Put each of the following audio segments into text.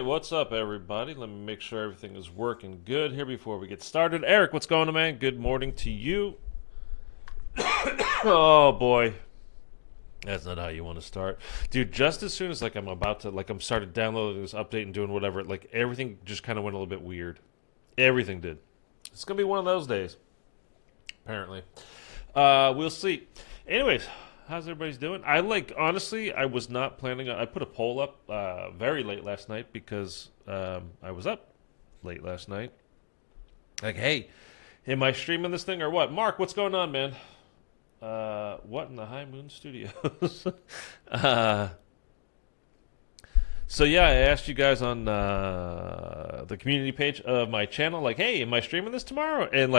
right, what's up, everybody? Let me make sure everything is working good here before we get started. Eric, what's going on, man? Good morning to you. Oh boy, that's not how you want to start, dude. Just as soon as I'm about to I'm started downloading this update and doing whatever, everything just kind of went a little bit weird. Everything did. It's gonna be one of those days, apparently. We'll see. Anyways, how's everybody's doing? Honestly, I was not planning on. I put a poll up very late last night because I was up late last night. Like, hey, am I streaming this thing or what? Mark, what's going on, man? What in the High Moon Studios? uh, so yeah, I asked you guys on the community page of my channel, like, hey, am I streaming this tomorrow? And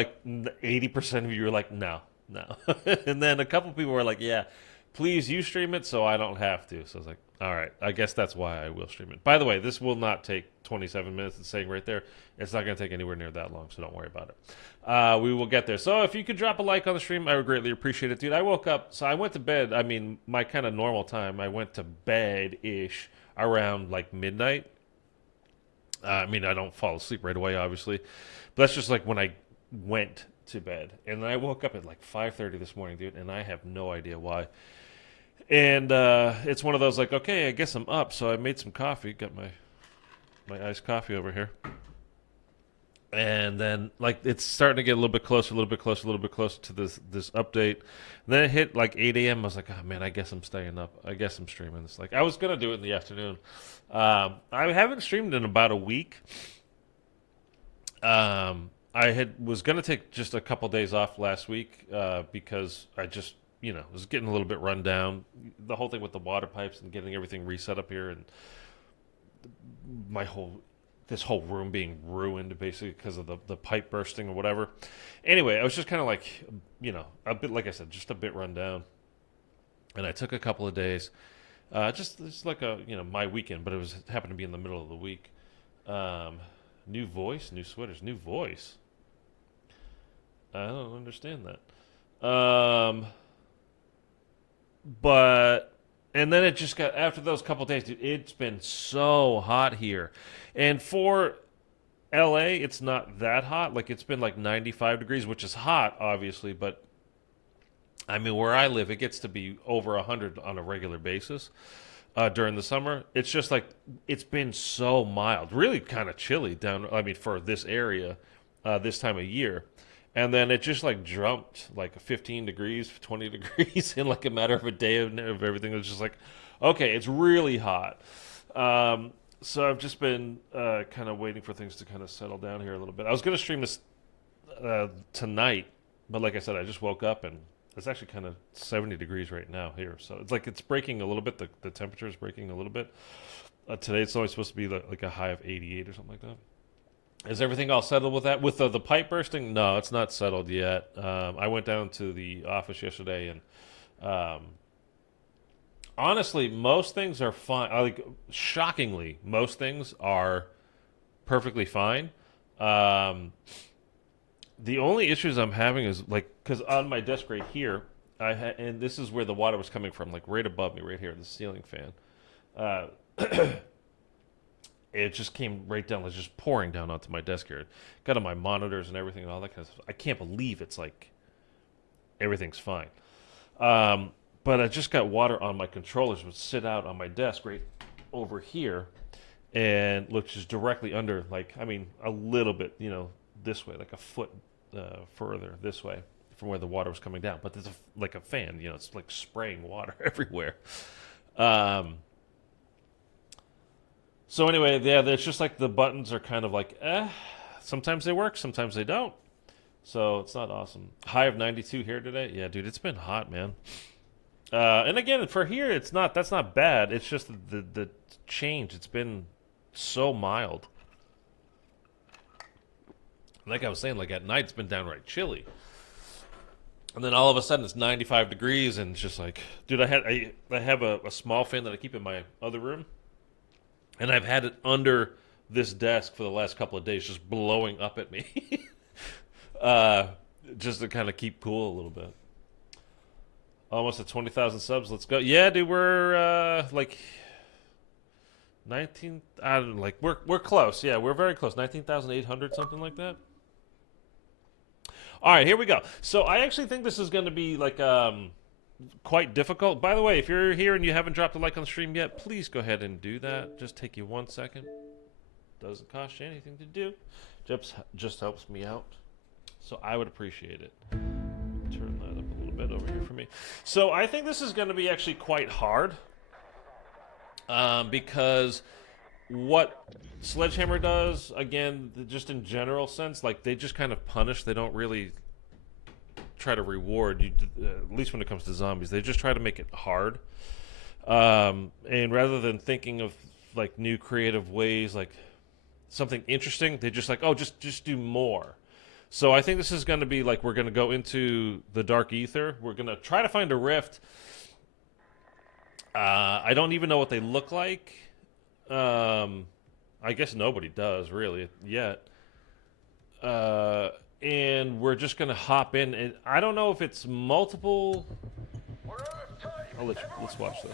80% of you were like, no, no. And then a couple people were like, yeah, please you stream it so I don't have to. So I was like, all right, I guess that's why I will stream it. By the way, this will not take 27 minutes. It's saying right there. It's not going to take anywhere near that long, so don't worry about it. We will get there. So if you could drop a like on the stream, I would greatly appreciate it, dude. I woke up, so I went to bed. I mean, my kind of normal time. I went to bed-ish around midnight. I mean, I don't fall asleep right away, obviously, but that's just when I went to bed, and I woke up at 5:30 this morning, dude, and I have no idea why. And it's one of those okay, I guess I'm up, so I made some coffee, got my iced coffee over here, and then it's starting to get a little bit closer, a little bit closer, a little bit closer to this update. And then it hit 8 a.m. I was like, oh man, I guess I'm staying up. I guess I'm streaming this. I was gonna do it in the afternoon. I haven't streamed in about a week. Was gonna take just a couple days off last week because I just was getting a little bit run down. The whole thing with the water pipes and getting everything reset up here, and this whole room being ruined basically because of the pipe bursting or whatever. Anyway, I was just kind of a bit, like I said, just a bit run down, and I took a couple of days, just my weekend, but happened to be in the middle of the week. New voice, new sweaters, new voice. I don't understand that. But and then it just got after those couple days, dude. It's been so hot here, and for LA, it's not that hot. It's been 95 degrees, which is hot, obviously. But I mean, where I live, it gets to be over 100 on a regular basis during the summer. It's just it's been so mild, really kind of chilly down. I mean, for this area, this time of year. And then it just jumped 15 degrees, 20 degrees in a matter of a day of everything. It was just okay, it's really hot. So I've just been kind of waiting for things to kind of settle down here a little bit. I was going to stream this tonight, but like I said, I just woke up and it's actually kind of 70 degrees right now here. So it's it's breaking a little bit. The temperature is breaking a little bit. Today it's only supposed to be a high of 88 or something like that. Is everything all settled with that? With the pipe bursting? No, it's not settled yet. I went down to the office yesterday, and honestly, most things are fine. Shockingly, most things are perfectly fine. The only issues I'm having is because on my desk right here, and this is where the water was coming from, right above me, right here, the ceiling fan. It just came right down, just pouring down onto my desk here. Got on my monitors and everything and all that kind of stuff. I can't believe it's everything's fine. But I just got water on my controllers, which sit out on my desk right over here, and looks just directly under, a little bit, this way, a foot further this way from where the water was coming down. But there's a fan, it's spraying water everywhere. So anyway, yeah, it's just the buttons are kind of sometimes they work, sometimes they don't. So it's not awesome. High of 92 here today. Yeah, dude, it's been hot, man. And again, for here, that's not bad. It's just the change. It's been so mild. Like I was saying, at night it's been downright chilly. And then all of a sudden it's 95 degrees, and it's just dude, I have a small fan that I keep in my other room. And I've had it under this desk for the last couple of days, just blowing up at me, just to kind of keep cool a little bit. Almost at 20,000 subs. Let's go. Yeah, dude, we're 19. I don't like. We're close. Yeah, we're very close. 19,800, something like that. All right, here we go. So I actually think this is going to be like quite difficult. By the way, if you're here and you haven't dropped a like on the stream yet, please go ahead and do that. Just take you 1 second. Doesn't cost you anything to do. Just helps me out. So I would appreciate it. Turn that up a little bit over here for me. So I think this is going to be actually quite hard. Because what Sledgehammer does, again, just in general sense, like they just kind of punish. They don't really try to reward you, at least when it comes to zombies. They just try to make it hard. And rather than thinking of like new creative ways, like something interesting, they just like, oh, just do more. So I think this is going to be like, we're going to go into the Dark Aether. We're going to try to find a rift. I don't even know what they look like. I guess nobody does really yet. And we're just gonna hop in, and I don't know if it's multiple. Let's watch this.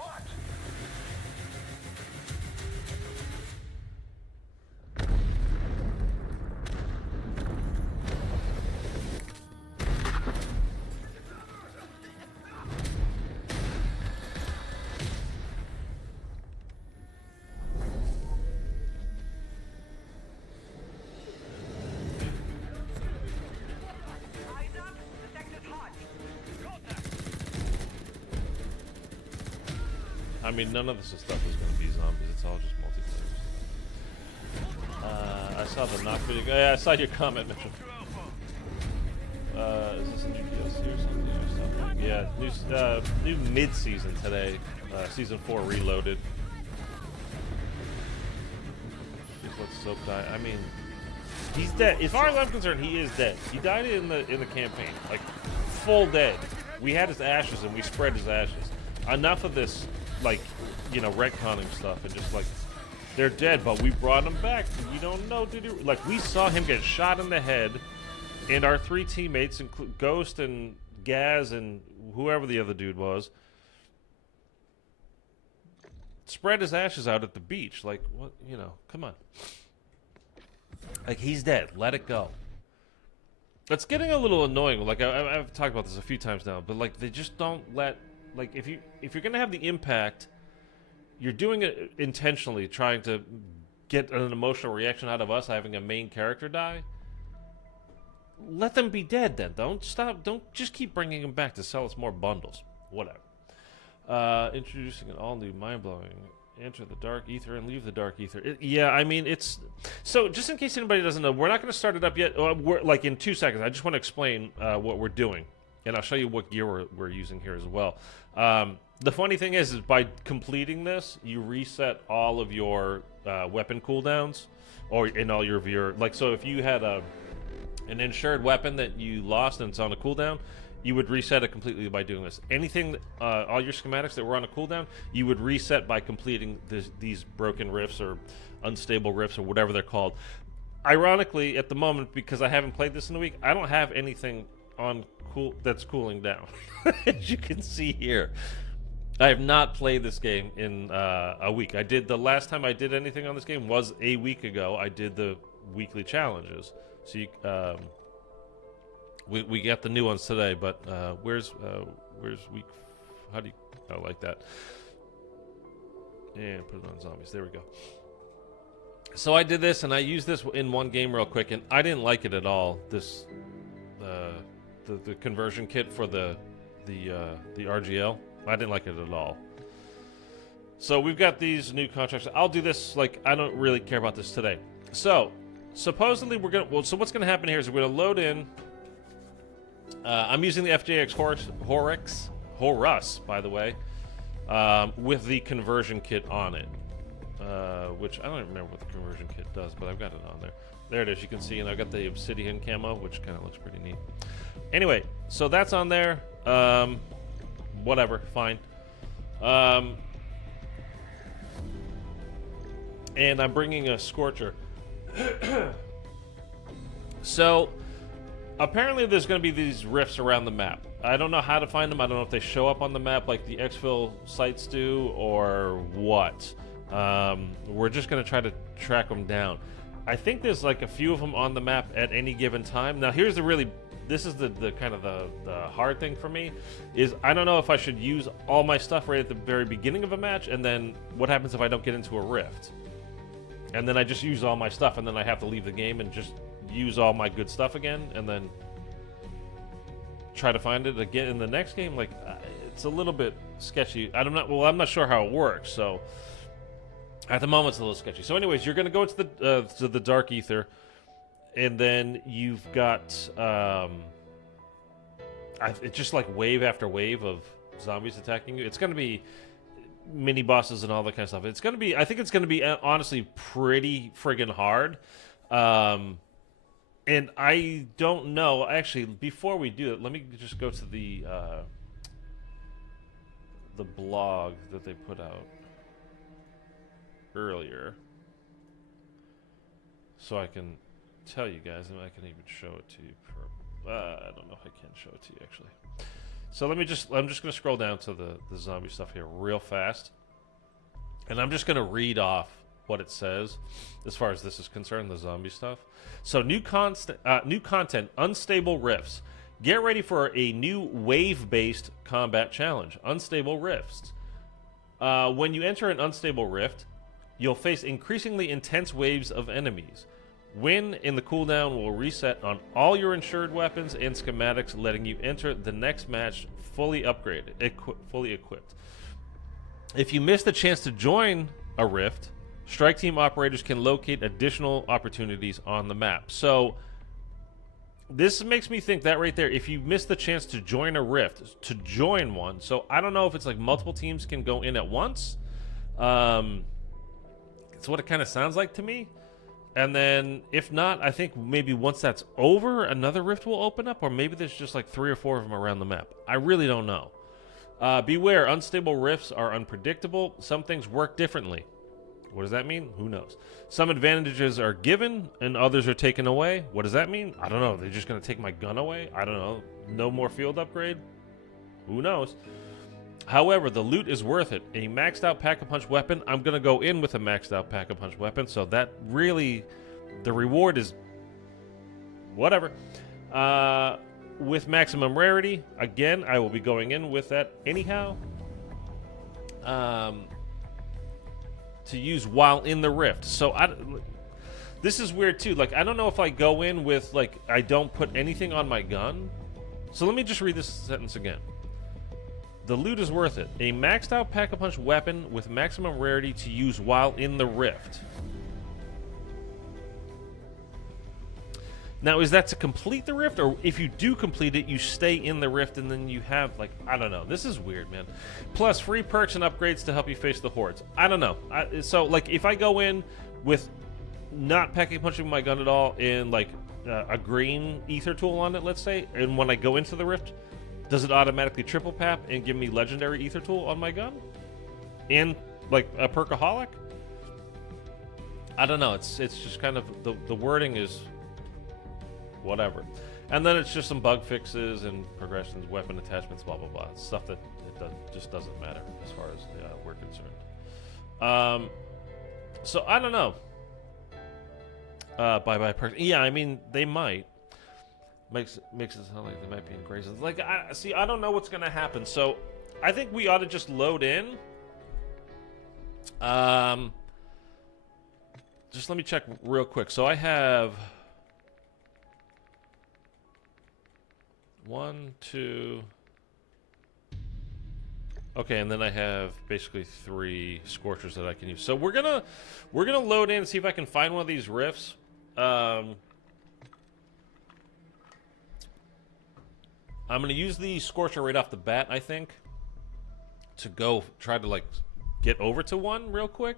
I mean, none of this stuff is going to be zombies. It's all just multiplayer. I saw the knock video. Yeah, I saw your comment, Mitchell. Is this a new DLC or something? Yeah, new mid-season today. Season 4 Reloaded. Just let Soap die. I mean, he's dead. As far as I'm concerned, he is dead. He died in the campaign, like full dead. We had his ashes and we spread his ashes. Enough of this. Like, you know, retconning stuff and just like, they're dead, but we brought them back. You don't know, did you? Like, we saw him get shot in the head, and our 3 teammates, Ghost and Gaz and whoever the other dude was, spread his ashes out at the beach. Like, what, you know, come on. Like, he's dead. Let it go. It's getting a little annoying. Like, I've talked about this a few times now, but like, they just don't let. Like, if you're gonna have the impact, you're doing it intentionally, trying to get an emotional reaction out of us having a main character die. Let them be dead then. Don't stop. Don't just keep bringing them back to sell us more bundles. Whatever. Introducing an all-new, mind-blowing. Enter the Dark Aether and leave the Dark Aether. Yeah, I mean, it's... So, just in case anybody doesn't know, we're not going to start it up yet. We're, like, in 2 seconds. I just want to explain what we're doing. And I'll show you what gear we're using here as well. The funny thing is by completing this, you reset all of your weapon cooldowns, or in all your like. So if you had an insured weapon that you lost and it's on a cooldown, you would reset it completely by doing this. Anything, all your schematics that were on a cooldown, you would reset by completing these broken rifts or unstable rifts or whatever they're called. Ironically, at the moment, because I haven't played this in a week, I don't have anything on that's cooling down. As you can see here, I have not played this game in a week. The last time I did anything on this game was a week ago. I did the weekly challenges. So you, we got the new ones today, but where's week? How do you? Oh, like that. And put it on zombies. There we go. So I did this, and I used this in one game real quick, and I didn't like it at all. This the conversion kit for the RGL. I didn't like it at all. So we've got these new contracts. I'll do this, like, I don't really care about this today. So supposedly we're gonna. Well, so what's gonna happen here is we're gonna load in. I'm using the FJX Horus, by the way, with the conversion kit on it. Which I don't even remember what the conversion kit does, but I've got it on there. There it is, you can see, and I've got the obsidian camo, which kind of looks pretty neat. Anyway, so that's on there. Whatever, fine. And I'm bringing a Scorcher. So, apparently there's going to be these rifts around the map. I don't know how to find them. I don't know if they show up on the map like the exfil sites do or what. We're just going to try to track them down. I think there's like a few of them on the map at any given time. Now, here's the really... This is the kind of the hard thing for me, is I don't know if I should use all my stuff right at the very beginning of a match, and then what happens if I don't get into a rift? And then I just use all my stuff, and then I have to leave the game and just use all my good stuff again, and then try to find it again in the next game. Like, it's a little bit sketchy. I'm not sure how it works, so at the moment it's a little sketchy. So anyways, you're going to go into the Dark Aether, and then you've got it's just like wave after wave of zombies attacking you. It's going to be mini bosses and all that kind of stuff. It's going to be, I think it's going to be honestly pretty friggin' hard. And I don't know. Actually, before we do it, let me just go to the blog that they put out earlier, so I can tell you guys, and I can even show it to you. I don't know if I can show it to you actually. So I'm just going to scroll down to the zombie stuff here real fast, and I'm just going to read off what it says as far as this is concerned, the zombie stuff. So new content, unstable rifts. Get ready for a new wave-based combat challenge, unstable rifts. When you enter an unstable rift, you'll face increasingly intense waves of enemies. Win in the cooldown will reset on all your insured weapons and schematics, letting you enter the next match fully upgraded, fully equipped. If you miss the chance to join a rift, strike team operators can locate additional opportunities on the map. So this makes me think that right there, if you miss the chance to join a rift, to join one. So I don't know if it's like multiple teams can go in at once. It's what it kind of sounds like to me. And then if not, I think maybe once that's over, another rift will open up, or maybe there's just like 3 or 4 of them around the map. I really don't know. Beware, unstable rifts are unpredictable. Some things work differently. What does that mean? Who knows? Some advantages are given and others are taken away. What does that mean? I don't know. They're just going to take my gun away? I don't know. No more field upgrade? Who knows? However, the loot is worth it. A maxed out pack-a-punch weapon. I'm going to go in with a maxed out pack-a-punch weapon, so that really, the reward is whatever. With maximum rarity, again, I will be going in with that anyhow. To use while in the rift. So this is weird too. Like, I don't know if I go in with, like, I don't put anything on my gun. So let me just read this sentence again. The loot is worth it. A maxed out pack-a-punch weapon with maximum rarity to use while in the rift. Now, is that to complete the rift, or if you do complete it, you stay in the rift and then you have, like, I don't know. This is weird, man. Plus, free perks and upgrades to help you face the hordes. I don't know. So, like, if I go in with not pack-a-punching my gun at all in, like, a green ether tool on it, let's say, and when I go into the rift, does it automatically triple pap and give me legendary ether tool on my gun? And, like, a perkaholic? I don't know. It's just kind of, the wording is whatever. And then it's just some bug fixes and progressions, weapon attachments, blah, blah, blah. Stuff that just doesn't matter as far as we're concerned. So, I don't know. Bye-bye perks. Yeah, I mean, they might. Makes it sound like they might be in graces. Like, I don't know what's going to happen. So, I think we ought to just load in. Just let me check real quick. So, I have 1, 2. Okay, and then I have basically 3 scorchers that I can use. So, we're gonna load in and see if I can find one of these rifts. I'm going to use the Scorcher right off the bat, I think, to go try to, like, get over to one real quick.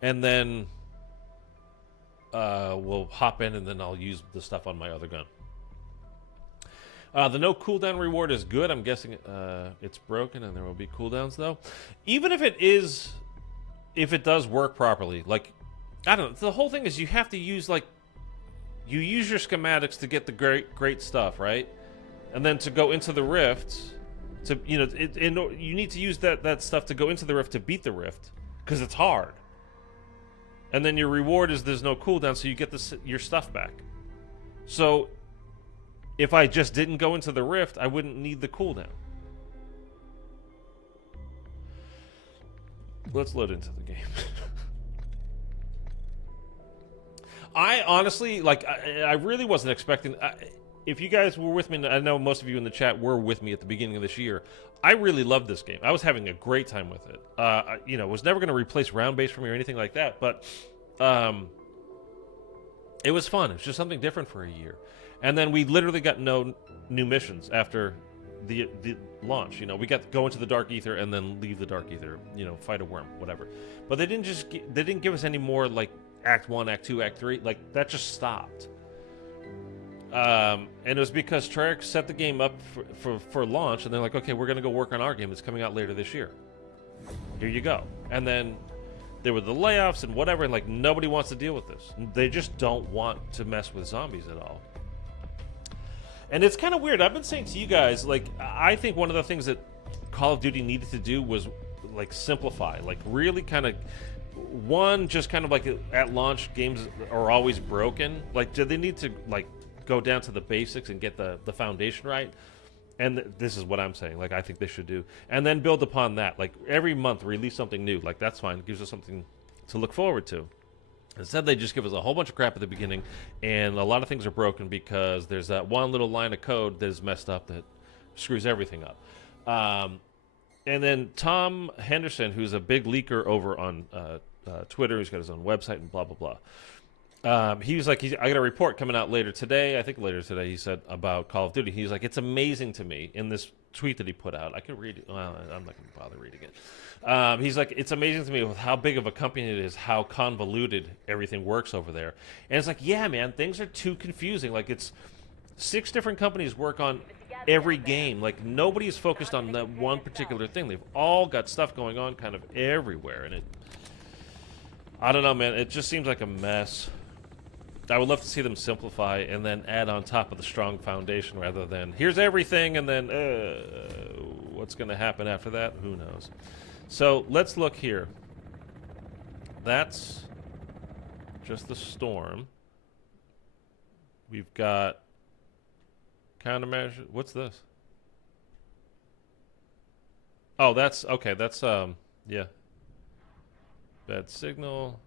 And then we'll hop in, and then I'll use the stuff on my other gun. The no cooldown reward is good. I'm guessing it's broken, and there will be cooldowns, though. Even if it does work properly, like, I don't know. The whole thing is you have to use, like, you use your schematics to get the great stuff, right? And then to go into the rift, you need to use that stuff to go into the rift to beat the rift, because it's hard. And then your reward is there's no cooldown, so you get your stuff back. So if I just didn't go into the rift, I wouldn't need the cooldown. Let's load into the game. I honestly, like, I really wasn't expecting... if you guys were with me, I know most of you in the chat were with me at the beginning of this year, I really loved this game. I was having a great time with it. You know, was never going to replace round-based for me or anything like that, but it was fun. It was just something different for a year. And then we literally got no new missions after the launch. You know, we got to go into the Dark Aether and then leave the Dark Aether, you know, fight a worm, whatever. But they didn't give us any more, like, Act 1, Act 2, Act 3. Like, that just stopped. And it was because Treyarch set the game up for launch, and they're like, okay, we're going to go work on our game that's coming out later this year. Here you go. And then there were the layoffs and whatever, and like nobody wants to deal with this. They just don't want to mess with zombies at all. And it's kind of weird. I've been saying to you guys, like, I think one of the things that Call of Duty needed to do was like simplify, like really kind of... One, just kind of like at launch, games are always broken. Like, do they need to like go down to the basics and get the foundation right? And this is what I'm saying. Like, I think they should do, and then build upon that. Like every month, release something new. Like that's fine. It gives us something to look forward to. Instead, they just give us a whole bunch of crap at the beginning, and a lot of things are broken because there's that one little line of code that is messed up that screws everything up. And then Tom Henderson, who's a big leaker over on Twitter, who's got his own website and blah, blah, blah. He was like, I got a report coming out later today. I think later today he said about Call of Duty. He's like, it's amazing to me in this tweet that he put out. I could read it. Well, I'm not going to bother reading it. He's like, it's amazing to me with how big of a company it is, how convoluted everything works over there. And it's like, yeah, man, things are too confusing. Like, it's 6 different companies work on every game. Like, nobody is focused on that one particular thing. They've all got stuff going on kind of everywhere. And I don't know, man. It just seems like a mess. I would love to see them simplify and then add on top of the strong foundation rather than here's everything and then what's going to happen after that? Who knows? So let's look here. That's just the storm. We've got countermeasure. What's this? Oh, that's okay. That's yeah. Bad signal.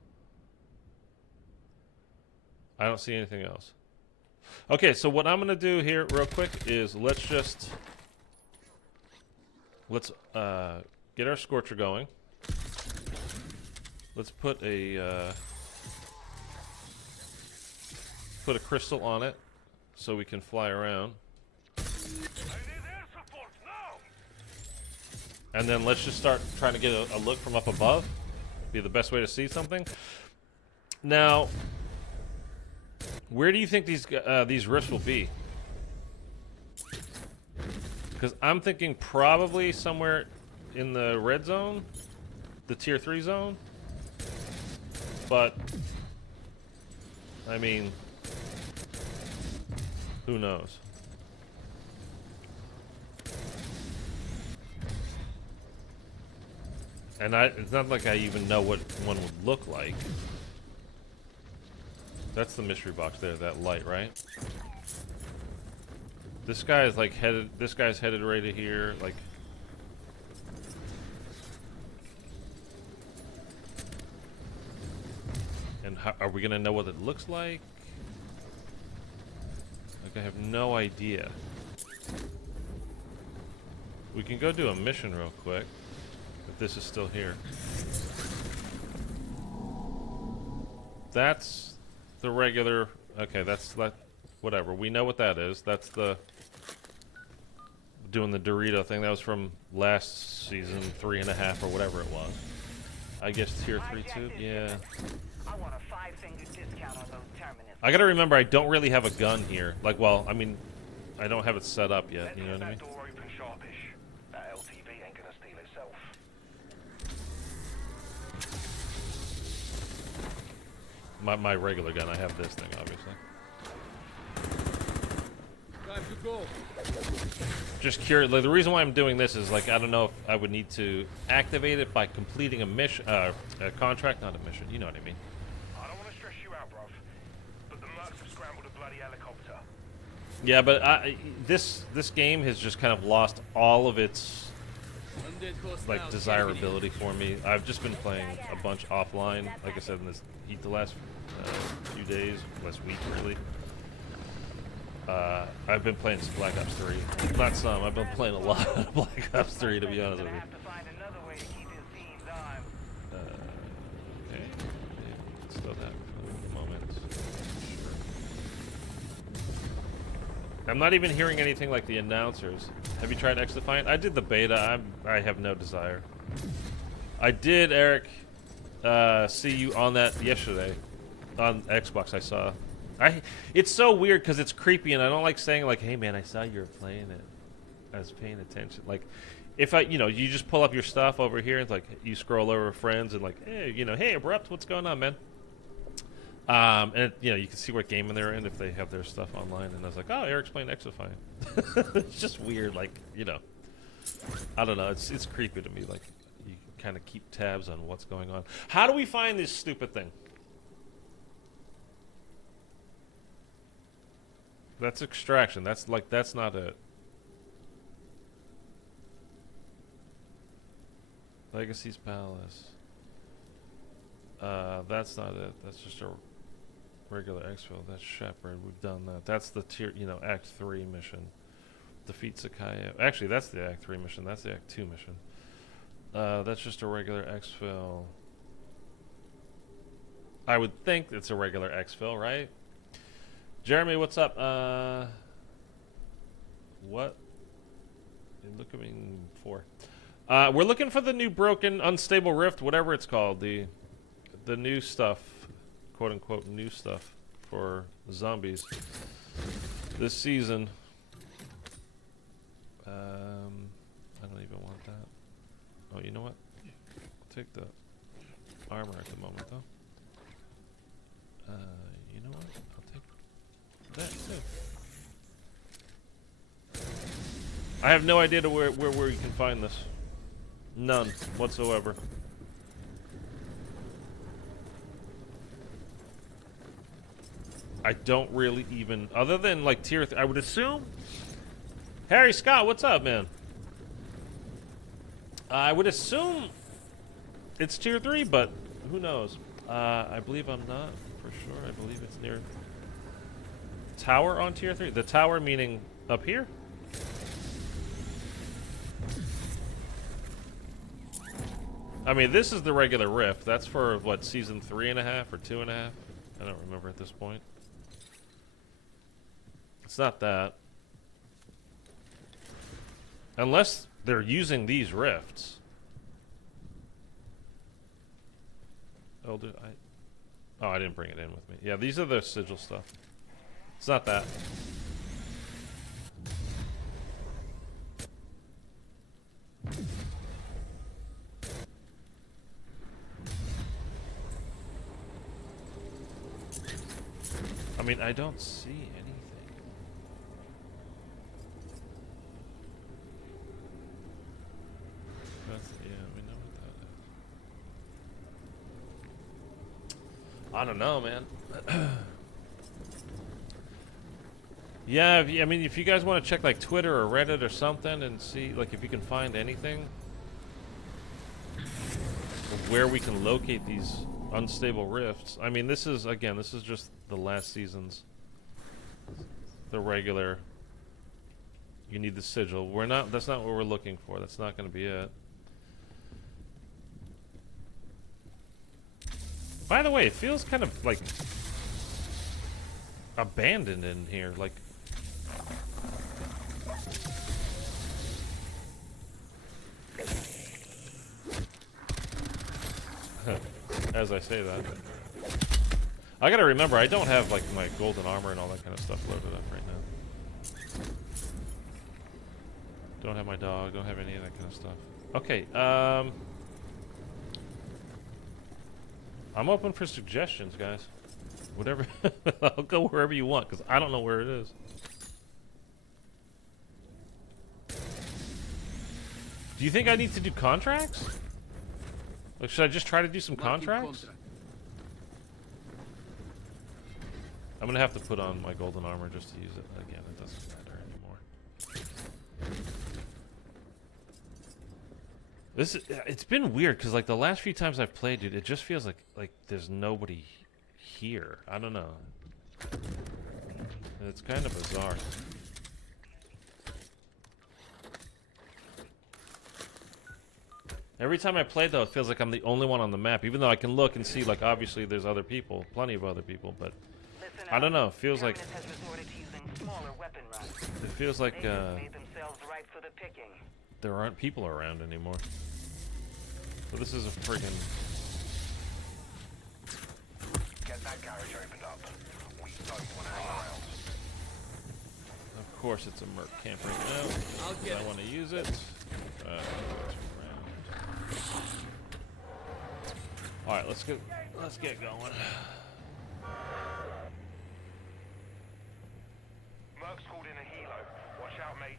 I don't see anything else. Okay, so what I'm gonna do here real quick is let's get our scorcher going. Let's put a crystal on it so we can fly around. And then let's just start trying to get a look from up above. Be the best way to see something. Now, where do you think these rifts will be? Because I'm thinking probably somewhere in the red zone, the tier 3 zone. But I mean, who knows? And it's not like I even know what one would look like. That's the mystery box there, that light, right? This guy is like headed, this guy's headed right here, like... And how, are we gonna know what it looks like? Like, I have no idea. We can go do a mission real quick. If this is still here. That's the regular... Okay, that's like... Whatever. We know what that is. That's the... Doing the Dorito thing. That was from last season, 3.5 or whatever it was. I guess tier 3 too? Yeah. I gotta remember I don't really have a gun here. Like, well, I mean, I don't have it set up yet, you know what I mean? My regular gun, I have this thing, obviously. Time to go. Just curious, like, the reason why I'm doing this is, like, I don't know if I would need to activate it by completing a mission, a contract, not a mission, you know what I mean. don't want to stress you out, bruv, but the mercs have scrambled a bloody helicopter. Yeah, but this game has just kind of lost all of its like desirability for me. I've just been playing a bunch offline, like I said, in this heat the last few days, last week really. I've been playing some Black Ops 3. Not some, I've been playing a lot of Black Ops 3 to be honest with you. Okay, let's slow that for a moment. I'm not even hearing anything like the announcers. Have you tried X-Defiant? I did the beta. I have no desire. I did, Eric, see you on that yesterday. On Xbox, I saw. It's so weird because it's creepy, and I don't like saying, like, hey, man, I saw you were playing it. I was paying attention. Like, if you just pull up your stuff over here, and, like, you scroll over friends and, like, hey, hey, Abrupt, what's going on, man? And you can see what gaming they're in if they have their stuff online. And I was like, oh, Eric's playing X-Defiant. It's just weird, like, I don't know. It's creepy to me. Like, you kind of keep tabs on what's going on. How do we find this stupid thing? That's extraction. That's not it. Legacy's Palace. That's not it. That's just a regular exfil. That's Shepherd. We've done that. That's the tier, Act 3 mission. Defeat Sakaya. Actually, that's the Act 3 mission. That's the Act 2 mission. That's just a regular exfil. I would think it's a regular exfil, right? Jeremy, what's up? What? Looking for? We're looking for the new broken, unstable rift, whatever it's called. The new stuff, quote unquote, new stuff for zombies this season. I don't even want that. Oh, you know what? I'll take the armor at the moment, though. You know what? I'll take that too. I have no idea where you can find this. None whatsoever. I don't really even, other than like tier 3, I would assume. Harry Scott, what's up, man? I would assume it's tier 3, but who knows? I believe I'm not for sure. I believe it's near tower on tier 3. The tower meaning up here. I mean, this is the regular rift. That's for what, season 3.5 or 2.5? I don't remember at this point. It's not that. Unless they're using these rifts. Oh, I didn't bring it in with me. Yeah, these are the sigil stuff. It's not that. I mean, I don't see anything. Yeah, we know what that is. I don't know, man. Yeah, I mean, if you guys want to check like Twitter or Reddit or something and see like if you can find anything where we can locate these unstable rifts. I mean, this is just the last season's, the regular. You need the sigil. That's not what we're looking for. That's not going to be it. By the way, it feels kind of like abandoned in here. Like, as I say that, I gotta remember I don't have like my golden armor and all that kind of stuff loaded up right now. Don't have my dog. Don't have any of that kind of stuff. Okay. I'm open for suggestions, guys. Whatever. I'll go wherever you want because I don't know where it is. Do you think I need to do contracts? Like, should I just try to do some contracts? I'm gonna have to put on my golden armor just to use it. Again, it doesn't matter anymore. It's been weird because like the last few times I've played, dude, it just feels like there's nobody here. I don't know. It's kind of bizarre. Every time I play, though, it feels like I'm the only one on the map, even though I can look and see, like, obviously there's other people, plenty of other people, but I don't know, it feels like... It feels like, there aren't people around anymore. So this is a friggin'... Get that garage opened up. We don't want to hang around. Of course it's a merc camp right now. I want to use it. Alright, let's get going. Merc's called in a helo. Watch out, mate.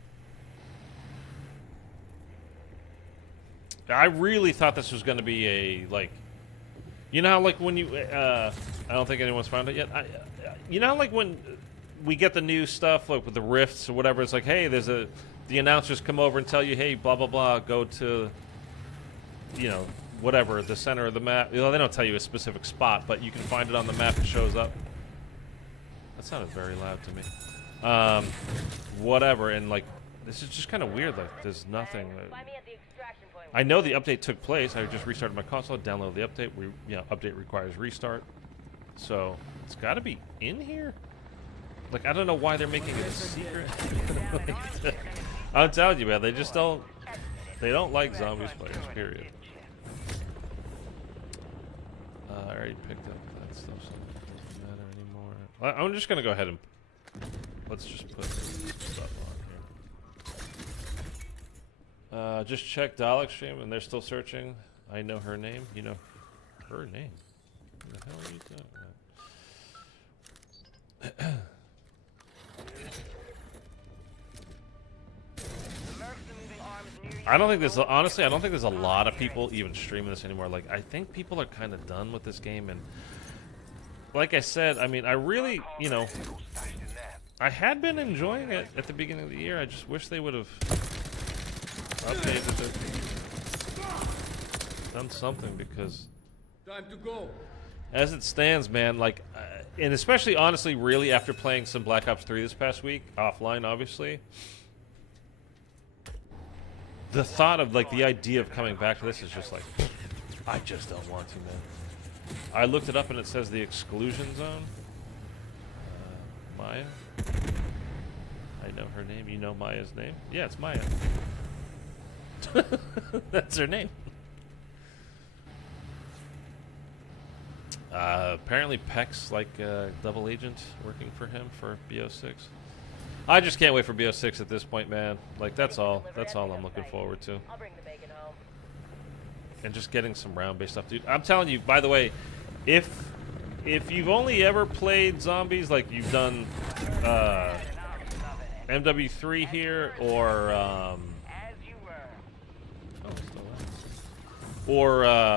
I really thought this was going to be a, like... You know how, like, when you... I don't think anyone's found it yet. You know how, like, when we get the new stuff, like, with the rifts or whatever, it's like, hey, there's a... The announcers come over and tell you, hey, blah, blah, blah, go to... You know... whatever, the center of the map. You know, they don't tell you a specific spot, but you can find it on the map. It shows up. That sounded very loud to me. Whatever, and like, this is just kind of weird. Like, there's nothing. I know the update took place. I just restarted my console, downloaded the update. Update requires restart. So it's got to be in here. Like, I don't know why they're making it a secret. I'm telling you, man, they just don't. They don't like zombies players. Period. I already picked up that stuff, so it doesn't matter anymore. I'm just gonna go ahead and let's just put stuff on here. Just check Dalek stream, and they're still searching. I know her name. You know her name. What the hell are you talking about? I don't think there's, honestly, I don't think there's a lot of people even streaming this anymore. Like, I think people are kind of done with this game, and like I said, I mean, I really, you know, I had been enjoying it at the beginning of the year. I just wish they would have updated it, done something, because time to go. As it stands, man, like, and especially, honestly, really after playing some Black Ops 3 this past week, offline, obviously, the thought of, like, the idea of coming back to this is just like, I just don't want to, man. I looked it up and it says the exclusion zone. Maya. I know her name. You know Maya's name? Yeah, it's Maya. That's her name. Apparently Peck's like a double agent working for him for BO6. I just can't wait for BO6 at this point, man. Like, that's all. That's all I'm looking forward to. I'll bring the bacon home. And just getting some round-based stuff, dude. I'm telling you, by the way, if you've only ever played zombies, like you've done MW3 here, or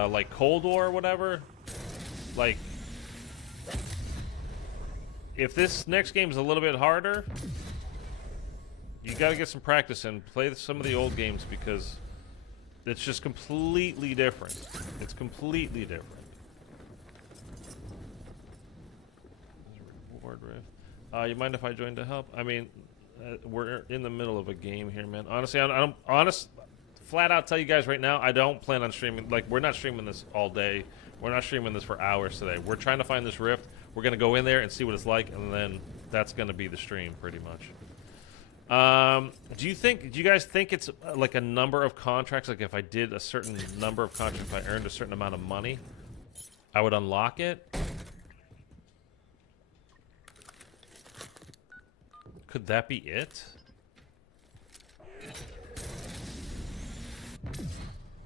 like Cold War or whatever, like, if this next game's a little bit harder, you got to get some practice and play some of the old games, because it's just completely different. It's completely different. Reward rift. You mind if I join to help? I mean, we're in the middle of a game here, man. Honestly, I'm flat out tell you guys right now, I don't plan on streaming. Like, we're not streaming this all day. We're not streaming this for hours today. We're trying to find this rift. We're going to go in there and see what it's like, and then that's going to be the stream, pretty much. Do you guys think it's like a number of contracts? Like, if I did a certain number of contracts, if I earned a certain amount of money, I would unlock it? Could that be it?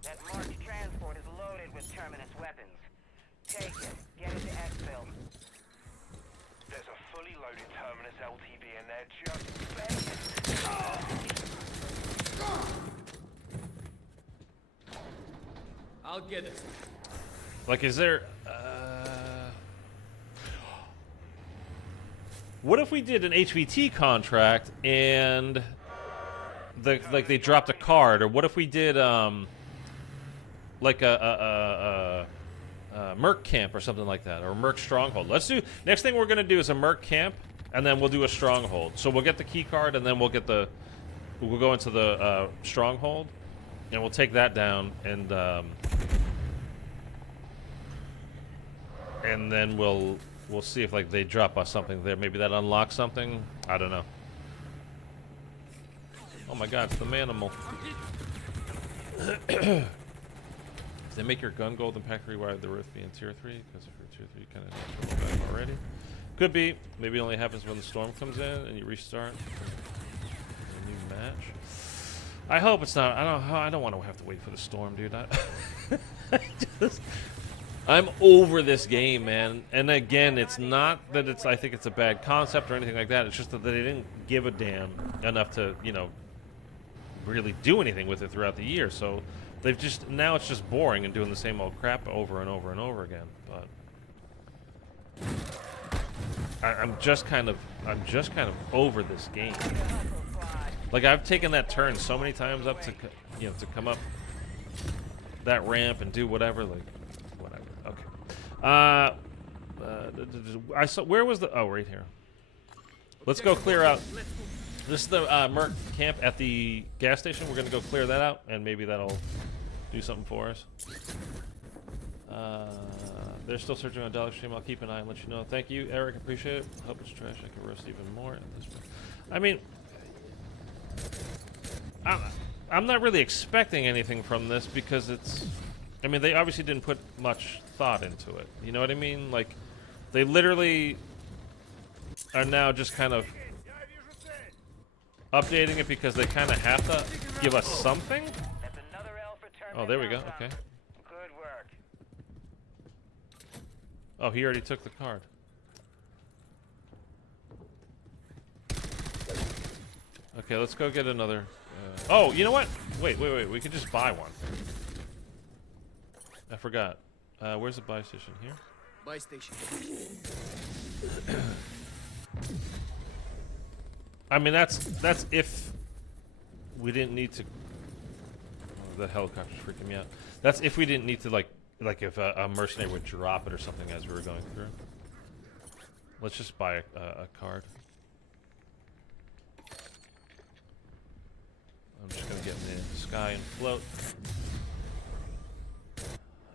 That marked transport is loaded with terminus weapons. Take it. Get it to exfil. There's a fully loaded terminus LTV in there just begging. I'll get it. Like, is there... What if we did an HVT contract and they dropped a card, or what if we did like a Merc camp or something like that, or a Merc stronghold? Let's do. Next thing we're gonna do is a Merc camp, and then we'll do a stronghold. So we'll get the key card, and then we'll go into the stronghold, and we'll take that down, and then we'll see if like they drop us something there. Maybe that unlocks something. I don't know. Oh my God, it's the manimal. If they make your gun gold and pack 3, why would the Rift be in tier 3? Because if you're tier 3, you kind of have to already. Could be. Maybe it only happens when the storm comes in and you restart. A new match. I hope it's not. I don't want to have to wait for the storm, dude. I'm over this game, man. And again, it's not that I think it's a bad concept or anything like that. It's just that they didn't give a damn enough to, you know, really do anything with it throughout the year. So they've just, now it's just boring and doing the same old crap over and over and over again. But I'm just kind of over this game. Like, I've taken that turn so many times up to, you know, to come up that ramp and do whatever, like, whatever. Okay. I saw, where was the, oh, right here. Let's go clear out. This is the Merc camp at the gas station. We're going to go clear that out, and maybe that'll do something for us. They're still searching on Dollar Stream. I'll keep an eye and let you know. Thank you, Eric. Appreciate it. Hope it's trash. I can roast even more. I mean, I'm not really expecting anything from this because it's... I mean, they obviously didn't put much thought into it. You know what I mean? Like, they literally are now just kind of updating it because they kind of have to give us something. Oh, there we go. Okay. Good work. Oh, he already took the card. Okay, let's go get another. Oh, you know what? Wait. We could just buy one. I forgot. Where's the buy station? Here? Buy station. I mean, that's if we didn't need to. Oh, the helicopter's freaking me out. That's if we didn't need to, like if a mercenary would drop it or something as we were going through. Let's just buy a card. I'm just gonna get in the sky and float.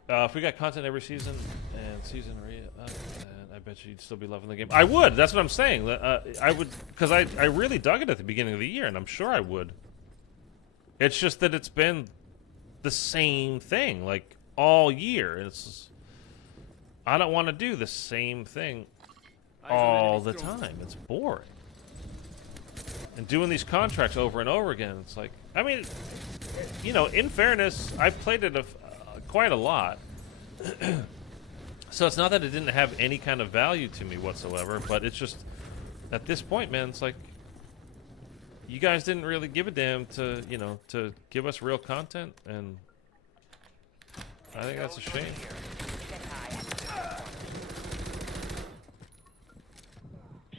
If we got content every season and season re-up, I bet you'd still be loving the game. I would. That's what I'm saying. I would, because I really dug it at the beginning of the year, and I'm sure I would. It's just that it's been the same thing, like, all year. It's, I don't want to do the same thing all the time. It's boring. And doing these contracts over and over again, it's like, I mean, you know, in fairness, I've played it quite a lot. So it's not that it didn't have any kind of value to me whatsoever, but it's just, at this point, man, it's like, you guys didn't really give a damn to, you know, to give us real content, and I think that's a shame.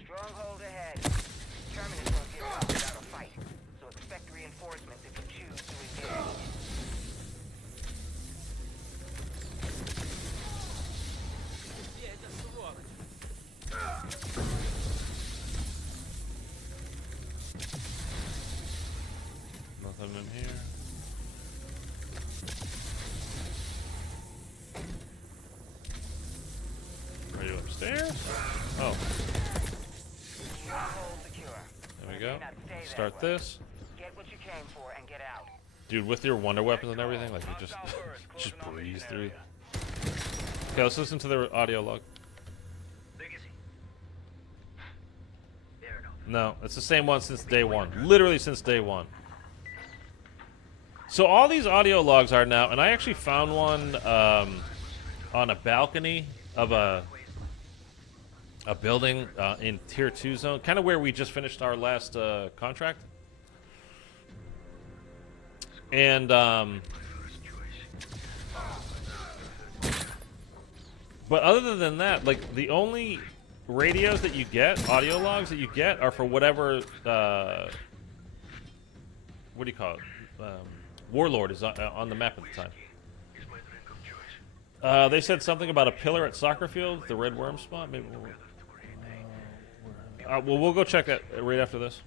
Stronghold ahead. Terminus won't give up without a fight, so expect reinforcements if you choose to engage. Nothing in here. Are you upstairs? Oh. Stronghold secure. There we go. May not stay that Start way. this. Get what you came for and get out. Dude, with your wonder weapons and everything, like, you just breeze through. Okay, let's listen to the audio log. No, it's the same one since day one. Literally since day one. So all these audio logs are now, and I actually found one on a balcony of a building in Tier 2 zone, kind of where we just finished our last contract. And but other than that, like, the only radios that you get, audio logs that you get, are for whatever, what do you call it? Warlord is on the map at the time. They said something about a pillar at soccer field, the red worm spot. Maybe we'll go check that right after this.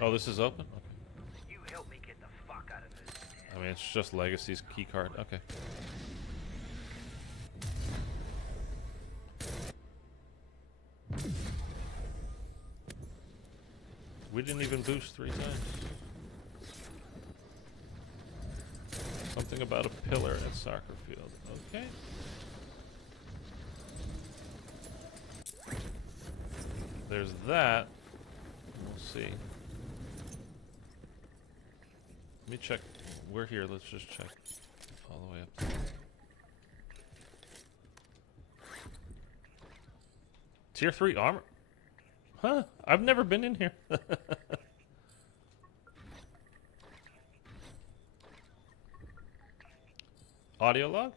Oh, this is open? Okay. You help me get the fuck out of this. I mean, it's just Legacy's key card. Okay. We didn't even boost 3 times. Something about a pillar at soccer field. Okay. There's that. We'll see. Let me check. We're here. Let's just check all the way up there. Tier 3 armor? Huh? I've never been in here. Audio log?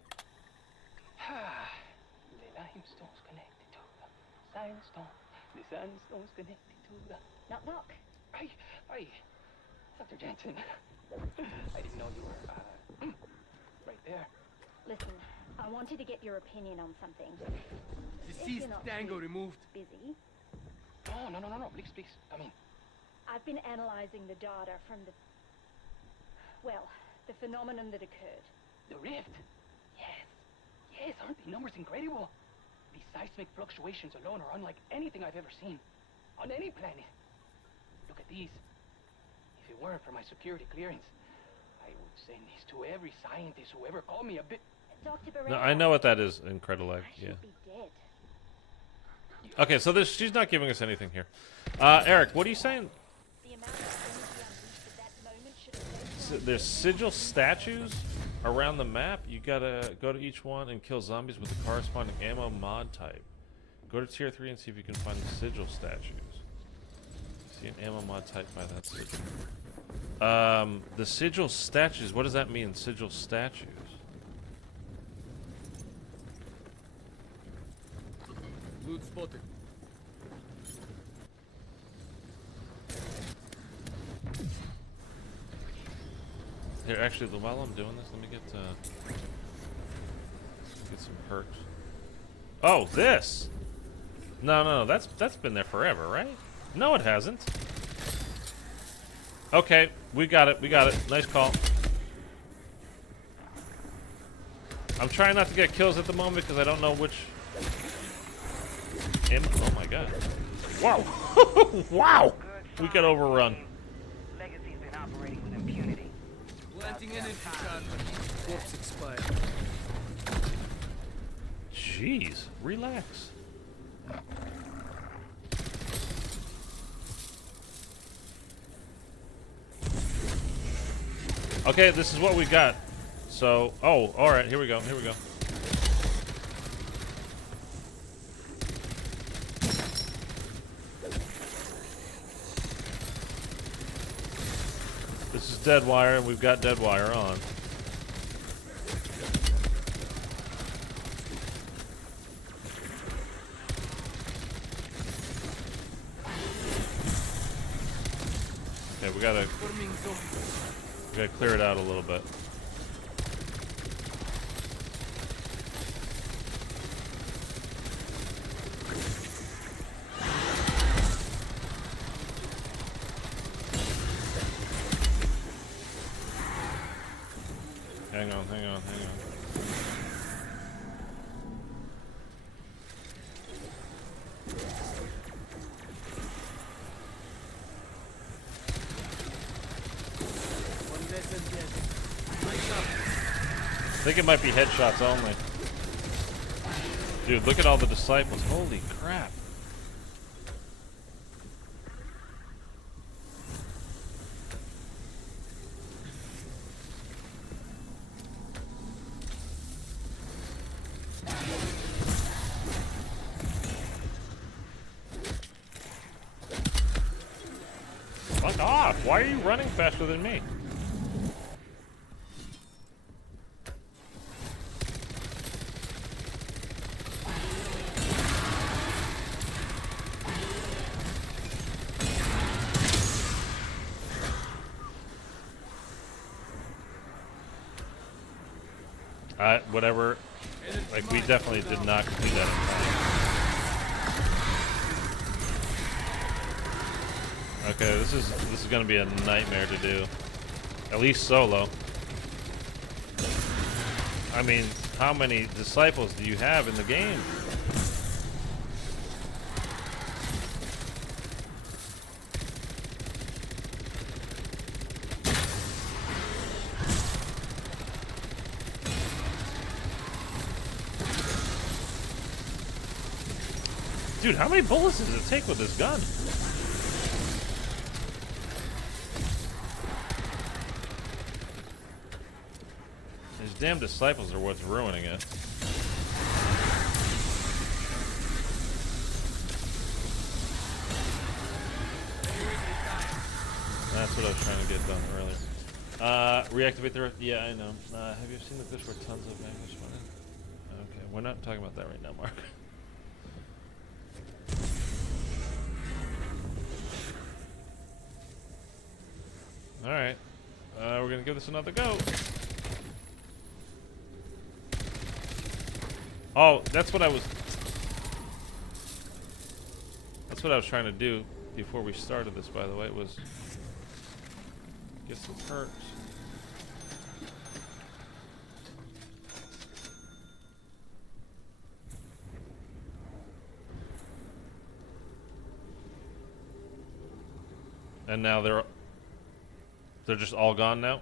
The limestone's connected to the sandstone. The sandstone's connected to the... Knock, knock. Aye. Dr. Jensen. I didn't know you were, right there. Listen, I wanted to get your opinion on something. If Deceased you're not Dango too removed. busy, No. Please, come in. I've been analyzing the data from the... Well, the phenomenon that occurred. The rift? Yes, aren't the numbers incredible? These seismic fluctuations alone are unlike anything I've ever seen. On any planet. Look at these. If it weren't for my security clearance, I would send these to every scientist who ever called me a bit... Dr. Barrera, No, I know what that is, Incredileg. I should Yeah. be dead. Okay, so this, she's not giving us anything here. Eric, what are you saying? The amount of energy unleashed at that moment should have... There's sigil statues around the map. You gotta go to each one and kill zombies with the corresponding ammo mod type. Go to tier 3 and see if you can find the sigil statues. See an ammo mod type by that sigil. The sigil statues, what does that mean, sigil statues? Loot spotted. Here, actually, while I'm doing this, let me get some perks. Oh, this! No, that's been there forever, right? No, it hasn't. Okay, we got it. Nice call. I'm trying not to get kills at the moment because I don't know which... Oh my god. Wow! Wow! We got overrun. Legacy's been operating with impunity. Planting energy charge. Corpse expired. Jeez, relax. Okay, this is what we got. So, oh, all right, here we go. This is dead wire, and we've got dead wire on. Okay, we gotta clear it out a little bit. Hang on. One less undead. I think it might be headshots only. Dude, look at all the disciples. Holy crap. Fuck off! Why are you running faster than me? Whatever. Like, we definitely did not complete that in time. Okay, this is gonna be a nightmare to do. At least solo. I mean, how many disciples do you have in the game? Dude, how many bullets does it take with this gun? These damn disciples are what's ruining it. That's what I was trying to get done earlier. Reactivate the... Yeah, I know. Have you seen the glitch where tons of language went in? Okay, we're not talking about that right now, Mark. Alright. We're gonna give this another go. Oh, that's what I was trying to do before we started this, by the way, was get some perks. And now they're just all gone now?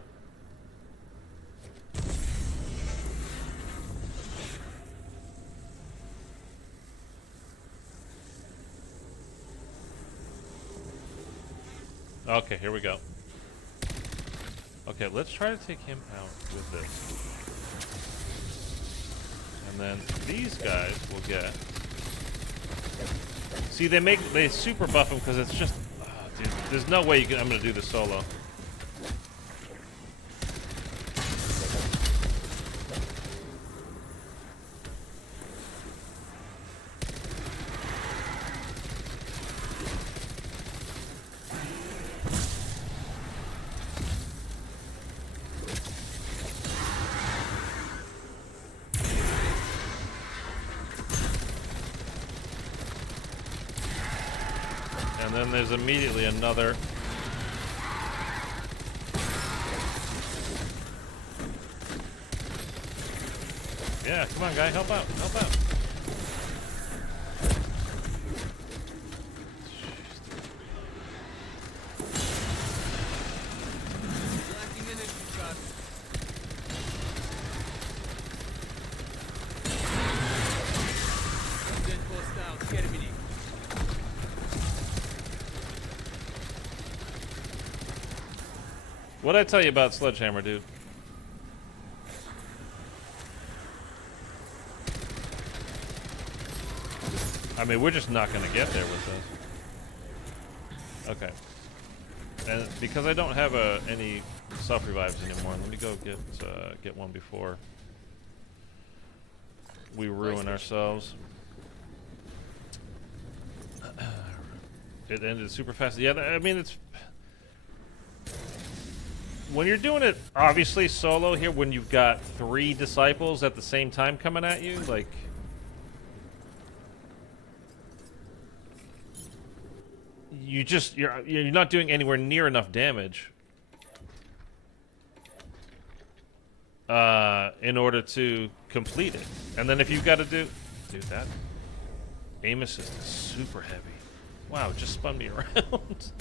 Okay, here we go. Okay, let's try to take him out with this. And then these guys will get... See, they super buff them because it's just... dude, there's no way I'm gonna do this solo. And then there's immediately another. Yeah, come on, guy, help out, help out. Lacking energy charge. Undead hostile, terminate. What'd I tell you about Sledgehammer, dude? I mean, we're just not gonna get there with this. Okay. And because I don't have any self-revives anymore, let me go get one before we ruin ourselves. It ended super fast. Yeah, I mean, it's... When you're doing it, obviously, solo here, when you've got 3 disciples at the same time coming at you, like... You're not doing anywhere near enough damage in order to complete it. And then if you've got to do that aim assist is super heavy. Wow, it just spun me around.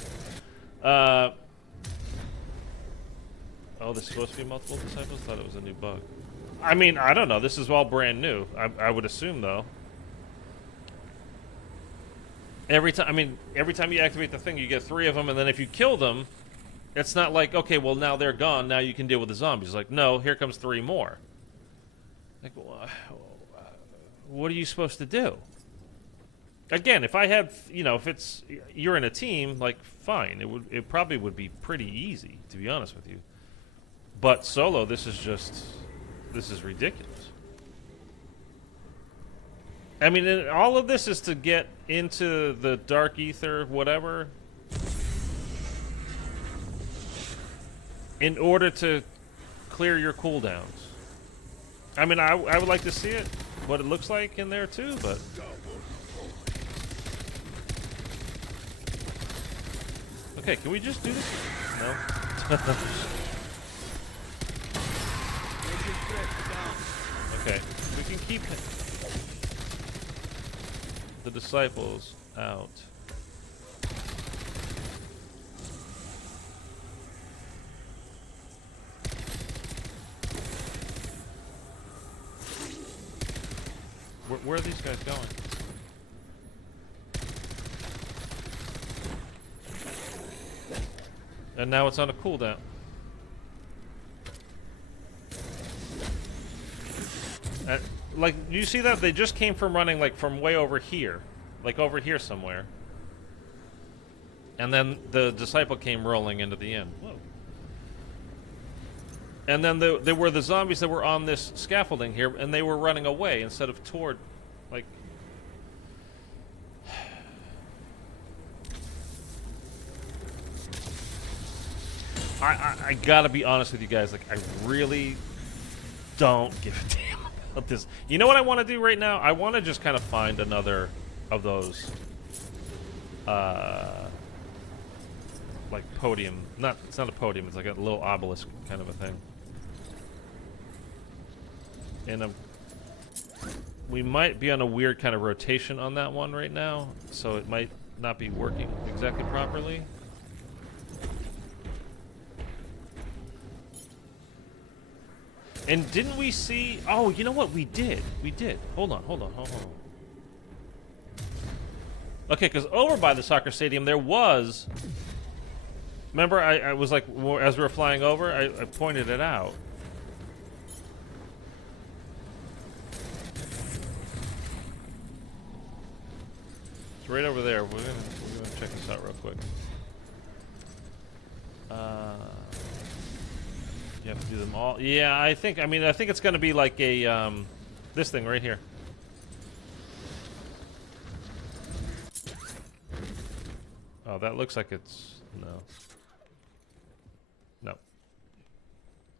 Oh, there's supposed to be multiple disciples? Thought it was a new bug. I mean, I don't know. This is all brand new. I would assume, though. Every time you activate the thing, you get 3 of them, and then if you kill them, it's not like, okay, well, now they're gone, now you can deal with the zombies. Like, no, here comes 3 more. Like, what are you supposed to do? Again, if I had, if you're in a team, like, fine. It probably would be pretty easy, to be honest with you. But solo, this is ridiculous. I mean, all of this is to get into the Dark Aether, whatever, in order to clear your cooldowns. I mean, I would like to see it, what it looks like in there too, but. Okay, can we just do this? No. Okay, we can keep the disciples out. Where are these guys going? And now it's on a cooldown. Like, you see that? They just came from running, like, from way over here. Like, over here somewhere. And then the disciple came rolling into the inn. Whoa. And then there were the zombies that were on this scaffolding here, and they were running away instead of toward, like... I gotta be honest with you guys, like, I really don't give a damn about this. You know what I want to do right now? I want to just kind of find another of those, like, podium. It's not a podium, it's like a little obelisk kind of a thing. And we might be on a weird kind of rotation on that one right now, so it might not be working exactly properly. And didn't we see... Oh, you know what? We did. We did. Hold on. Okay, because over by the soccer stadium, there was... Remember, I was like, as we were flying over, I pointed it out. It's right over there. We're gonna check this out real quick. You have to do them all. Yeah, I think it's gonna be like a this thing right here. Oh, that looks like it's no.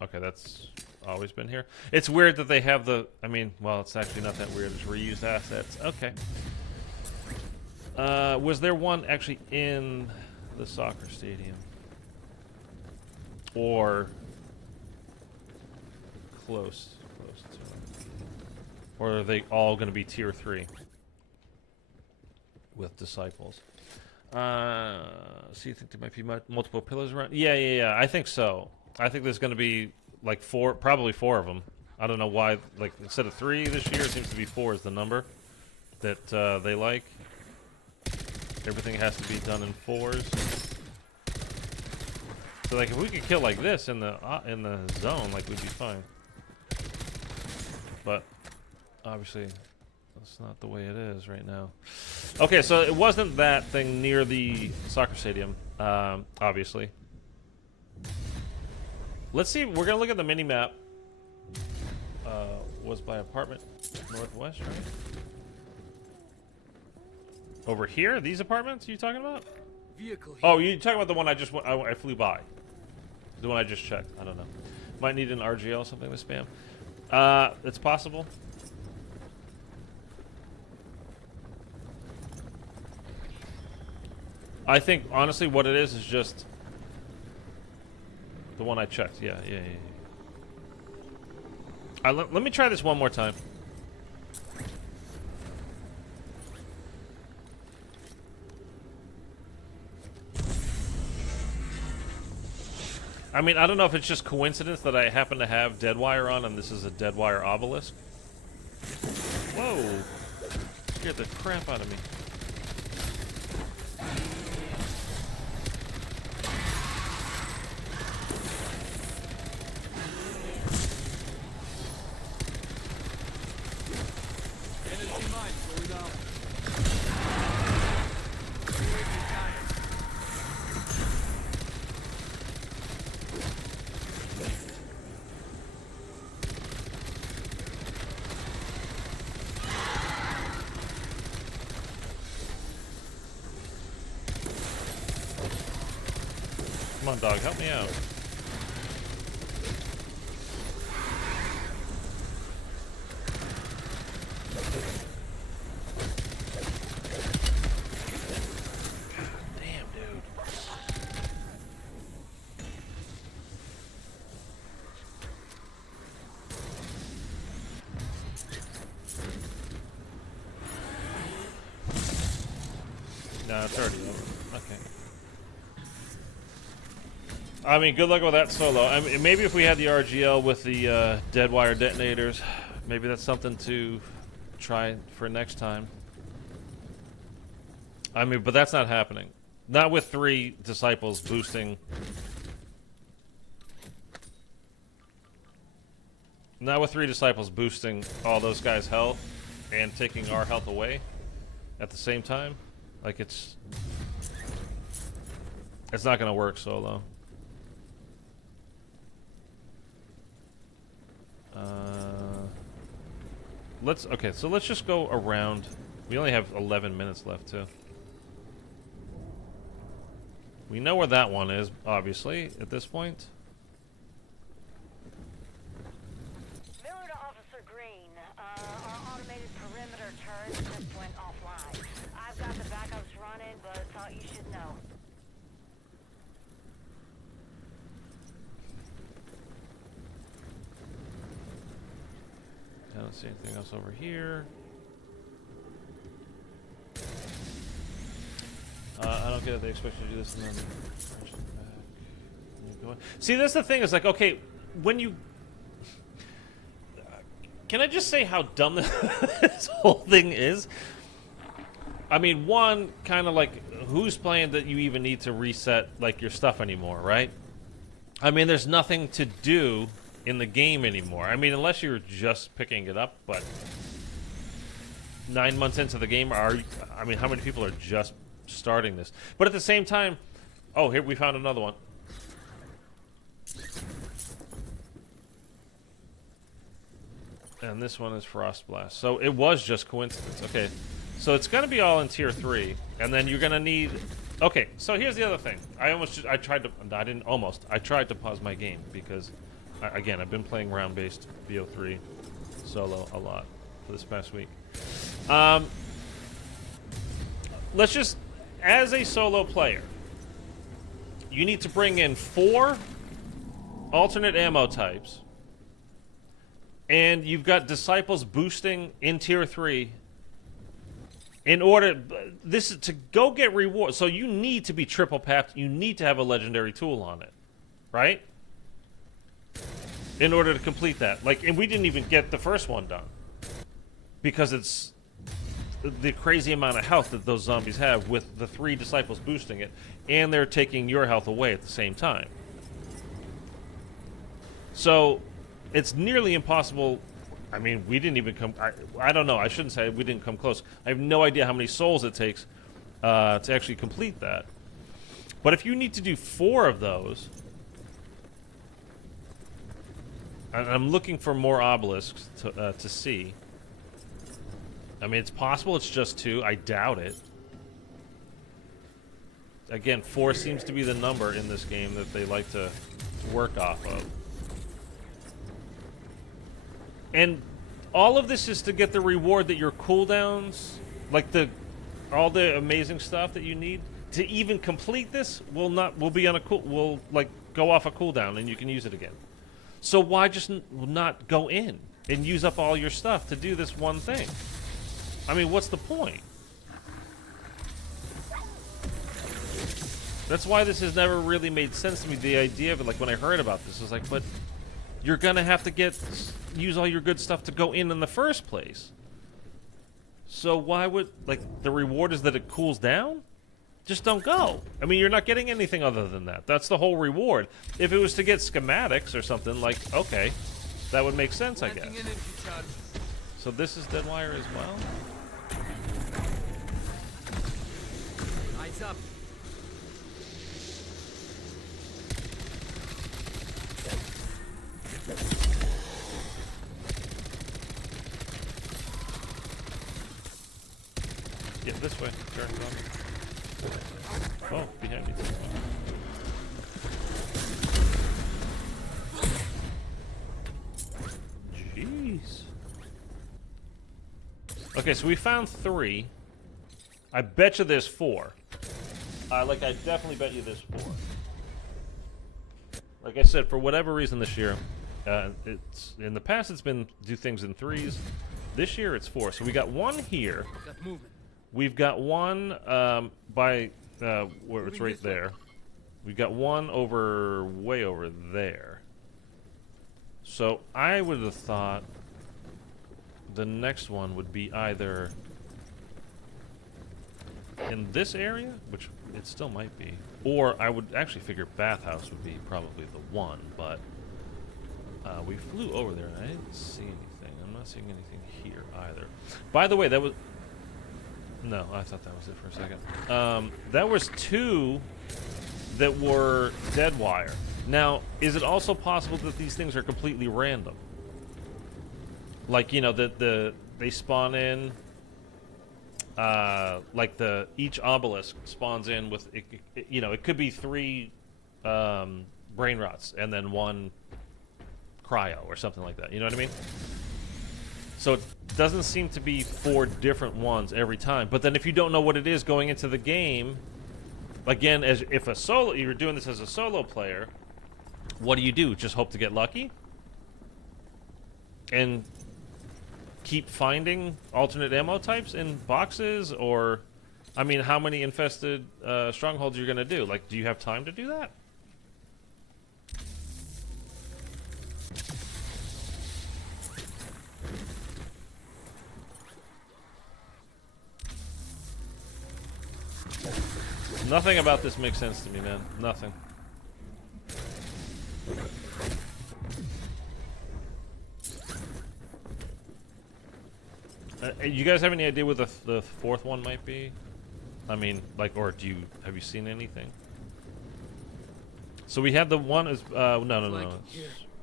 Okay, that's always been here. It's weird that they have the. I mean, well, it's actually not that weird. It's reused assets. Okay. Was there one actually in the soccer stadium, or close to it? Or are they all going to be tier 3 with disciples? So you think there might be multiple pillars around? Yeah. I think so. I think there's going to be like probably four of them. I don't know why. Like instead of 3 this year, it seems to be 4 is the number that they like. Everything has to be done in 4s. So like if we could kill like this in the zone, like we'd be fine. But obviously that's not the way it is right now. Okay, so it wasn't that thing near the soccer stadium, obviously. Let's see, we're gonna look at the mini map. Was by apartment northwest, right? Over here? These apartments you talking about? Vehicle here. Oh, you talking about the one I flew by. The one I just checked. I don't know. Might need an RGL or something to spam. It's possible. I think, honestly, what it is just the one I checked. Yeah. Let me try this one more time. I mean, I don't know if it's just coincidence that I happen to have Deadwire on and this is a Deadwire obelisk. Whoa! Scared the crap out of me. Energy mine going down. Come on, dog, help me out. Damn, dude. No, it's already over. Okay. I mean, good luck with that solo. I mean, maybe if we had the RGL with the dead wire detonators, maybe that's something to try for next time. I mean, but that's not happening. Not with 3 disciples boosting. Not with 3 disciples boosting all those guys' health and taking our health away at the same time. Like, it's not gonna work solo. Okay, so let's just go around. We only have 11 minutes left too. We know where that one is, obviously, at this point. Miller to Officer Green. Our automated perimeter turret just went offline. I've got the backups running, but thought you should know. I don't see anything else over here. I don't get it. They expect you to do this and then crash back. See, that's the thing. Is like, okay, when you... Can I just say how dumb this whole thing is? I mean, one, kind of like, who's playing that you even need to reset, like, your stuff anymore, right? I mean, there's nothing to do in the game anymore. I mean, unless you're just picking it up, but 9 months into the game, I mean, how many people are just starting this? But at the same time, oh, here we found another one. And this one is Frost Blast. So it was just coincidence. Okay, so it's gonna be all in tier 3, and then you're gonna need... Okay, so here's the other thing. I tried to pause my game because again, I've been playing round-based BO3 solo a lot for this past week. Let's just, as a solo player, you need to bring in 4 alternate ammo types, and you've got disciples boosting in tier 3 in order, this is to go get rewards. So you need to be triple papped, you need to have a legendary tool on it, right? In order to complete that. Like, and we didn't even get the first one done because it's the crazy amount of health that those zombies have with the 3 disciples boosting it, and they're taking your health away at the same time. So it's nearly impossible. I mean, we didn't even come... I don't know. I shouldn't say we didn't come close. I have no idea how many souls it takes to actually complete that. But if you need to do 4 of those... And I'm looking for more obelisks to see. I mean, it's possible it's just 2. I doubt it. Again, 4 seems to be the number in this game that they like to work off of. And all of this is to get the reward that your cooldowns, like all the amazing stuff that you need to even complete this will be on a will like go off a cooldown and you can use it again. So why just not go in and use up all your stuff to do this one thing? I mean, what's the point? That's why this has never really made sense to me. The idea of it, like when I heard about this, was like, but you're gonna have to use all your good stuff to go in the first place. So why would, like, the reward is that it cools down? Just don't go. I mean, you're not getting anything other than that. That's the whole reward. If it was to get schematics or something, like, okay, that would make sense, I guess. So this is Deadwire as well? Eyes up. Yeah, this way. Turn it on. Oh, behind me. Jeez. Okay, so we found 3. I bet you there's 4. Like, I definitely bet you there's 4. Like I said, for whatever reason this year, it's in the past it's been do things in 3s. This year it's 4. So we got 1 here. Got movement. We've got 1 by where it's right there. We've got 1 over way over there. So I would have thought the next one would be either in this area, which it still might be, or I would actually figure bathhouse would be probably the one, but we flew over there and I didn't see anything. I'm not seeing anything here either. By the way, that was... No, I thought that was it for a second. That was 2 that were dead wire. Now, is it also possible that these things are completely random? Like, you know, they spawn in... like each obelisk spawns in with, you know, it could be 3 brain rots and then 1 cryo or something like that. You know what I mean? So it doesn't seem to be 4 different ones every time. But then if you don't know what it is going into the game, again, as if you're doing this as a solo player, what do? Just hope to get lucky? And keep finding alternate ammo types in boxes? Or, I mean, how many infested strongholds you're gonna do? Like, do you have time to do that? Nothing about this makes sense to me, man. Nothing. You guys have any idea what the 4th one might be? I mean, like, or have you seen anything? So we had the one is no.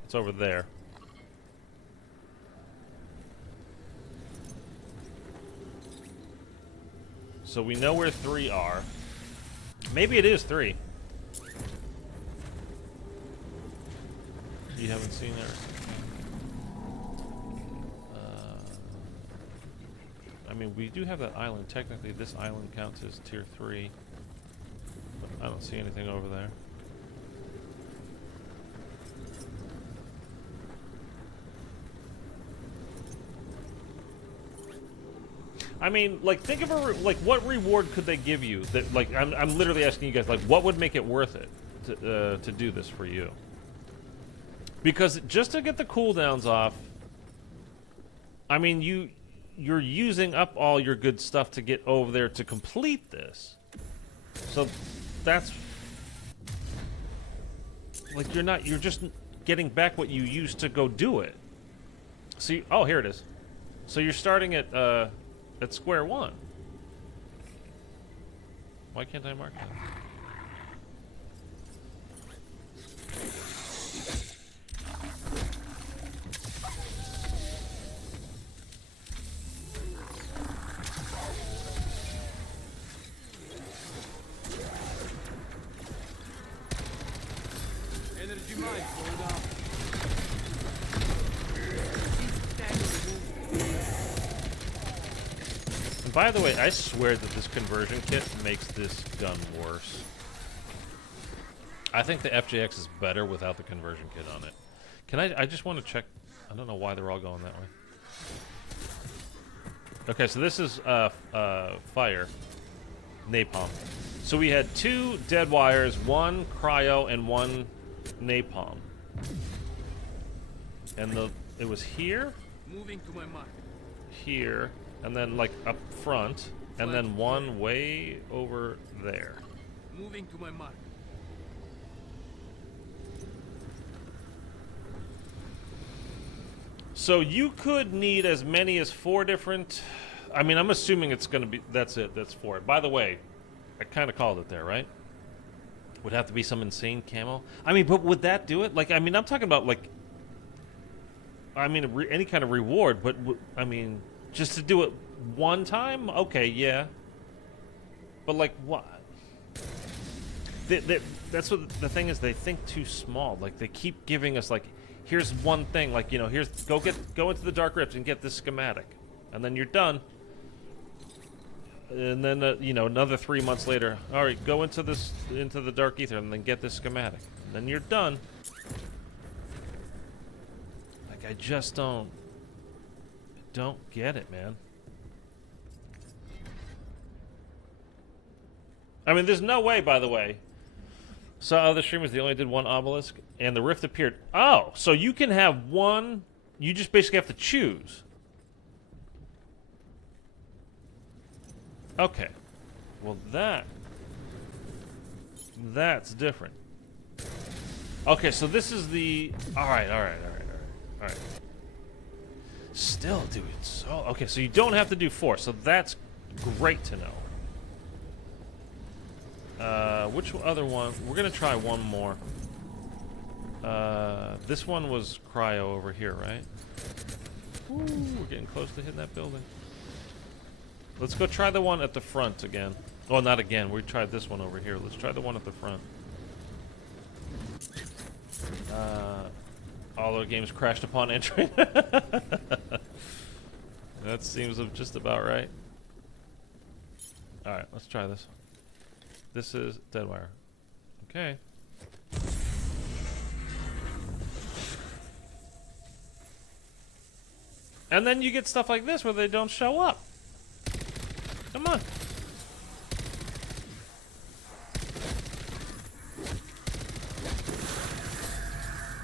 It's over there. So we know where 3 are. Maybe it is 3. You haven't seen it? I mean, we do have that island. Technically, this island counts as tier 3. But I don't see anything over there. I mean, like, think of like, what reward could they give you that, like, I'm literally asking you guys, like, what would make it worth it to do this for you? Because just to get the cooldowns off, I mean, you're using up all your good stuff to get over there to complete this. So that's like, you're just getting back what you used to go do it. See, oh, here it is. So you're starting at square one. Why can't I mark that? Energy mine, hold on. And by the way, I swear that this conversion kit makes this gun worse. I think the FJX is better without the conversion kit on it. Can I just want to check. I don't know why they're all going that way. Okay, so this is fire. Napalm. So we had 2 dead wires, 1 cryo, and 1 napalm. And it was here, Moving to my mark. here, and then like up front, and then 1 way over there. Moving to my mark. So you could need as many as 4 different. I mean, I'm assuming it's going to be. That's it. That's 4. By the way, I kind of called it there, right? Would have to be some insane camo. I mean, but would that do it? Like, I mean, I'm talking about like. I mean, any kind of reward, but I mean, just to do it one time, okay, yeah. But like, what? That's what the thing is. They think too small. Like, they keep giving us like, here's one thing. Like, you know, here's go into the Dark Rift and get this schematic, and then you're done. And then, you know, another 3 months later, all right, go into the Dark Aether and then get this schematic. And then you're done. Like, I just don't get it, man. I mean, there's no way, by the way. So other streamers, they only did one obelisk, and the rift appeared. Oh, so you can have one. You just basically have to choose. Okay. Well, that's different. Okay, so this is the. All right. Still, dude. So okay, so you don't have to do 4. So that's great to know. Which other one? We're gonna try one more. This one was cryo over here, right? Ooh, we're getting close to hitting that building. Let's go try the one at the front again. Oh, not again. We tried this one over here. Let's try the one at the front. All our games crashed upon entry. That seems just about right. Alright, let's try this. This is Deadwire. Okay. And then you get stuff like this where they don't show up. Come on.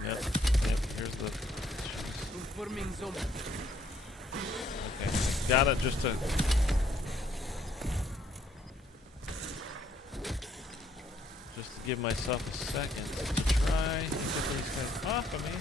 Yep, here's the... Informing zombie. Okay, got it just to... Just to give myself a second to try and get these things off of me.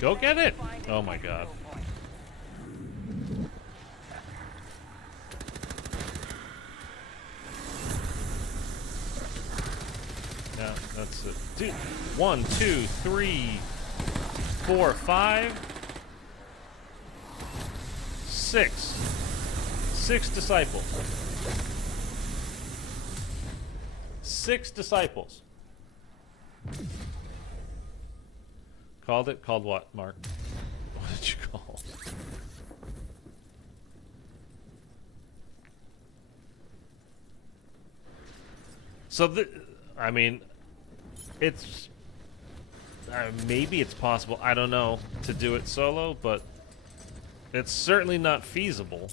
Go get it! Oh my god. Yeah, that's it. Dude, 1, 2, 3, 4, 5, 6. 6 disciples. 6 disciples. Called it? Called what, Mark? What did you call? So, I mean, it's... maybe it's possible, I don't know, to do it solo, but it's certainly not feasible.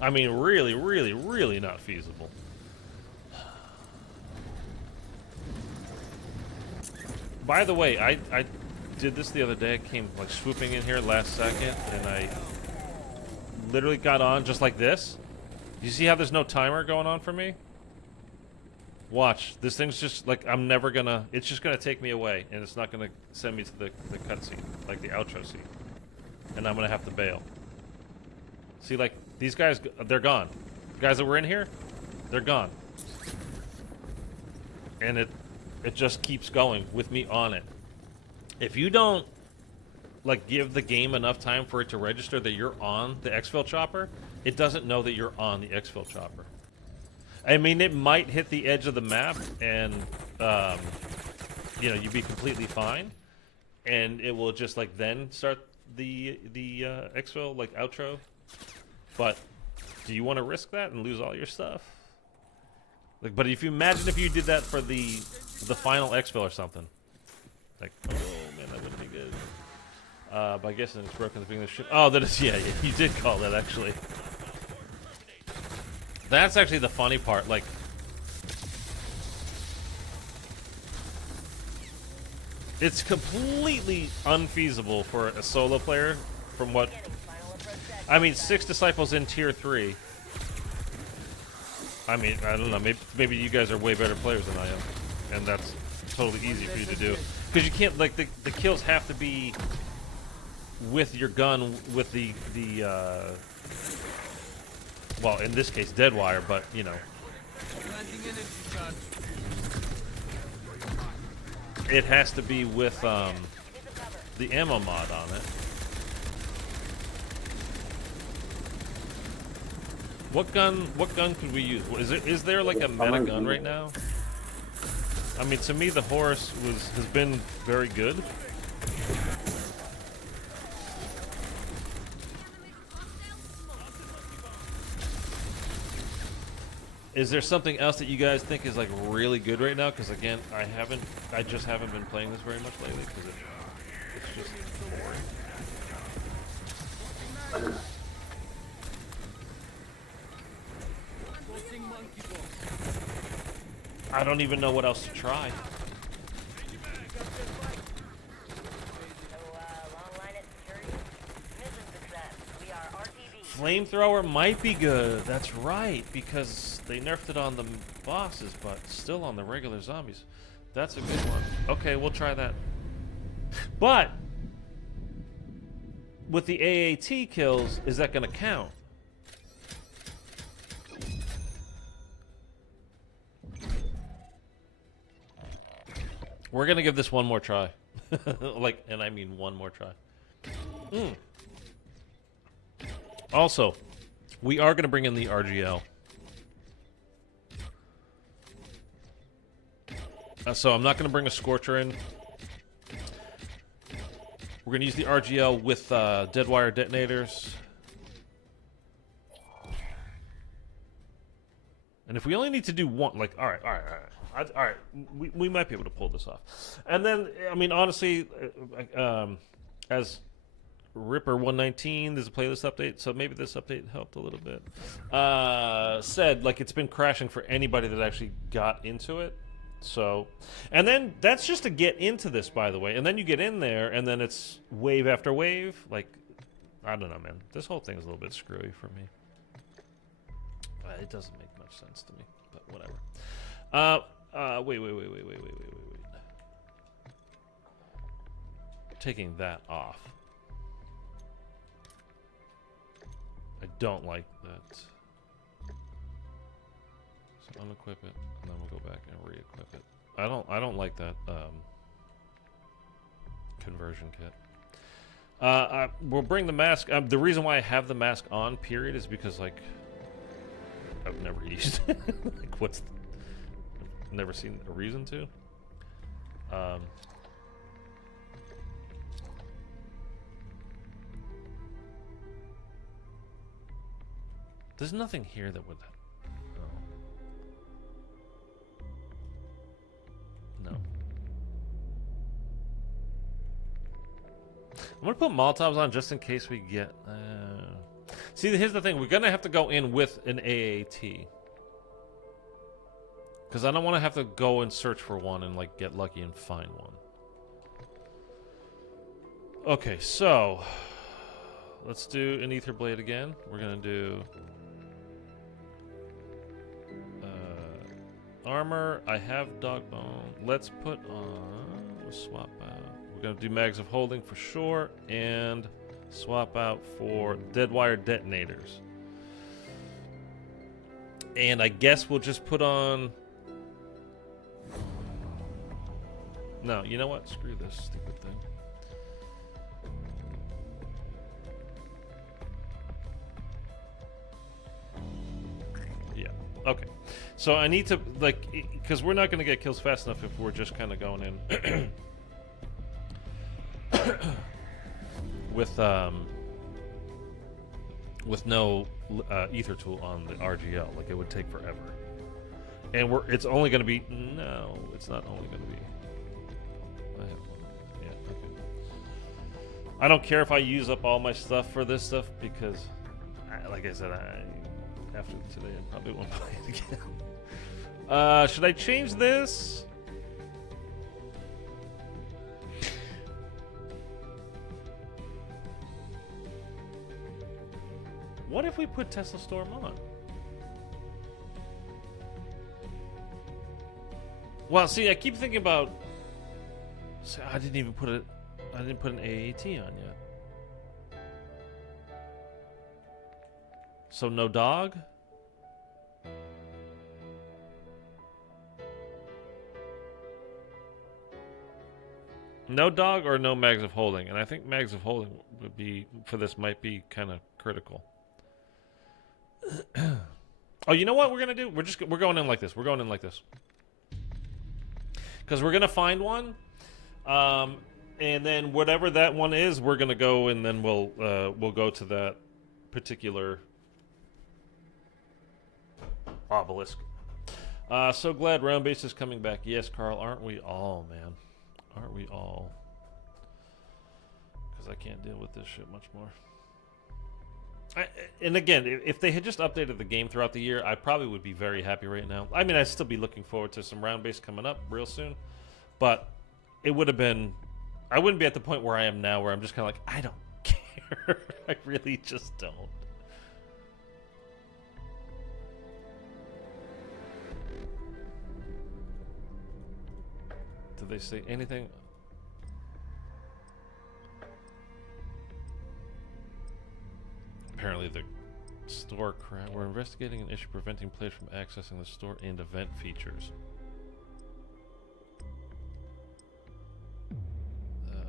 I mean, really, really, really not feasible. By the way, I did this the other day. I came like swooping in here last second, and I literally got on just like this. You see how there's no timer going on for me? Watch. This thing's just like, I'm never gonna... It's just gonna take me away, and it's not gonna send me to the cutscene, like the outro scene. And I'm gonna have to bail. See, like, these guys, they're gone. The guys that were in here, they're gone. And it just keeps going with me on it. If you don't, like, give the game enough time for it to register that you're on the exfil chopper, it doesn't know that you're on the exfil chopper. I mean, it might hit the edge of the map and, you know, you'd be completely fine. And it will just, like, then start the exfil, like, outro. But do you want to risk that and lose all your stuff? Like, but if you imagine if you did that for the final exfil or something, like, oh man, that wouldn't be good. But I guess then it's broken at the beginning of the ship. Oh, that is, yeah, you did call that actually. That's actually the funny part. Like, it's completely unfeasible for a solo player from what. I mean, 6 disciples in tier 3. I mean, I don't know. Maybe you guys are way better players than I am, and that's totally easy for you to do. Because you can't, like, the kills have to be with your gun with the well, in this case, dead wire, but you know. it has to be with the ammo mod on it. What gun could we use? Is there like a meta gun right now? I mean, to me, the horse has been very good. Is there something else that you guys think is like really good right now? Because again, I just haven't been playing this very much lately because it's just boring. I don't even know what else to try. Flamethrower might be good. That's right, because they nerfed it on the bosses, but still on the regular zombies. That's a good one. Okay, we'll try that. But with the AAT kills, is that going to count? We're going to give this one more try. Like, and I mean one more try. Also, we are going to bring in the RGL. So I'm not going to bring a Scorcher in. We're going to use the RGL with dead wire detonators. And if we only need to do one, like, all right, we might be able to pull this off. And then, I mean, honestly, as Ripper 119, there's a playlist update, so maybe this update helped a little bit. Said, like, it's been crashing for anybody that actually got into it. So, and then that's just to get into this, by the way. And then you get in there, and then it's wave after wave. Like, I don't know, man. This whole thing is a little bit screwy for me. It doesn't make much sense to me, but whatever. Wait. Taking that off. I don't like that. So unequip it, and then we'll go back and re-equip it. I don't like that conversion kit. We'll bring the mask. The reason why I have the mask on, period, is because like I've never used it. Like I've never seen a reason to. There's nothing here that would. No. I'm gonna put Molotovs on just in case we get. See, here's the thing: we're gonna have to go in with an AAT because I don't want to have to go and search for one and like get lucky and find one. Okay, so let's do an Ether Blade again. We're gonna do armor. I have dog bone. Let's put on swap out. We're gonna do mags of holding for sure, and swap out for dead wire detonators. And I guess we'll just put on. No, you know what? Screw this stupid thing. Yeah. Okay. So I need to, like, because we're not going to get kills fast enough if we're just kind of going in with no ether tool on the RGL. Like, it would take forever. And it's only going to be, no, it's not only going to be, I have one. Yeah, okay. I don't care if I use up all my stuff for this stuff because, like I said, after today I probably won't play it again. Should I change this? What if we put Tesla Storm on? Well, see, I keep thinking about. See, I didn't even put it. I didn't put an AAT on yet. So no dog. No dog or no mags of holding, and I think mags of holding would be for this might be kind of critical. Oh, you know what we're gonna do? We're going in like this. We're going in like this because we're gonna find one, and then whatever that one is, we're gonna go and then we'll go to that particular obelisk. So glad round base is coming back. Yes, Carl, aren't we all, man? Aren't we all? Because I can't deal with this shit much more. And again, if they had just updated the game throughout the year, I probably would be very happy right now. I mean, I'd still be looking forward to some round base coming up real soon. But it would have been... I wouldn't be at the point where I am now, where I'm just kind of like, I don't care. I really just don't. Did they say anything? Apparently the store crash. We're investigating an issue preventing players from accessing the store and event features.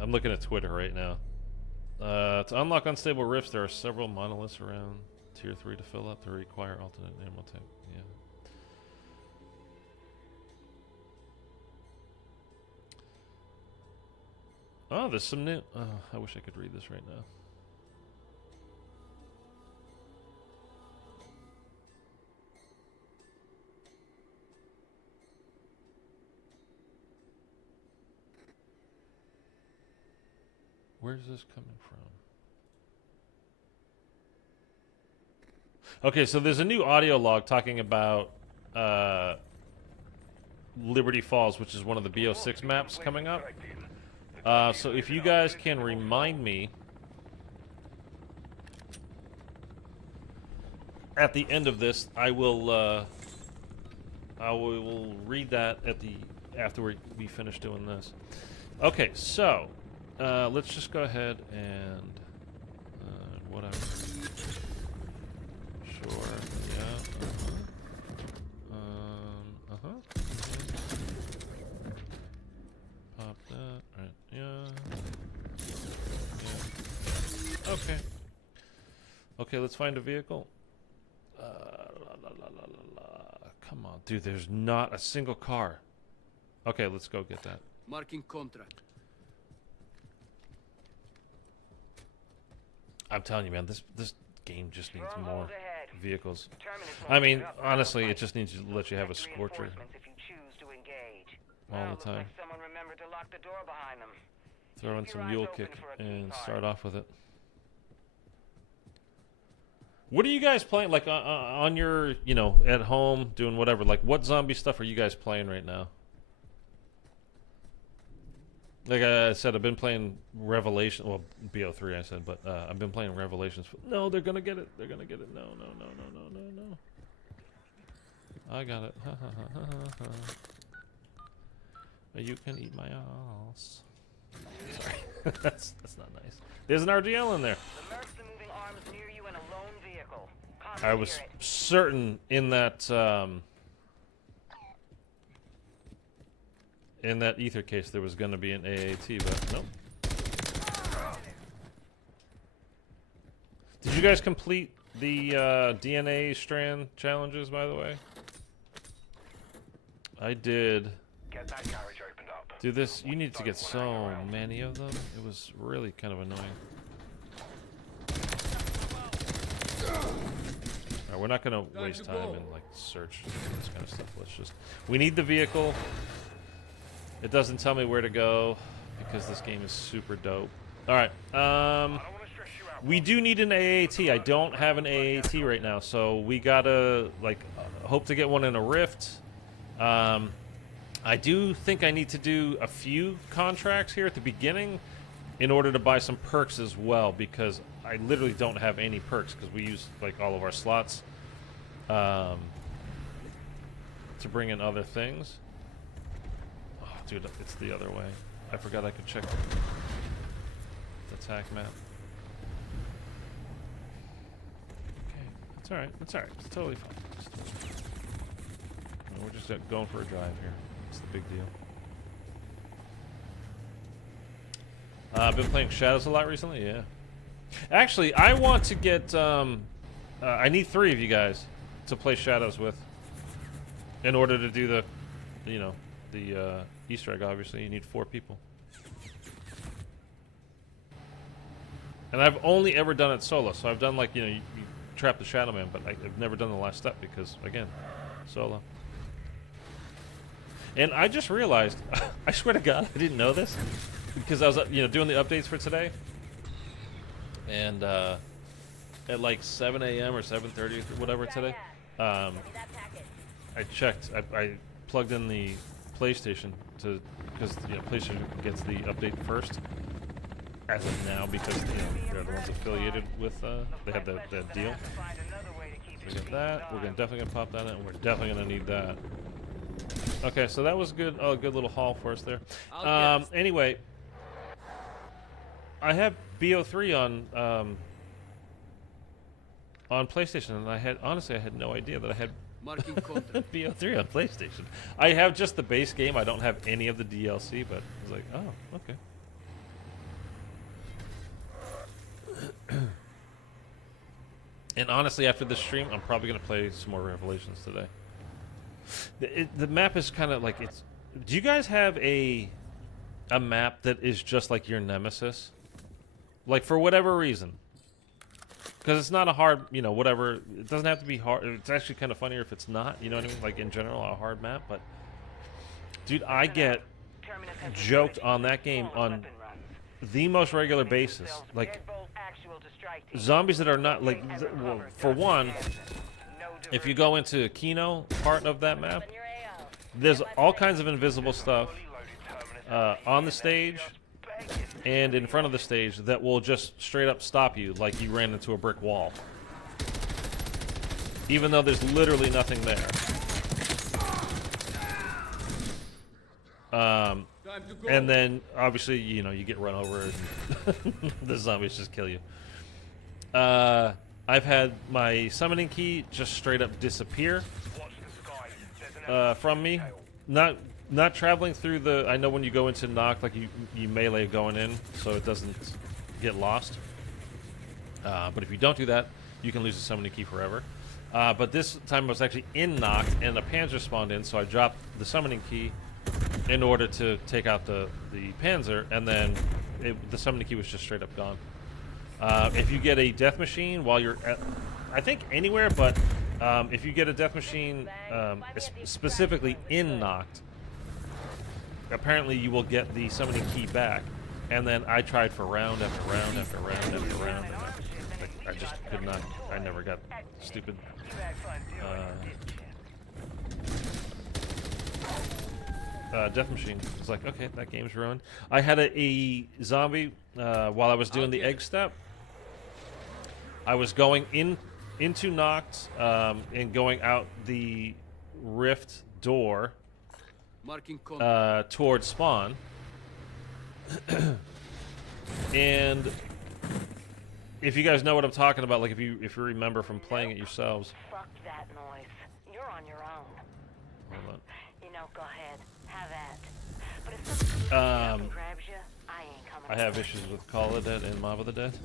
I'm looking at Twitter right now. To unlock unstable rifts, there are several monoliths around tier 3 to fill up to require alternate ammo tank. Yeah. Oh, there's some new... Oh, I wish I could read this right now. Where's this coming from? Okay, so there's a new audio log talking about Liberty Falls, which is one of the BO6 maps coming up. So if you guys can remind me at the end of this, I will read that at the after we finish doing this. Okay, so let's just go ahead and whatever. Sure. Yeah. Pop that. Right. Yeah. Okay. Okay, let's find a vehicle. Come on, dude. There's not a single car. Okay, let's go get that. Marking contract. I'm telling you, man, this game just needs more vehicles. I mean, honestly, it just needs to let you have a scorcher all the time. Throw in some mule kick and start off with it. What are you guys playing? Like on your, you know, at home doing whatever. Like, what zombie stuff are you guys playing right now? Like I said, I've been playing Revelation. Well, BO3 I said, but I've been playing Revelations. No, they're gonna get it. They're gonna get it. No, no, no, no, no, no, no. I got it. Ha ha ha ha ha. You can eat my ass. Sorry, that's not nice. There's an RGL in there. I was certain in that ether case there was going to be an AAT, but nope. Did you guys complete the DNA strand challenges, by the way? I did. Get that garage opened up. Dude, this, you need to get so many of them. It was really kind of annoying. Alright, we're not going to waste time and like search this kind of stuff. Let's just... We need the vehicle. It doesn't tell me where to go because this game is super dope. Alright, we do need an AAT. I don't have an AAT right now, so we gotta like hope to get one in a rift. I do think I need to do a few contracts here at the beginning in order to buy some perks as well, because I literally don't have any perks because we use like all of our slots to bring in other things. Oh, dude, it's the other way. I forgot I could check the attack map. Okay, it's alright. It's alright. It's totally fine. We're just going for a drive here. It's the big deal. I've been playing Shadows a lot recently. Yeah. Actually, I want to get. I need 3 of you guys to play Shadows with. In order to do the, you know, the Easter egg. Obviously, you need 4 people. And I've only ever done it solo. So I've done like, you know, you trap the Shadow Man, but I've never done the last step because, again, solo. And I just realized, I swear to God, I didn't know this because I was, you know, doing the updates for today. And at like 7 a.m. or 7:30 or whatever today, I checked. I plugged in the PlayStation to because you know PlayStation gets the update first as of now because you know they're the ones affiliated with. They have that deal. So we got that. We're definitely gonna pop that in. And we're definitely gonna need that. Okay, so that was good. A good little haul for us there. Anyway, I have BO3 on PlayStation, and I had no idea that I had Marking contact. BO3 on PlayStation. I have just the base game. I don't have any of the DLC, but I was like, oh, okay. And honestly, after this stream, I'm probably gonna play some more Revelations today. The map is kind of like it's. Do you guys have a map that is just like your nemesis? Like for whatever reason, because it's not a hard, you know, whatever. It doesn't have to be hard. It's actually kind of funnier if it's not. You know what I mean? Like in general, a hard map. But dude, I get joked on that game on the most regular basis. Like zombies that are not like. Well, for one, if you go into Kino part of that map, there's all kinds of invisible stuff on the stage and in front of the stage that will just straight up stop you like you ran into a brick wall. Even though there's literally nothing there. And then, obviously, you know, you get run over and the zombies just kill you. I've had my summoning key just straight up disappear from me. Not traveling through the... I know when you go into knock, like you melee going in, so it doesn't get lost. But if you don't do that, you can lose the summoning key forever. But this time I was actually in knocked, and a panzer spawned in, so I dropped the summoning key in order to take out the panzer, and then the summoning key was just straight up gone. If you get a death machine while you're at... I think anywhere, but if you get a death machine specifically in knocked, apparently you will get the summoning key back. And then I tried for round after round after round after round, and I just could not. I never got stupid death machine. It's like, okay, that game's ruined. I had a zombie while I was doing the egg step. I was going into knocked and going out the rift door towards spawn. And if you guys know what I'm talking about, like if you remember from playing it yourselves. Fuck that noise. You're on your own. Hold on. You know, go ahead. Have at. But if something grabs you, I ain't coming. I have issues with Call of the Dead and Mob of the Dead.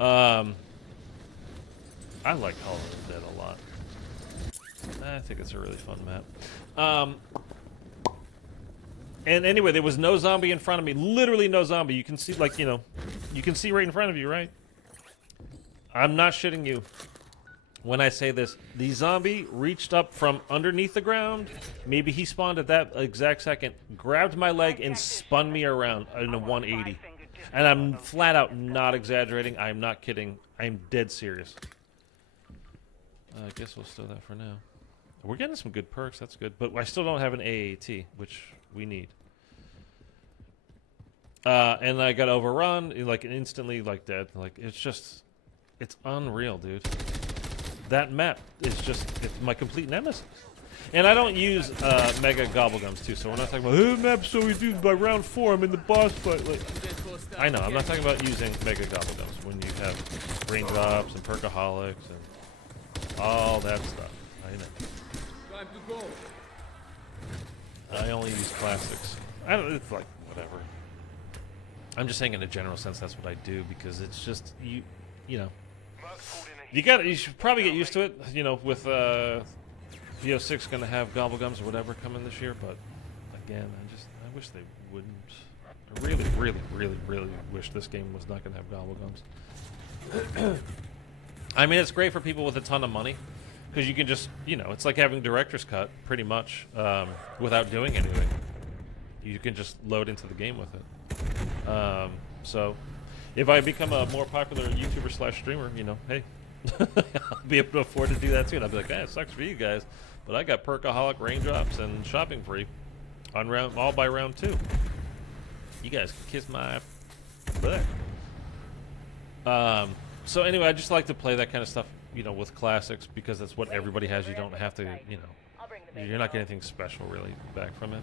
I like Call of the Dead a lot. I think it's a really fun map. And anyway, there was no zombie in front of me. Literally no zombie. You can see, like, you know, you can see right in front of you, right? I'm not shitting you when I say this. The zombie reached up from underneath the ground. Maybe he spawned at that exact second, grabbed my leg, and spun me around in a 180. And I'm flat out not exaggerating. I'm not kidding. I'm dead serious. I guess we'll stow that for now. We're getting some good perks. That's good. But I still don't have an AAT, which we need. And I got overrun, like instantly, like dead. Like it's unreal, dude. That map is it's my complete nemesis. And I don't use mega gobblegums too, so we're not talking about map. So we do by round 4. I'm in the boss fight. Like, I know. I'm not talking about using mega gobblegums when you have raindrops and perkaholics and all that stuff. I know. Time to go. I only use classics. It's like whatever. I'm just saying in a general sense that's what I do because it's just you know. Merc pulled in a You should probably get used to it, you know, with VO6 going to have gobblegums or whatever coming this year, but again, I wish they wouldn't. I really, really, really, really wish this game was not going to have gobblegums. I mean, it's great for people with a ton of money because you can just, you know, it's like having director's cut pretty much without doing anything. You can just load into the game with it. So if I become a more popular YouTuber / streamer, you know, hey, I'll be able to afford to do that too. And I'll be like, it sucks for you guys, but I got perkaholic, raindrops, and shopping free on all by round 2. You guys can kiss my butt. So anyway, I just like to play that kind of stuff, you know, with classics because that's what everybody has. You don't have to, you know, you're not getting anything special really back from it.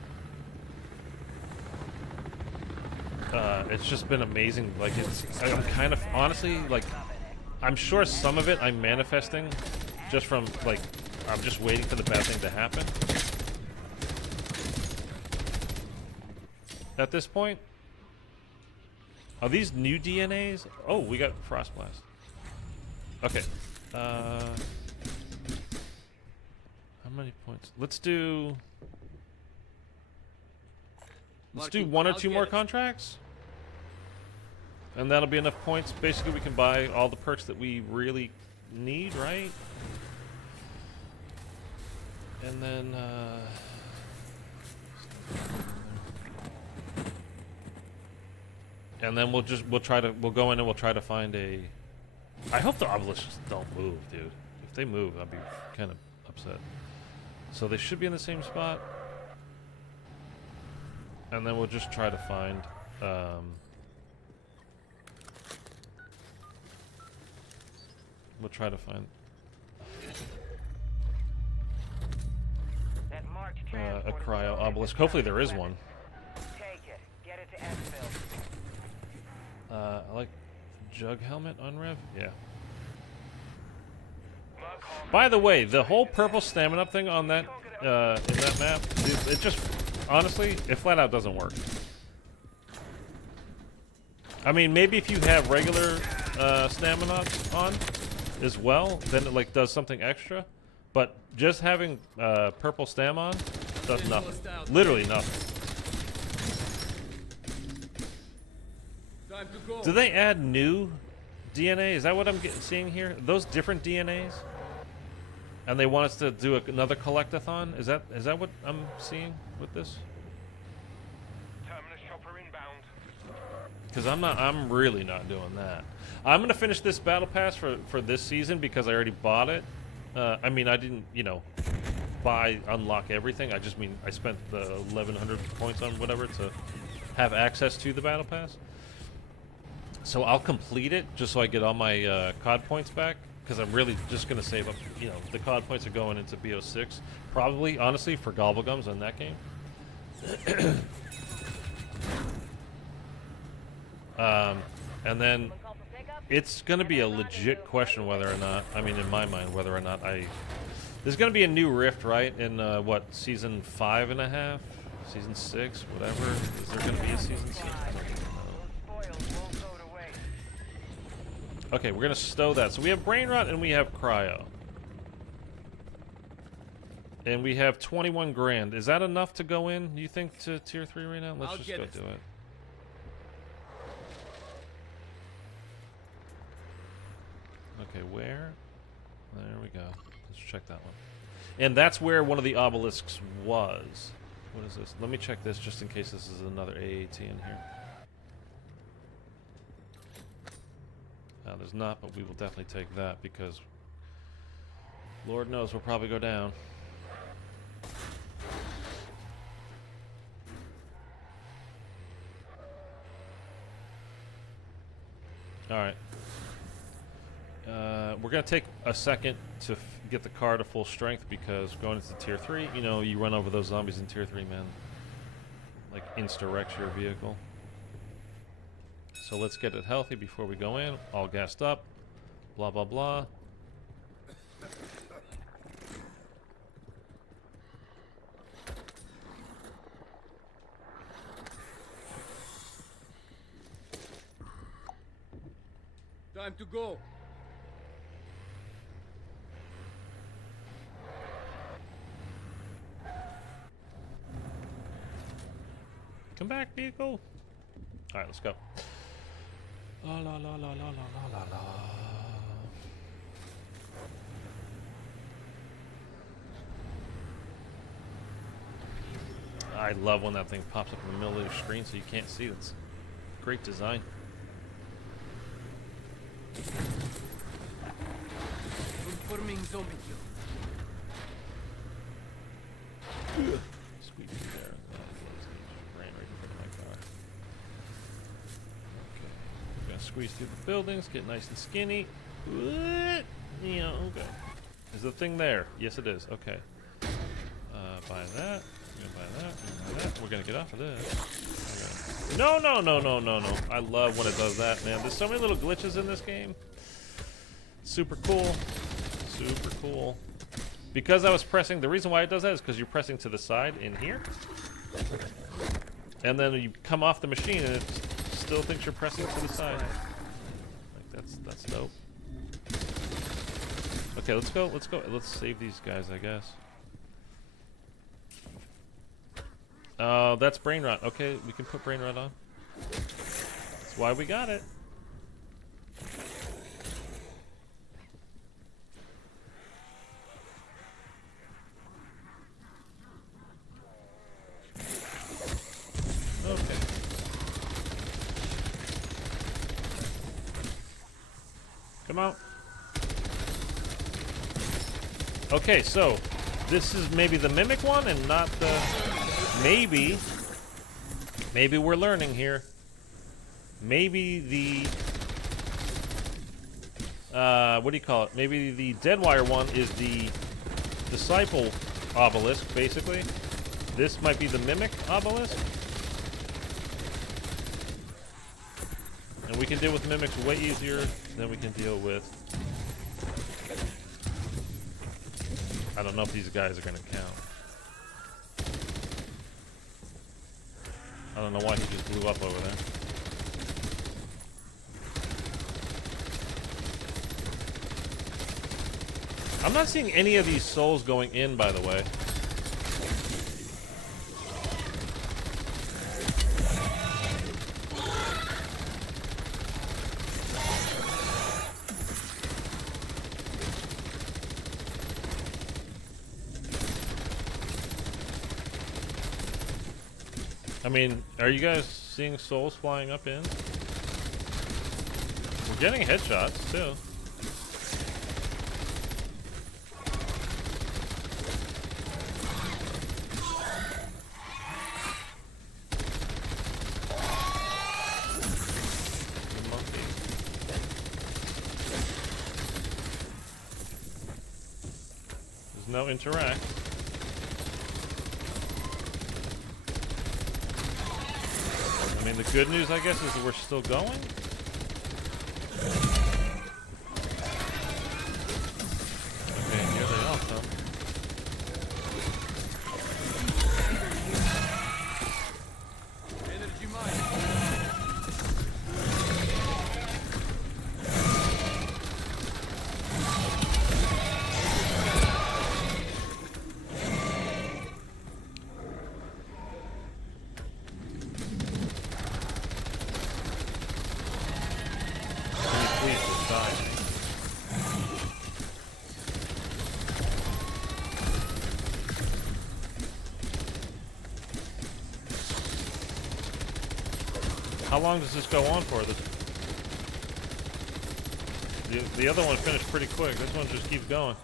It's just been amazing. Like, I'm kind of, honestly, like, I'm sure some of it I'm manifesting just from, like, I'm just waiting for the bad thing to happen. At this point. Are these new DNAs? Oh, we got Frostblast. Okay. How many points? Let's do 1 or 2 more contracts. And that'll be enough points. Basically, we can buy all the perks that we really need, right? And then, we'll go in and we'll try to find a. I hope the obelisks don't move, dude. If they move, I'll be kind of upset. So they should be in the same spot. And then we'll just try to find. We'll try to find that marked a transport is cryo loaded obelisk. with Hopefully there is weapons. one. Take it. Get it to Esville. I like jug helmet on rev. Yeah. Merc hog By the way, the whole purple stamina up thing on that in that map, it just honestly, it flat out doesn't work. I mean, maybe if you have regular stamina on as well, then it like does something extra. But just having purple stam on does nothing. Literally nothing. Time to go. Do they add new DNA? Is that what I'm seeing here? Those different DNAs? And they want us to do another collectathon? Is that what I'm seeing with this? terminus chopper inbound. Because I'm really not doing that. I'm gonna finish this battle pass for this season because I already bought it. I mean, I didn't, you know, unlock everything. I just mean I spent the 1,100 points on whatever to have access to the battle pass. So I'll complete it just so I get all my COD points back. Because I'm really just gonna save up. You know, the COD points are going into BO6, probably, honestly, for gobblegums on that game. And then it's going to be a legit question whether or not, I mean, in my mind, whether or not there's going to be a new rift, right? In, what, season 5.5? Season 6? Whatever. Is there going to be a season 6? Those spoils won't go to waste. Okay, we're going to stow that. So we have brain rot and we have cryo. And we have 21 grand. Is that enough to go in, you think, to tier 3 right now? Let's I'll just get go it. do it. Okay, where? There we go. Let's check that one. And that's where one of the obelisks was. What is this? Let me check this just in case this is another AAT in here. There's not, but we will definitely take that because Lord knows we'll probably go down. Alright. We're going to take a second to get the car to full strength because going into tier 3, you know, you run over those zombies in tier 3, man. Like, insta-wrecks your vehicle. So let's get it healthy before we go in. All gassed up. Blah, blah, blah. Time to go. Come back, vehicle. All right, let's go. La la la la la la la la. I love when that thing pops up in the middle of your screen so you can't see. That's great design. Confirming zombie kill. Squeeze through there. Ran right in front of my car. Okay. We're gonna squeeze through the buildings, get nice and skinny. Yeah, okay. Is the thing there? Yes, it is. Okay. Buy that. We're gonna buy that. We're gonna buy that. We're gonna get off of this. No, no, no, no, no, no. I love when it does that, man. There's so many little glitches in this game. Super cool. Super cool. Because I was pressing, the reason why it does that is because you're pressing to the side in here. And then you come off the machine and it still thinks you're pressing to the side. Like that's dope. Okay, let's go, let's go. Let's save these guys, I guess. That's brain rot. Okay, we can put brain rot on. That's why we got it. Okay. Come out. Okay, so this is maybe the mimic one and not the... Maybe we're learning here. Maybe the... what do you call it? Maybe the Deadwire one is the disciple obelisk, basically. This might be the mimic obelisk. And we can deal with mimics way easier than we can deal with... I don't know if these guys are going to count. I don't know why he just blew up over there. I'm not seeing any of these souls going in, by the way. I mean, are you guys seeing souls flying up in? We're getting headshots, too. The monkey. There's no interact. I mean, the good news, I guess, is that we're still going. Okay, here they all come. Energy mine. Please just die. How long does this go on for? The other one finished pretty quick. This one just keeps going.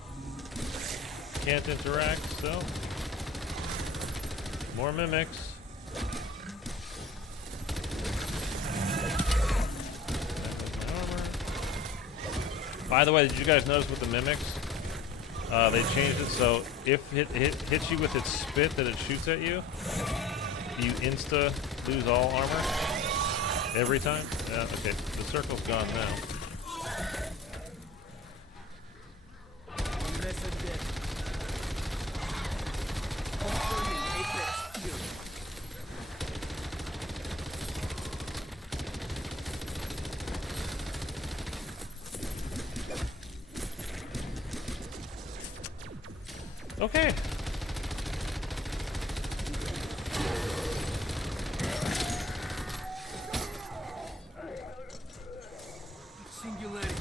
Can't interact, so more mimics. By the way, did you guys notice with the mimics? They changed it so if it hits you with its spit that it shoots at you, you insta lose all armor every time. Yeah, okay, the circle's gone now. Less undead. Confirming Apex kill. Okay. Singularity.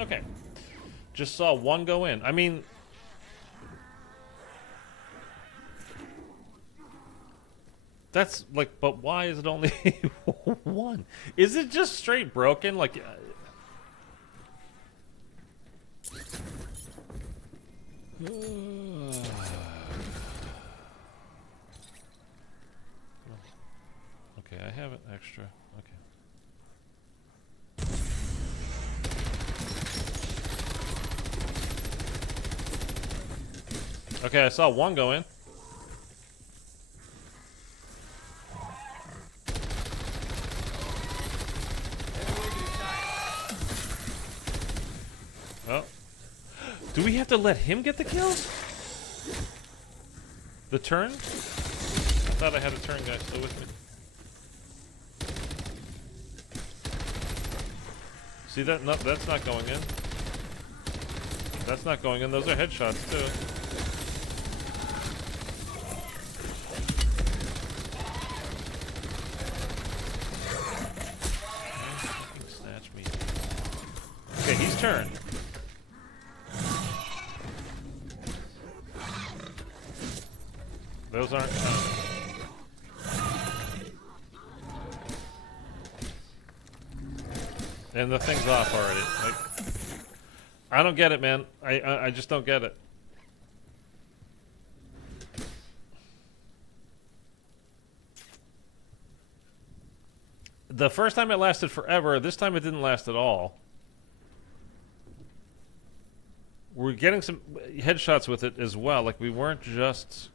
Okay. Just saw one go in. I mean... That's like, but why is it only one? Is it just straight broken? Like... Okay, I have an extra. Okay. Okay, I saw one go in. Oh. Do we have to let him get the kills? The turn? I thought I had a turn guy still with me. See that? No, that's not going in. That's not going in. Those are headshots too. Snatch me. Okay, he's turned. Those aren't counting. And the thing's off already. Like, I don't get it, man. I just don't get it. The first time it lasted forever. This time it didn't last at all. We're getting some headshots with it as well. Like, we weren't just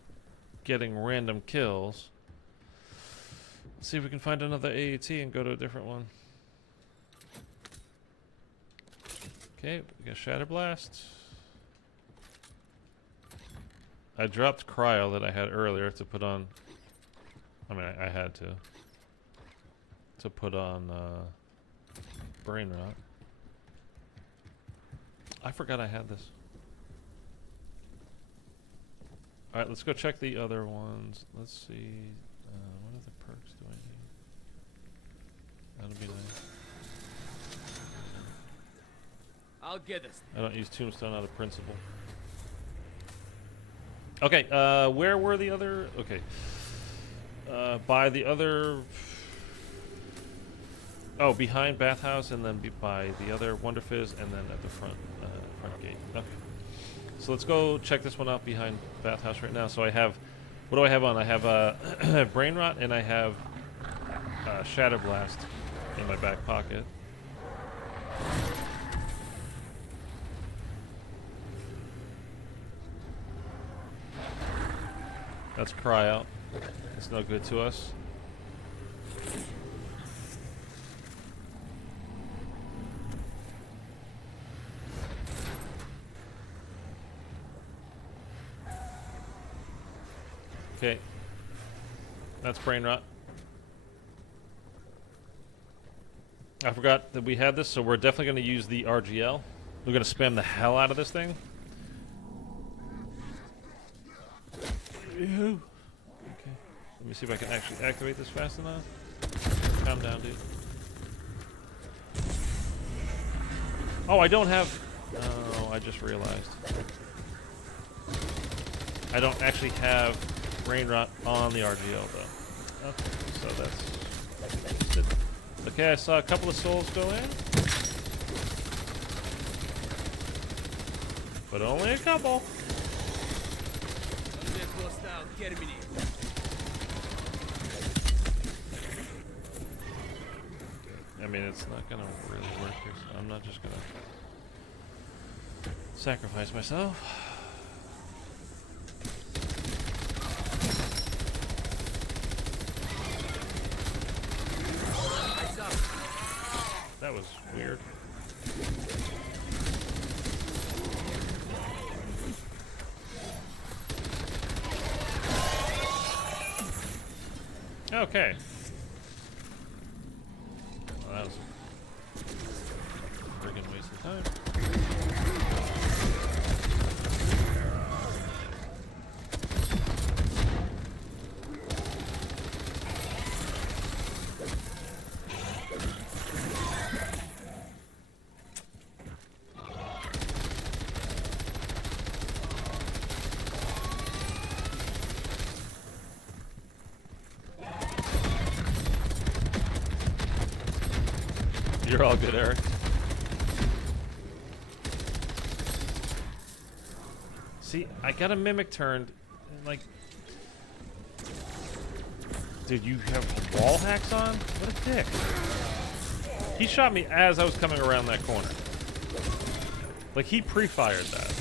getting random kills. Let's see if we can find another AAT and go to a different one. Okay, we got Shatter Blast. I dropped Cryo that I had earlier to put on. I mean, I had to put on Brain Rot. I forgot I had this. Alright, let's go check the other ones. Let's see. What other perks do I need? That'll be nice. I'll get this. I don't use Tombstone out of principle. Okay, where were the other... Okay. By the other... Oh, behind Bathhouse, and then by the other Wonder Fizz, and then at the front gate. Okay. So let's go check this one out behind Bathhouse right now. So I have... What do I have on? I have Brain Rot, and I have Shatter Blast in my back pocket. That's Cry Out. It's no good to us. Okay. That's Brain Rot. I forgot that we had this, so we're definitely going to use the RGL. We're going to spam the hell out of this thing. Okay. Let me see if I can actually activate this fast enough. Calm down, dude. Oh, I don't have... Oh, I just realized. I don't actually have Brain Rot on the RGL, though. Okay, so that's... Okay, I saw a couple of souls go in. But only a couple. I mean, it's not gonna really work here, so I'm not just gonna sacrifice myself. That was weird. Okay. Well, that was a friggin' waste of time. You're all good, Eric. See, I got a mimic turned, and like, dude, you have wall hacks on? What a dick. He shot me as I was coming around that corner. Like, he pre-fired that.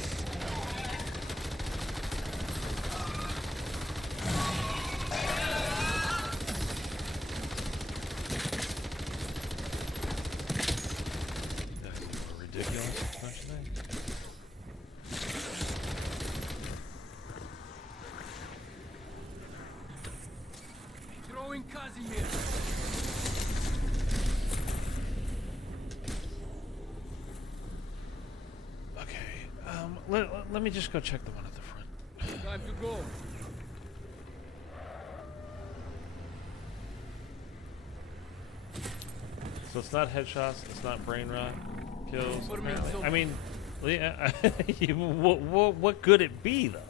Throwing Casimir. Okay, let me just go check the one at the front. Time to go. So it's not headshots, it's not brain rot kills. For me, Apparently. so- I mean, yeah, what could it be though?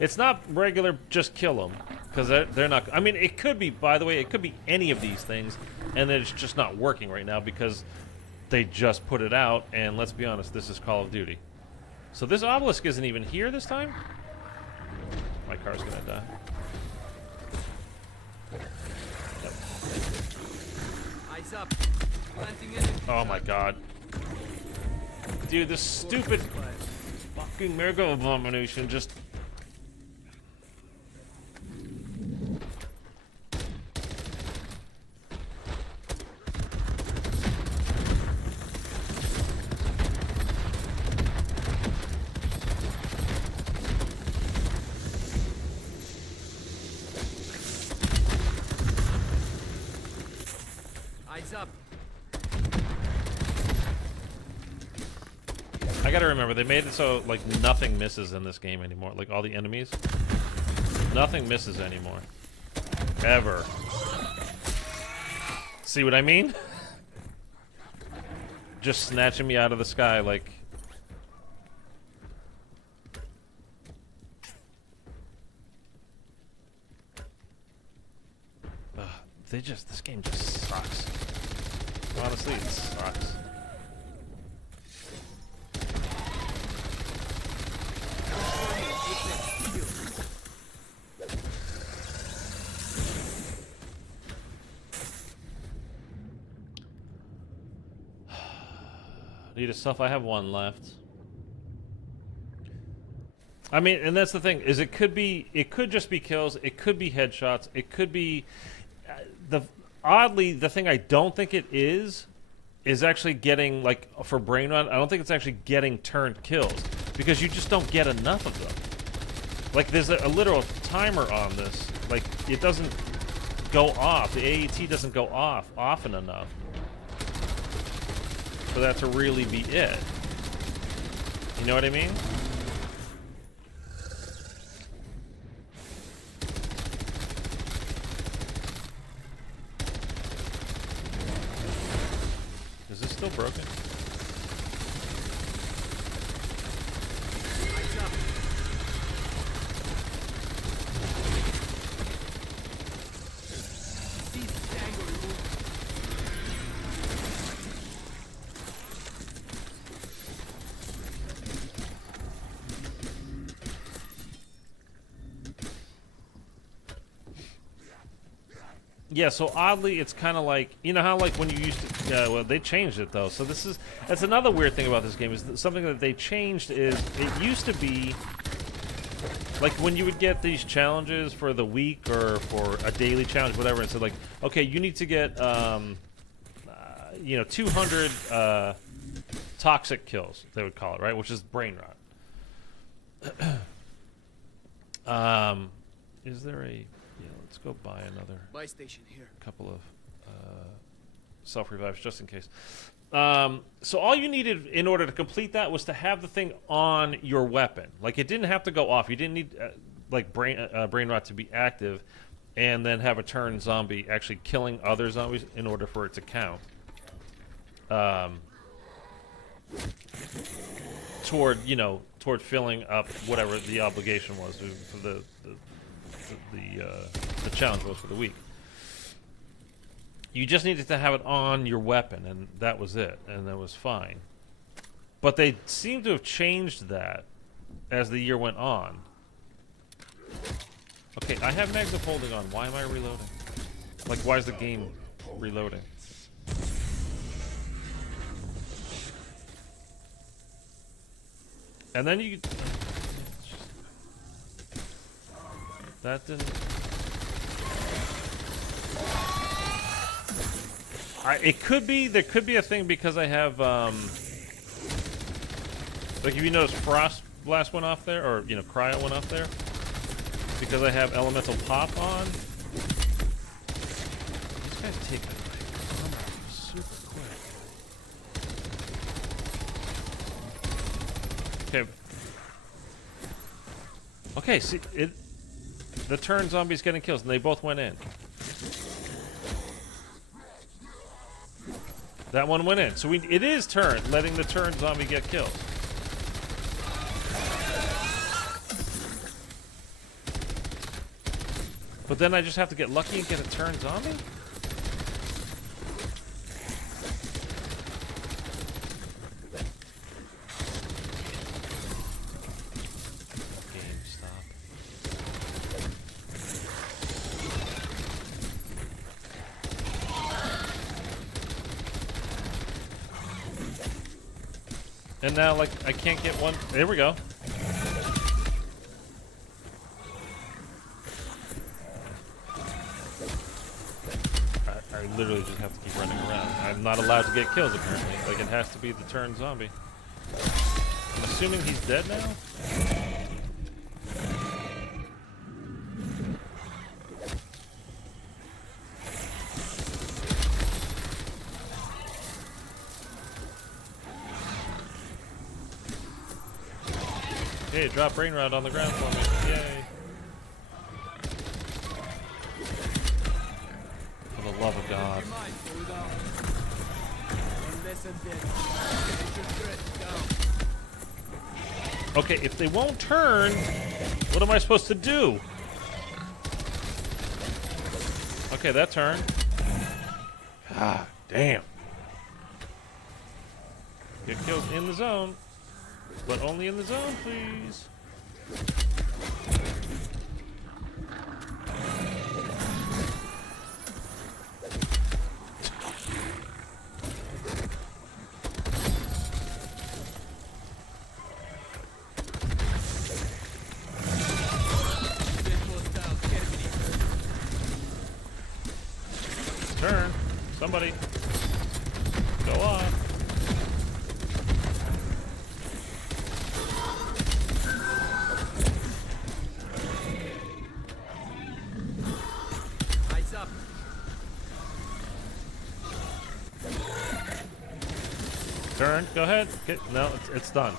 It's not regular just kill them because they're not. I mean, it could be. By the way, it could be any of these things, and then it's just not working right now because they just put it out. And let's be honest, this is Call of Duty. So this obelisk isn't even here this time. My car's gonna die. Yep. Eyes up. Planting enemy Oh my shot. god. Dude, this stupid Expired. fucking mega abomination just... Eyes up. I gotta remember, they made it so, like, nothing misses in this game anymore. Like, all the enemies. Nothing misses anymore. Ever. See what I mean? Just snatching me out of the sky, like... Ugh, this game just sucks. Honestly, it sucks. Need a stuff. I have one left. I mean, and that's the thing, is it could just be kills, it could be headshots, it could be oddly, the thing I don't think it is actually getting, like, for brain rot, I don't think it's actually getting turned kills, because you just don't get enough of them. Like, there's a literal timer on this. Like, it doesn't go off. The AET doesn't go off often enough for that to really be it. You know what I mean? Is this still broken? Eyes up. Cease tango removed. Yeah, so oddly, it's kind of like, you know how, like, when you used to, well, they changed it, though. So that's another weird thing about this game, is that something that they changed is, it used to be, like, when you would get these challenges for the week or for a daily challenge, whatever, and so, like, okay, you need to get, you know, 200 toxic kills, they would call it, right? Which is brain rot. Is there a... Yeah, let's go buy another Buy station here. couple of self-revives just in case. So all you needed in order to complete that was to have the thing on your weapon. Like, it didn't have to go off. You didn't need like brain rot to be active, and then have a turn zombie actually killing other zombies in order for it to count. Toward filling up whatever the obligation was for the challenge was for the week. You just needed to have it on your weapon, and that was it, and that was fine. But they seem to have changed that as the year went on. Okay, I have mags of holding on. Why am I reloading? Like, why is the game reloading? And then you... That didn't... It could be, there could be a thing because I have, like, if you notice Frost Blast went off there, or, Cryo went off there, because I have Elemental Pop on. These guys take super quick. Okay. Okay, see, the turn zombies getting kills, and they both went in. That one went in. So it is turn, letting the turn zombie get killed. But then I just have to get lucky and get a turn zombie? Game, stop. And now, like, I can't get one. There we go. I literally just have to keep running around. I'm not allowed to get kills, apparently. Like, it has to be the turn zombie. I'm assuming he's dead now? Hey, drop brain rot on the ground for me. Yay. For the love of God. Okay, if they won't turn, what am I supposed to do? Okay, that turned. Ah, damn. Get killed in the zone. But only in the zone, please. Turn. Somebody. Go on. Turn. Go ahead. No, it's done.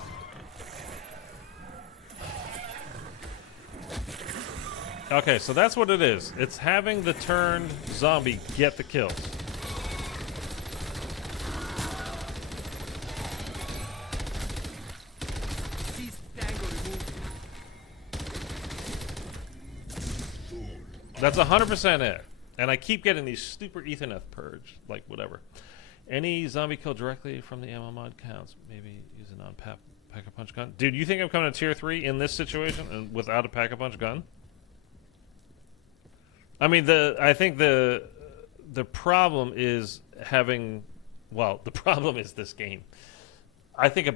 Okay, so that's what it is. It's having the turned zombie get the kills. That's 100% it. And I keep getting these super Ethernet purge, like whatever. Any zombie kill directly from the ammo mod counts. Maybe use a non-pack-a-punch gun. Dude, you think I'm coming to tier 3 in this situation and without a pack-a-punch gun? I mean, I think the problem is having... Well, the problem is this game. I think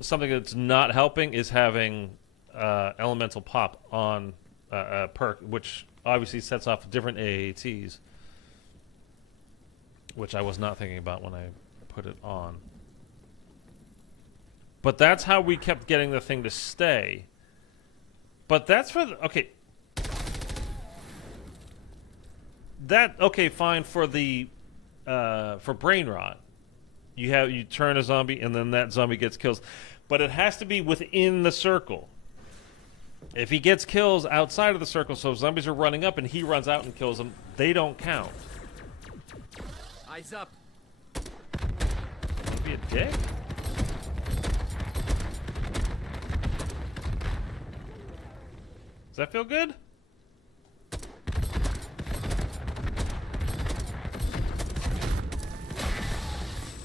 something that's not helping is having elemental pop on a perk, which obviously sets off different AATs. Which I was not thinking about when I put it on. But that's how we kept getting the thing to stay. But that's for the... Okay. that okay, fine for the for brain rot. You turn a zombie and then that zombie gets kills, but it has to be within the circle. If he gets kills outside of the circle, so if zombies are running up and he runs out and kills them, they don't count. Eyes up. Wanna be a dick? Does that feel good?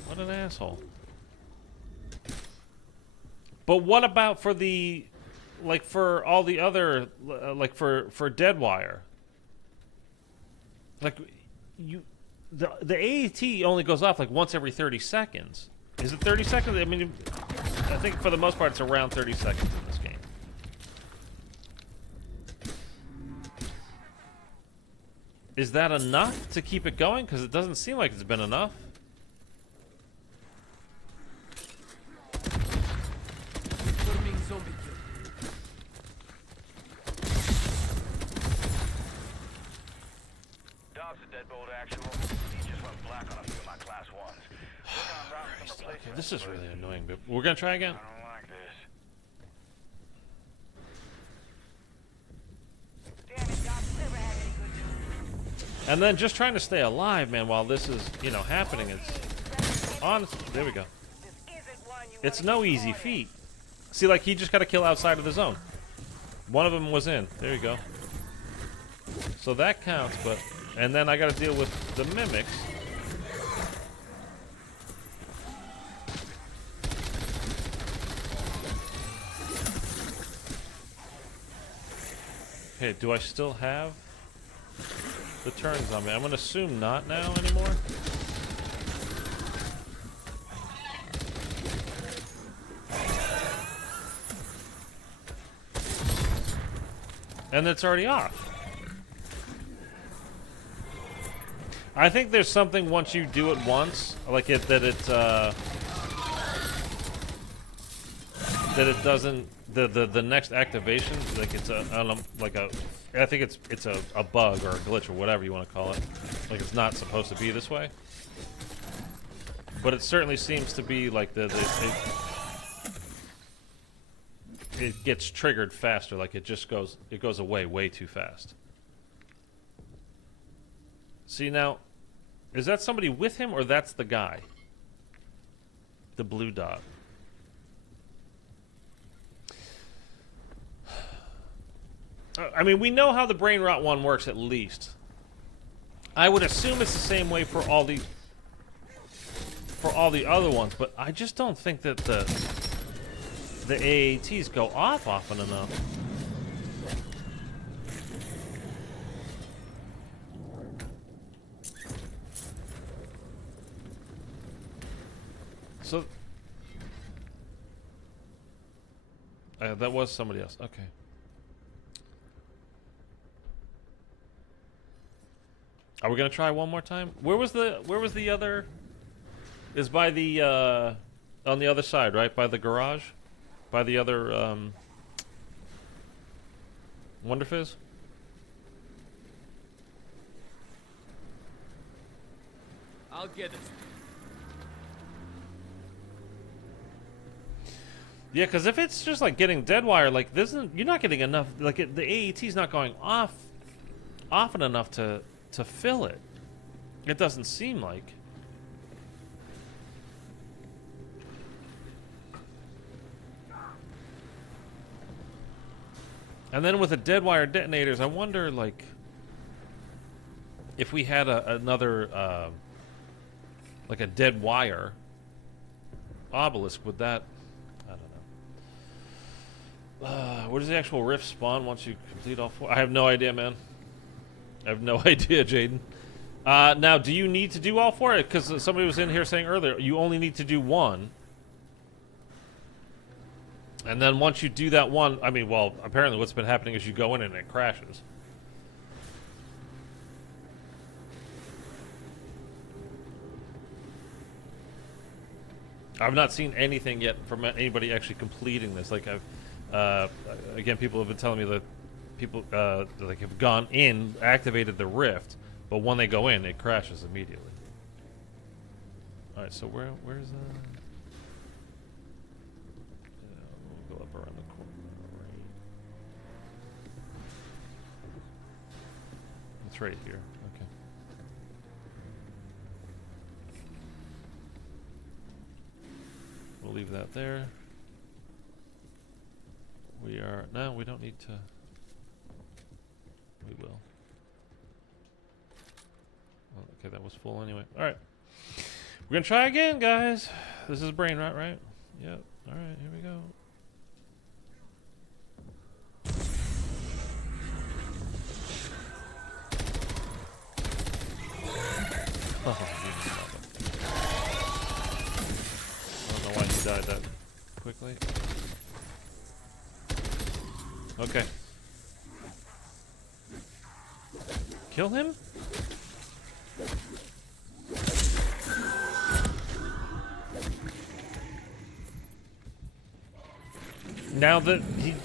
What an asshole. But what about for the, like for all the other, like for Deadwire? Like, the AAT only goes off like once every 30 seconds. Is it 30 seconds? I mean, I think for the most part it's around 30 seconds in this game. Is that enough to keep it going? Because it doesn't seem like it's been enough. Forming zombie kill. Dobbs a deadbolt actual. He just went black on a few of my class ones. Working on routing some Okay, replacements, this is but really annoying, but we're gonna try again. I don't like this. Damn it, Doc. Never had any good news. And then just trying to stay alive, man, while this is, you know, happening. It's honestly, there we go. This isn't one you It's wanna no get easy caught in. feat. See, like, he just got to kill outside of the zone. One of them was in. There you go. So that counts, but... And then I got to deal with the mimics. Okay, do I still have the turns on me? I'm going to assume not now anymore. And it's already off. I think there's something once you do it once, like it that it doesn't the next activation, like it's a, I don't know, like a, I think it's a bug or a glitch or whatever you want to call it. Like it's not supposed to be this way. But it certainly seems to be like it gets triggered faster, like it goes away way too fast. See now, is that somebody with him or that's the guy? The blue dot. I mean, we know how the brain rot one works at least. I would assume it's the same way for all the other ones, but I just don't think that the AATs go off often enough. So that was somebody else. Okay. Are we gonna try one more time? Where was the other? Is by the on the other side, right? By the garage, by the other Wonder Fizz. I'll get it. Yeah, because if it's just like getting Deadwire, like this isn't, you're not getting enough. Like the AET's not going off often enough to fill it. It doesn't seem like. And then with the Deadwire detonators, I wonder like if we had another like a Deadwire obelisk, would that? Where does the actual rift spawn once you complete all four? I have no idea, man. I have no idea, Jaden. Now, do you need to do all four? Because somebody was in here saying earlier, you only need to do one. And then once you do that one, I mean, well, apparently what's been happening is you go in and it crashes. I've not seen anything yet from anybody actually completing this. Like, again, people have been telling me that people like have gone in, activated the rift, But when they go in, it crashes immediately. Alright, so where's we'll go up around the corner, right? It's right here. Okay. We'll leave that there. No, we don't need to. We will. Oh, okay, that was full anyway. Alright. We're gonna try again, guys. This is brain rot, right? Yep. Alright, here we go. Oh, I don't know why he died that quickly. Okay. Kill him? Now that he... Okay.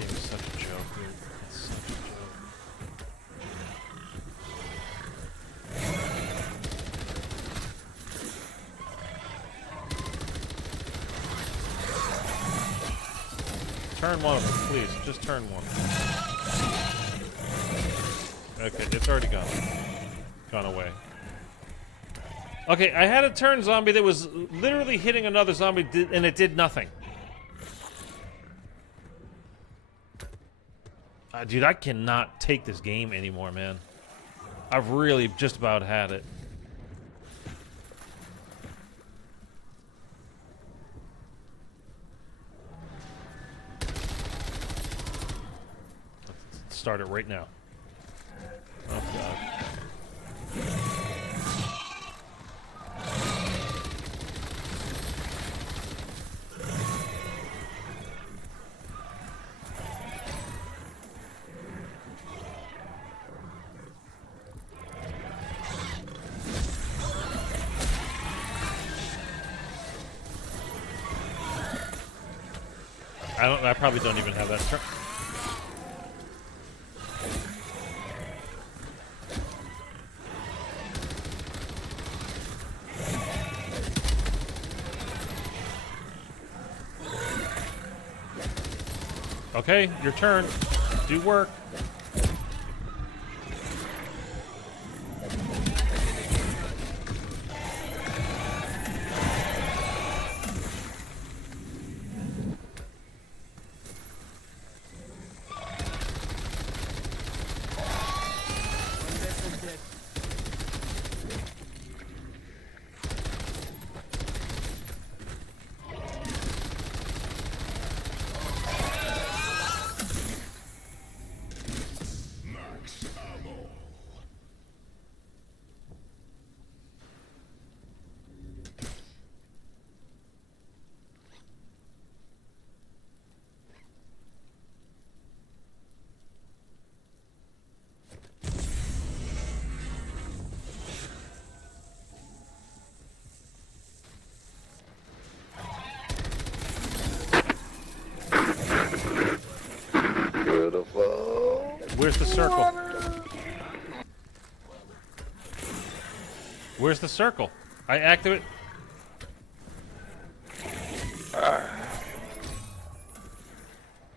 It was such a joke, dude. It's such a joke. Turn one of them, please. Just turn one. Okay, it's already gone. Gone away. Okay, I had a turn zombie that was literally hitting another zombie, and it did nothing. Dude, I cannot take this game anymore, man. I've really just about had it. Let's start it right now. Oh, God. I probably don't even have that turn. Okay, your turn. Do work. Where's the circle? Where's the circle? I activate.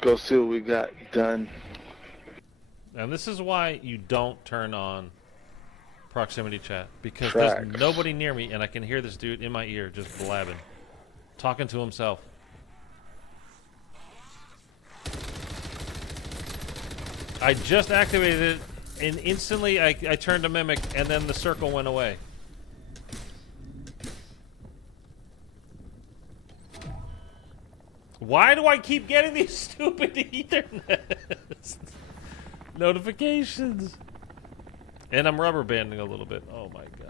Go see what we got done. And this is why you don't turn on proximity chat. Because Tracks. there's nobody near me and I can hear this dude in my ear just blabbing. Talking to himself. I just activated it, and instantly I turned to mimic, and then the circle went away. Why do I keep getting these stupid Ethernet notifications? And I'm rubber banding a little bit. Oh my god.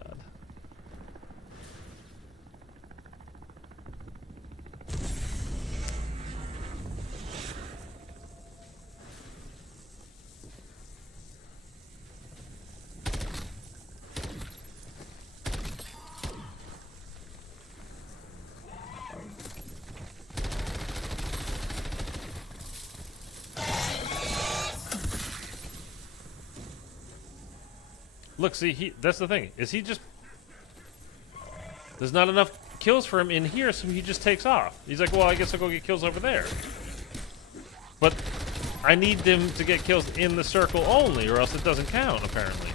Look, see, that's the thing. Is he just... There's not enough kills for him in here, so he just takes off. He's like, well, I guess I'll go get kills over there. But I need them to get kills in the circle only, or else it doesn't count, apparently.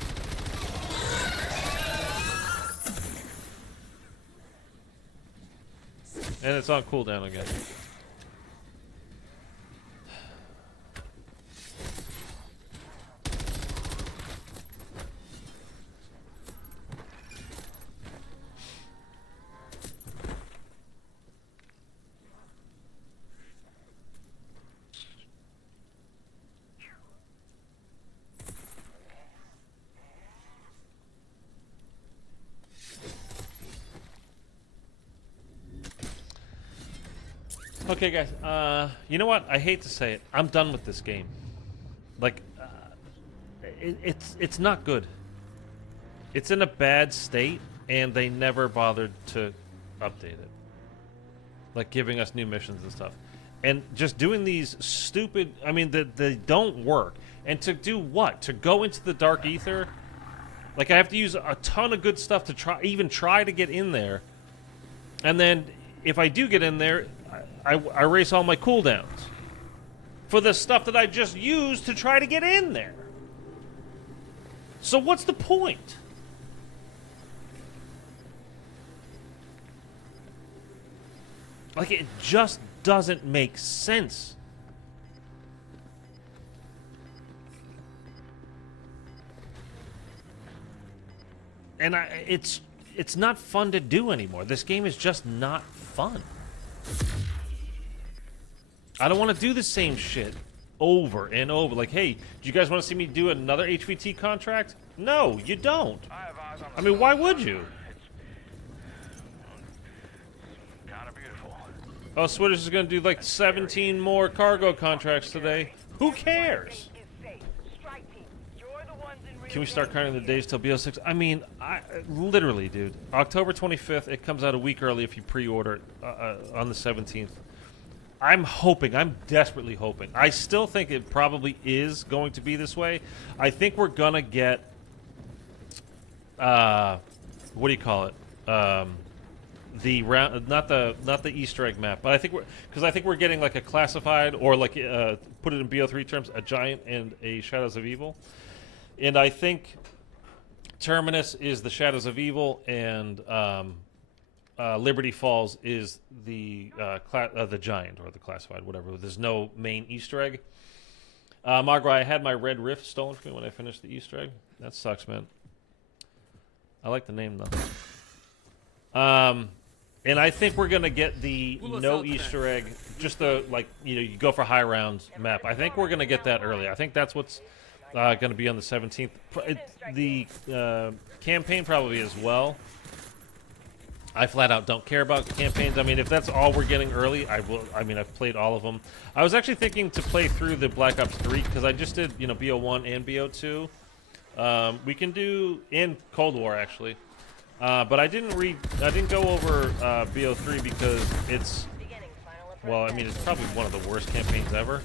And it's on cooldown again. Okay, guys. You know what? I hate to say it. I'm done with this game. Like, it's not good. It's in a bad state, and they never bothered to update it. Like giving us new missions and stuff, and just doing these stupid. I mean, they don't work. And to do what? To go into the Dark Aether? Like, I have to use a ton of good stuff to try to get in there, and then if I do get in there, I erase all my cooldowns for the stuff that I just used to try to get in there. So what's the point? Like, it just doesn't make sense. And it's not fun to do anymore. This game is just not fun. I don't want to do the same shit over and over. Like, hey, do you guys want to see me do another HVT contract? No, you don't. I mean, why would you? It's kind of beautiful. Oh, Swedish is going to do like 17 more cargo contracts today. Who cares? Can we start counting the days till BO6? I mean, literally, dude. October 25th, it comes out a week early if you pre-order it on the 17th. I'm hoping, I'm desperately hoping. I still think it probably is going to be this way. I think we're going to get, what do you call it? The round, not the Easter egg map, but I think we're getting like a classified, or like put it in BO3 terms, a giant and a Shadows of Evil. And I think Terminus is the Shadows of Evil, and Liberty Falls is the giant, or the classified, whatever. There's no main Easter egg. Margot, I had my red rift stolen from me when I finished the Easter egg. That sucks, man. I like the name, though. And I think we're going to get the no Easter egg, just the, like, you go for high rounds map. I think we're going to get that early. I think that's what's going to be on the 17th. The campaign probably as well. I flat out don't care about campaigns. I mean, if that's all we're getting early, I will. I mean, I've played all of them. I was actually thinking to play through the Black Ops 3 because I just did, BO1 and BO2. We can do in Cold War actually, but I didn't go over BO3 because it's, well, I mean, it's probably one of the worst campaigns ever.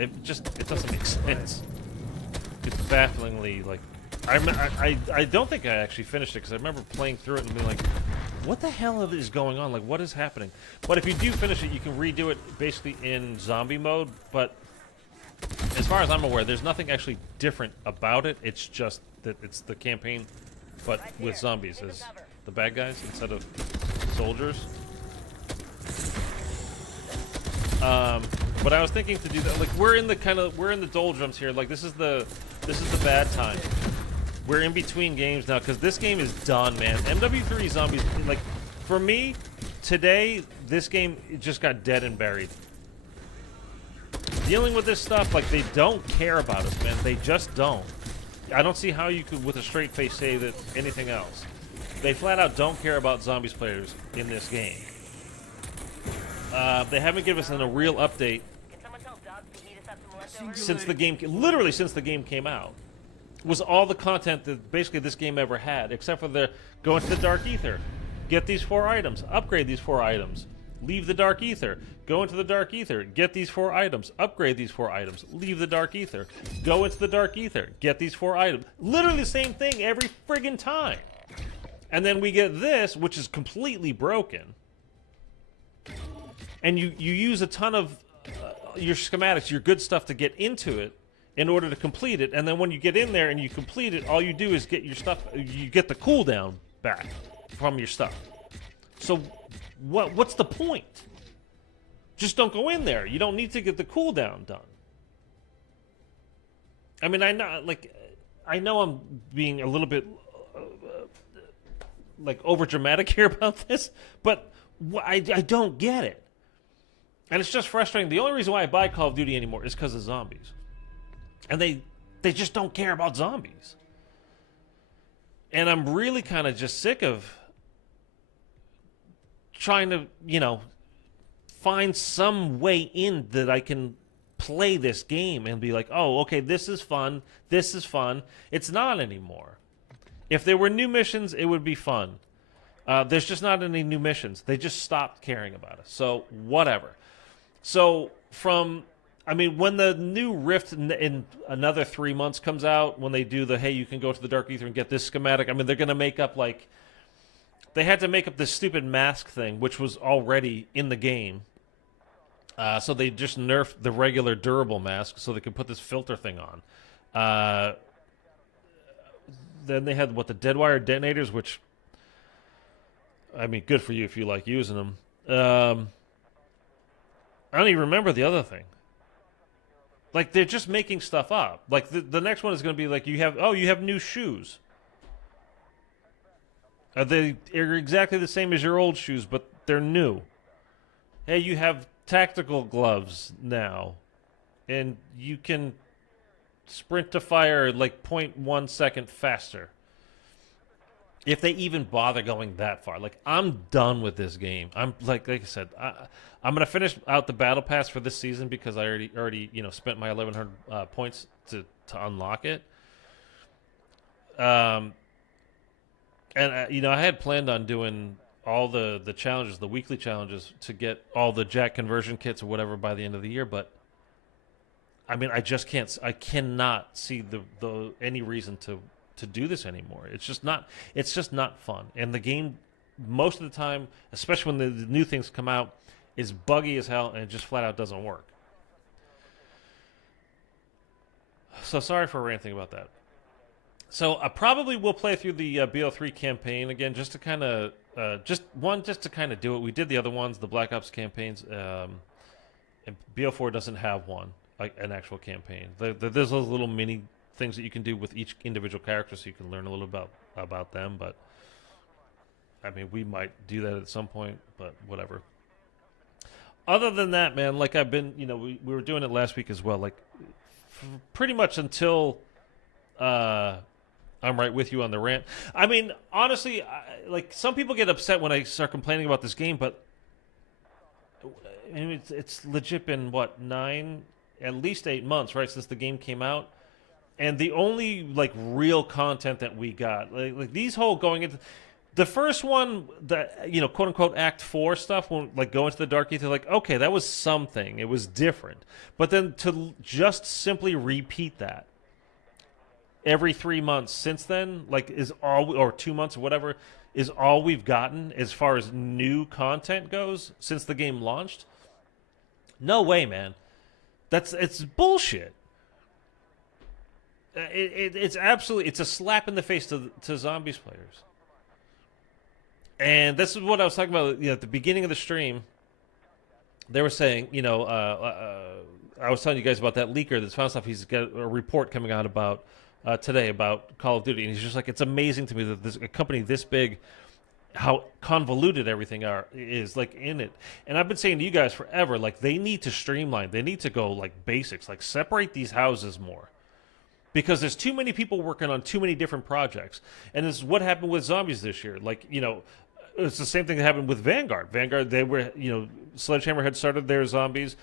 It doesn't make sense. It's bafflingly, like, I don't think I actually finished it because I remember playing through it and being like, what the hell is going on? Like, what is happening? But if you do finish it, you can redo it basically in zombie mode. But as far as I'm aware, there's nothing actually different about it. It's just that it's the campaign, but with zombies as the bad guys instead of soldiers. But I was thinking to do that. Like, we're in the doldrums here. Like, this is the bad time. We're in between games now because this game is done, man. MW3 Zombies, like, for me, today, this game just got dead and buried. Dealing with this stuff, like, they don't care about us, man. They just don't. I don't see how you could, with a straight face, say that anything else. They flat out don't care about zombies players in this game. They haven't given us a real update since the game, literally since the game came out. Was all the content that basically this game ever had, except for the go into the Dark Aether, get these 4 items, upgrade these 4 items, leave the Dark Aether. Go into the Dark Aether, get these 4 items, upgrade these 4 items, leave the Dark Aether. Go into the Dark Aether, get these 4 items. Literally the same thing every friggin' time. And then we get this, which is completely broken. And you use a ton of your schematics, your good stuff to get into it in order to complete it. And then when you get in there and you complete it, all you do is get your stuff, you get the cooldown back from your stuff. So what's the point? Just don't go in there. You don't need to get the cooldown done. I mean, I know I'm being a little bit like over dramatic here about this, but I don't get it. And it's just frustrating. The only reason why I buy Call of Duty anymore is because of zombies. And they just don't care about zombies. And I'm really kind of just sick of trying to, find some way in that I can play this game and be like, oh, okay, this is fun. This is fun. It's not anymore. If there were new missions, it would be fun. There's just not any new missions. They just stopped caring about us. So, whatever. So, when the new Rift in another 3 months comes out, when they do the, hey, you can go to the Dark Aether and get this schematic, they're going to make up, they had to make up this stupid mask thing, which was already in the game. So they just nerfed the regular durable mask so they could put this filter thing on. Then they had, the deadwire detonators, which, good for you if you like using them. I don't even remember the other thing. They're just making stuff up. The next one is going to be you have new shoes. They're exactly the same as your old shoes, but they're new. Hey, you have tactical gloves now, and you can sprint to fire 0.1 second faster. If they even bother going that far. I'm done with this game. I'm like I said, I'm going to finish out the battle pass for this season because I already spent my 1,100 points to unlock it. And I had planned on doing all the challenges, the weekly challenges, to get all the jack conversion kits or whatever by the end of the year. But I just can't. I cannot see the any reason to do this anymore. It's just not fun. And the game, most of the time, especially when the new things come out, is buggy as hell, and it just flat out doesn't work. So sorry for ranting about that. So I probably will play through the BO3 campaign again, just to kind of do it. We did the other ones, the Black Ops campaigns, and BO4 doesn't have one, an actual campaign. There's those little mini things that you can do with each individual character, so you can learn a little about them. But we might do that at some point, but whatever. Other than that, man, I've been, we were doing it last week as well. Pretty much until I'm right with you on the rant. Honestly, some people get upset when I start complaining about this game, but it's legit been at least 8 months, right, since the game came out. And the only real content that we got, these whole going into the first one, that quote unquote Act 4 stuff, when go into the Dark Aether, okay, that was something. It was different. But then to just simply repeat that every 3 months since then, is all, or 2 months or whatever, is all we've gotten as far as new content goes since the game launched. No way, man. It's bullshit. It's absolutely, it's a slap in the face to Zombies players. And this is what I was talking about, at the beginning of the stream. They were saying, I was telling you guys about that leaker that's found stuff. He's got a report coming out about today about Call of Duty, and he's just it's amazing to me that a company this big, how convoluted everything is in it. And I've been saying to you guys forever, they need to streamline. They need to go basics, separate these houses more. Because there's too many people working on too many different projects. And this is what happened with Zombies this year. It's the same thing that happened with Vanguard. Vanguard, they were, Sledgehammer had started their Zombies.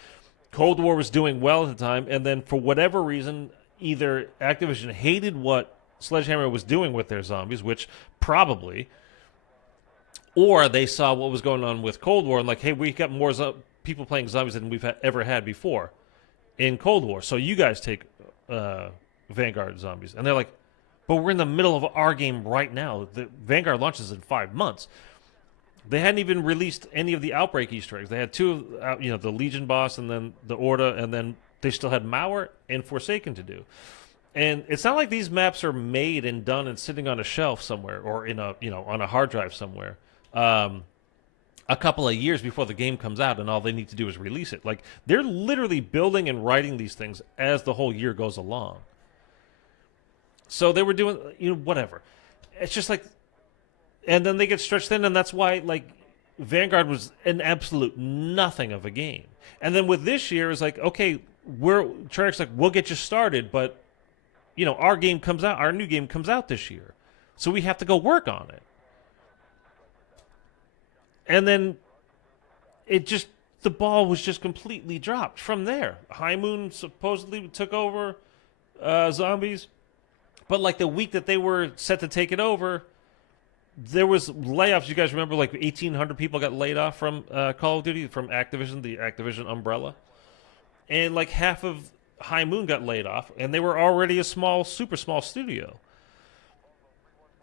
Cold War was doing well at the time. And then for whatever reason, either Activision hated what Sledgehammer was doing with their Zombies, which probably, or they saw what was going on with Cold War and like, hey, we got more people playing zombies than we've ever had before in Cold War. So you guys take Vanguard zombies. And they're like, but we're in the middle of our game right now. The Vanguard launches in 5 months. They hadn't even released any of the Outbreak Easter eggs. They had 2, the Legion boss and then the Orda, and then they still had Mauer and Forsaken to do. And it's not like these maps are made and done and sitting on a shelf somewhere or in a on a hard drive somewhere. A couple of years before the game comes out, and all they need to do is release it. Like, they're literally building and writing these things as the whole year goes along. So they were doing, whatever. It's just like, and then they get stretched thin, and that's why, like, Vanguard was an absolute nothing of a game. And then with this year, it's like, okay, Treyarch's like, we'll get you started, but, our game comes out, our new game comes out this year. So we have to go work on it. And then the ball was just completely dropped from there. High Moon supposedly took over Zombies. But like the week that they were set to take it over, there was layoffs. You guys remember like 1,800 people got laid off from Call of Duty, from Activision, the Activision umbrella. And like half of High Moon got laid off, and they were already a super small studio.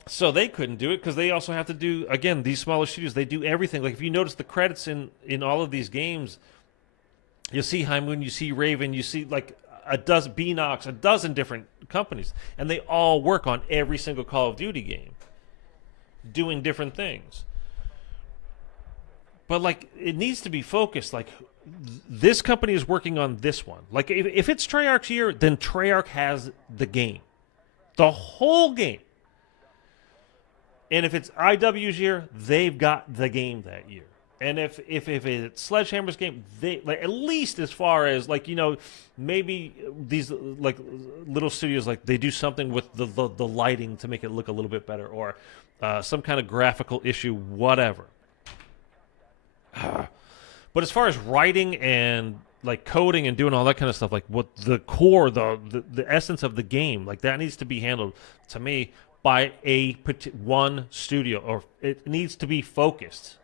So they couldn't do it because they also have to do, again, these smaller studios, they do everything. Like if you notice the credits in all of these games, you'll see High Moon, you see Raven, you see like a dozen, Beanox, a dozen different companies. And they all work on every single Call of Duty game, doing different things. But like it needs to be focused. Like this company is working on this one. Like if it's Treyarch's year, then Treyarch has the game. The whole game. And if it's IW's year, they've got the game that year. And if it's Sledgehammer's game, they like at least as far as like maybe these like little studios like they do something with the lighting to make it look a little bit better, or some kind of graphical issue, whatever. But as far as writing and like coding and doing all that kind of stuff, like what the core, the essence of the game, like that needs to be handled to me by one studio, or it needs to be focused.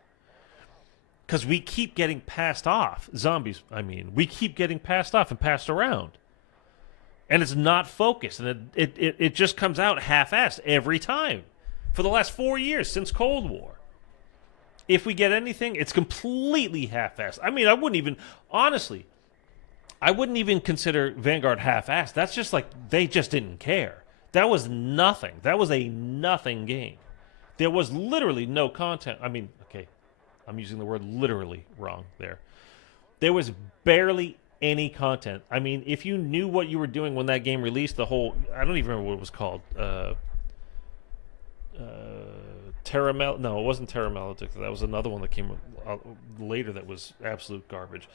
Because we keep getting passed off. Zombies, I mean. We keep getting passed off and passed around. And it's not focused. And it just comes out half-assed every time. For the last 4 years, since Cold War. If we get anything, it's completely half-assed. I mean, I wouldn't even consider Vanguard half-assed. That's just like, they just didn't care. That was nothing. That was a nothing game. There was literally no content. I mean, okay, I'm using the word literally wrong there. There was barely any content. I mean, if you knew what you were doing when that game released, I don't even remember what it was called. No, it wasn't Terra Maledicta. That was another one that came later that was absolute garbage.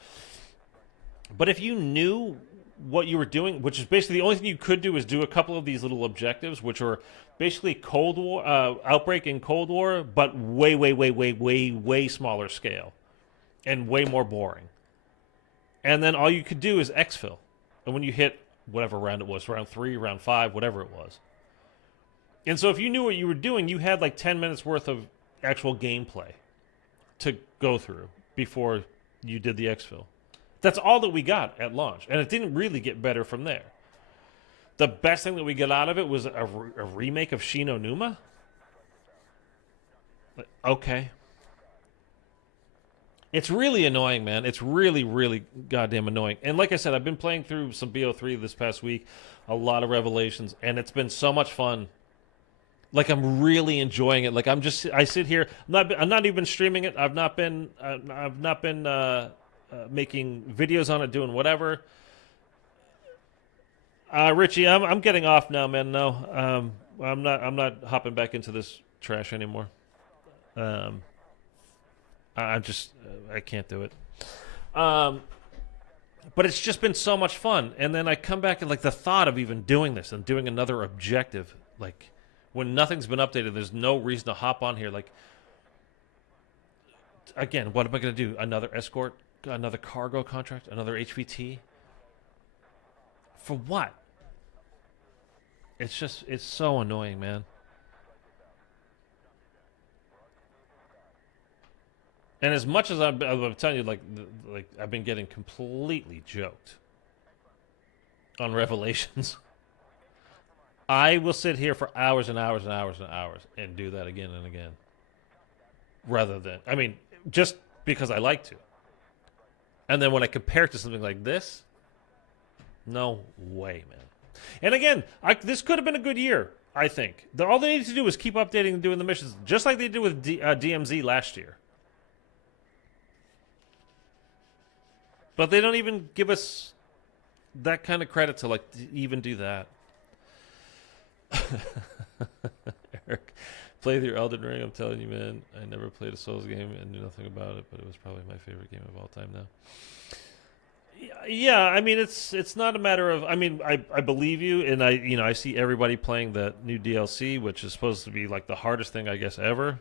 But if you knew what you were doing, which is basically the only thing you could do is do a couple of these little objectives, which are basically Cold War, Outbreak and Cold War, but way smaller scale and way more boring. And then all you could do is exfil. And when you hit whatever round it was, round 3, round 5, whatever it was. And so if you knew what you were doing, you had like 10 minutes worth of actual gameplay to go through before you did the exfil. That's all that we got at launch, and it didn't really get better from there. The best thing that we got out of it was a remake of Shin Onuma? Okay. It's really annoying, man. It's really, really goddamn annoying. And like I said, I've been playing through some BO3 this past week, a lot of Revelations, and it's been so much fun. Like, I'm really enjoying it. Like, I sit here, I'm not even streaming it. I've not been making videos on it, doing whatever. Richie, I'm getting off now, man. No, I'm not hopping back into this trash anymore. I can't do it. But it's just been so much fun. And then I come back and like the thought of even doing this and doing another objective, like when nothing's been updated, there's no reason to hop on here. Like, again, what am I going to do? Another escort? Another cargo contract? Another HVT? For what? It's so annoying, man. And as much as I'm telling you, like I've been getting completely joked on Revelations, I will sit here for hours and hours and hours and hours and do that again and again. Rather than, I mean, just because I like to. And then when I compare it to something like this, no way, man. And again, this could have been a good year, I think. All they need to do is keep updating and doing the missions, just like they did with DMZ last year. But they don't even give us that kind of credit to, like, to even do that. Eric, play through Elden Ring. I'm telling you, man, I never played a Souls game and knew nothing about it, but it was probably my favorite game of all time now. Yeah, I mean, it's not a matter of. I mean, I believe you, and I see everybody playing that new DLC, which is supposed to be like the hardest thing, I guess, ever.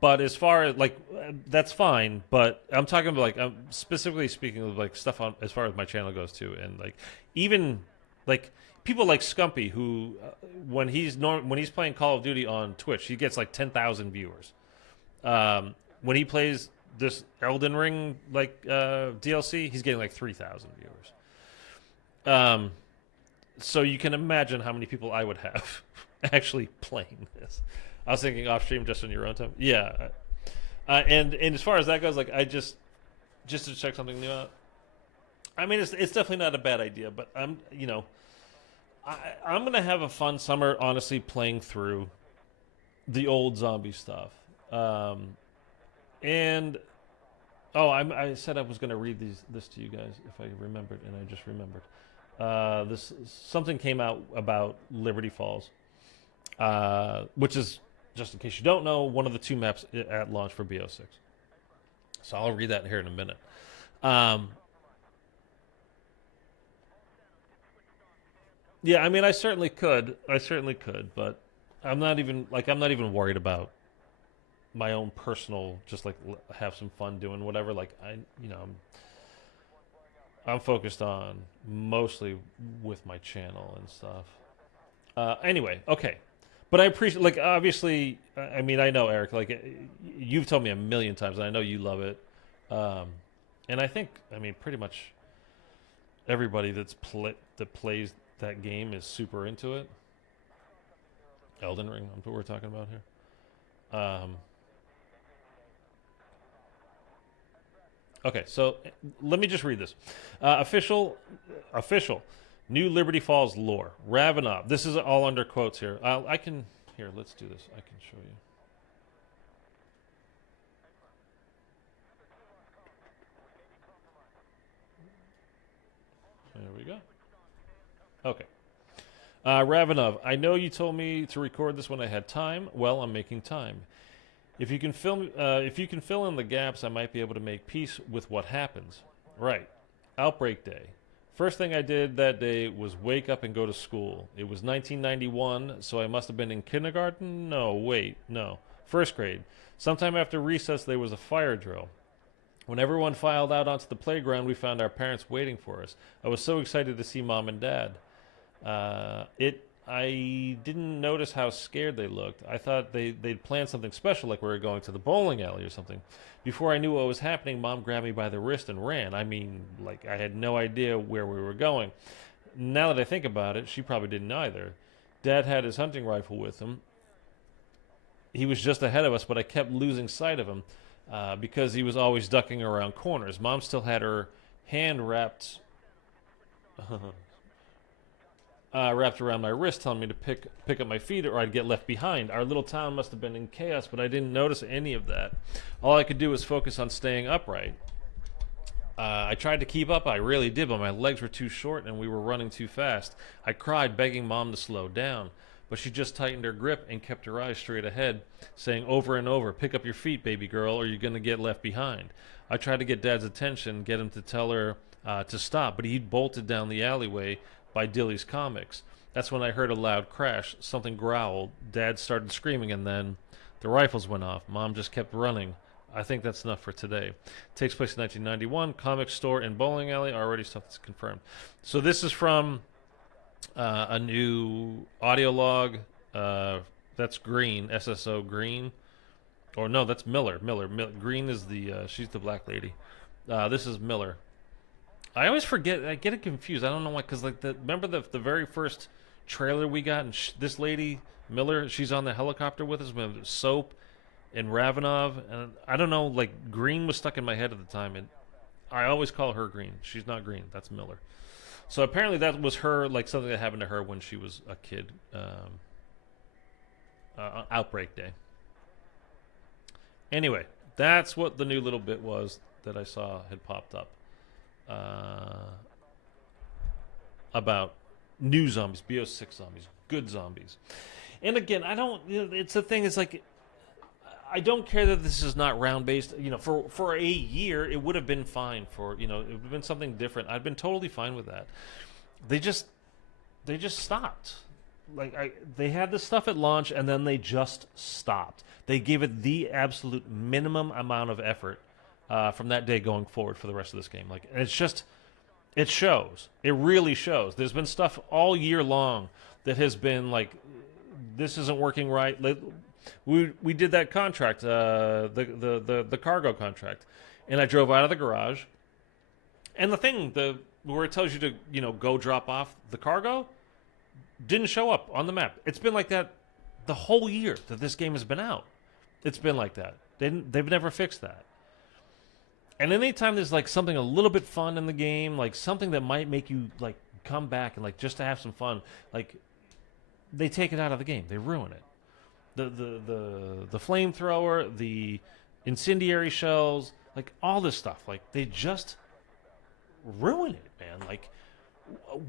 But as far as like, that's fine. But I'm talking about like, I'm specifically speaking of like stuff on as far as my channel goes too, and like even like people like Scumpy, who when he's playing Call of Duty on Twitch, he gets like 10,000 viewers. When he plays this Elden Ring like DLC, he's getting like 3,000 viewers. So you can imagine how many people I would have actually playing this. I was thinking off stream just on your own time. Yeah. And as far as that goes, like I just to check something new out. I mean, it's definitely not a bad idea, but I'm gonna have a fun summer, honestly, playing through the old zombie stuff. And I said I was gonna read this to you guys if I remembered, and I just remembered. Something came out about Liberty Falls, which is, just in case you don't know, one of the 2 maps at launch for BO6. So I'll read that here in a minute. Yeah, I mean, I certainly could, but I'm not even worried about my own personal, just like have some fun doing whatever. Like I'm focused on mostly with my channel and stuff. Anyway, okay. But I appreciate, like, obviously, I mean, I know, Eric, like, you've told me a million times, and I know you love it. And I think, I mean, pretty much everybody that plays that game is super into it. Elden Ring, that's what we're talking about here. Okay, so let me just read this. Official. New Liberty Falls lore. Ravenov. This is all under quotes here. Here, let's do this. I can show you. There we go. Okay. Ravenov. I know you told me to record this when I had time. Well, I'm making time. If you can fill in the gaps, I might be able to make peace with what happens. Right. Outbreak Day. First thing I did that day was wake up and go to school. It was 1991, so I must have been in kindergarten? No. First grade. Sometime after recess, there was a fire drill. When everyone filed out onto the playground, we found our parents waiting for us. I was so excited to see Mom and Dad. I didn't notice how scared they looked. I thought they'd planned something special, like we were going to the bowling alley or something. Before I knew what was happening, Mom grabbed me by the wrist and ran. I mean, like, I had no idea where we were going. Now that I think about it, she probably didn't either. Dad had his hunting rifle with him. He was just ahead of us, but I kept losing sight of him because he was always ducking around corners. Mom still had her hand wrapped around my wrist, telling me to pick up my feet or I'd get left behind. Our little town must have been in chaos, but I didn't notice any of that. All I could do was focus on staying upright. I tried to keep up, I really did, but my legs were too short and we were running too fast. I cried, begging Mom to slow down, but she just tightened her grip and kept her eyes straight ahead, saying over and over, "Pick up your feet, baby girl, or you're going to get left behind." I tried to get Dad's attention, get him to tell her to stop, but he bolted down the alleyway by Dilly's Comics. That's when I heard a loud crash. Something growled. Dad started screaming, and then the rifles went off. Mom just kept running. I think that's enough for today. Takes place in 1991. Comic store and bowling alley. Already stuff that's confirmed. So this is from a new audio log That's Green, SSO Green. Or no, that's Miller. Green is the she's the black lady. This is Miller. I always forget. I get it confused. I don't know why. Because like remember the very first trailer we got, and this lady Miller, she's on the helicopter with us with Soap and Ravenov, and I don't know. Like Green was stuck in my head at the time, and I always call her Green. She's not Green. That's Miller. So apparently that was her, like something that happened to her when she was a kid. Outbreak Day. Anyway, that's what the new little bit was that I saw had popped up about new zombies, BO6 zombies, good zombies. And again, I don't. It's the thing. It's like I don't care that this is not round based. For a year, it would have been fine. It would have been something different. I'd been totally fine with that. They just stopped. They had this stuff at launch, and then they just stopped. They gave it the absolute minimum amount of effort from that day going forward for the rest of this game. And it shows. It really shows. There's been stuff all year long that has been like, this isn't working right. We did that contract, the cargo contract, and I drove out of the garage, and the thing where it tells you to go drop off the cargo didn't show up on the map. It's been like that the whole year that this game has been out. It's been like that. They've never fixed that. And anytime there's like something a little bit fun in the game, like something that might make you like come back and like just to have some fun, like they take it out of the game. They ruin it. The flamethrower, the incendiary shells, like all this stuff, like they just ruin it, man. Like,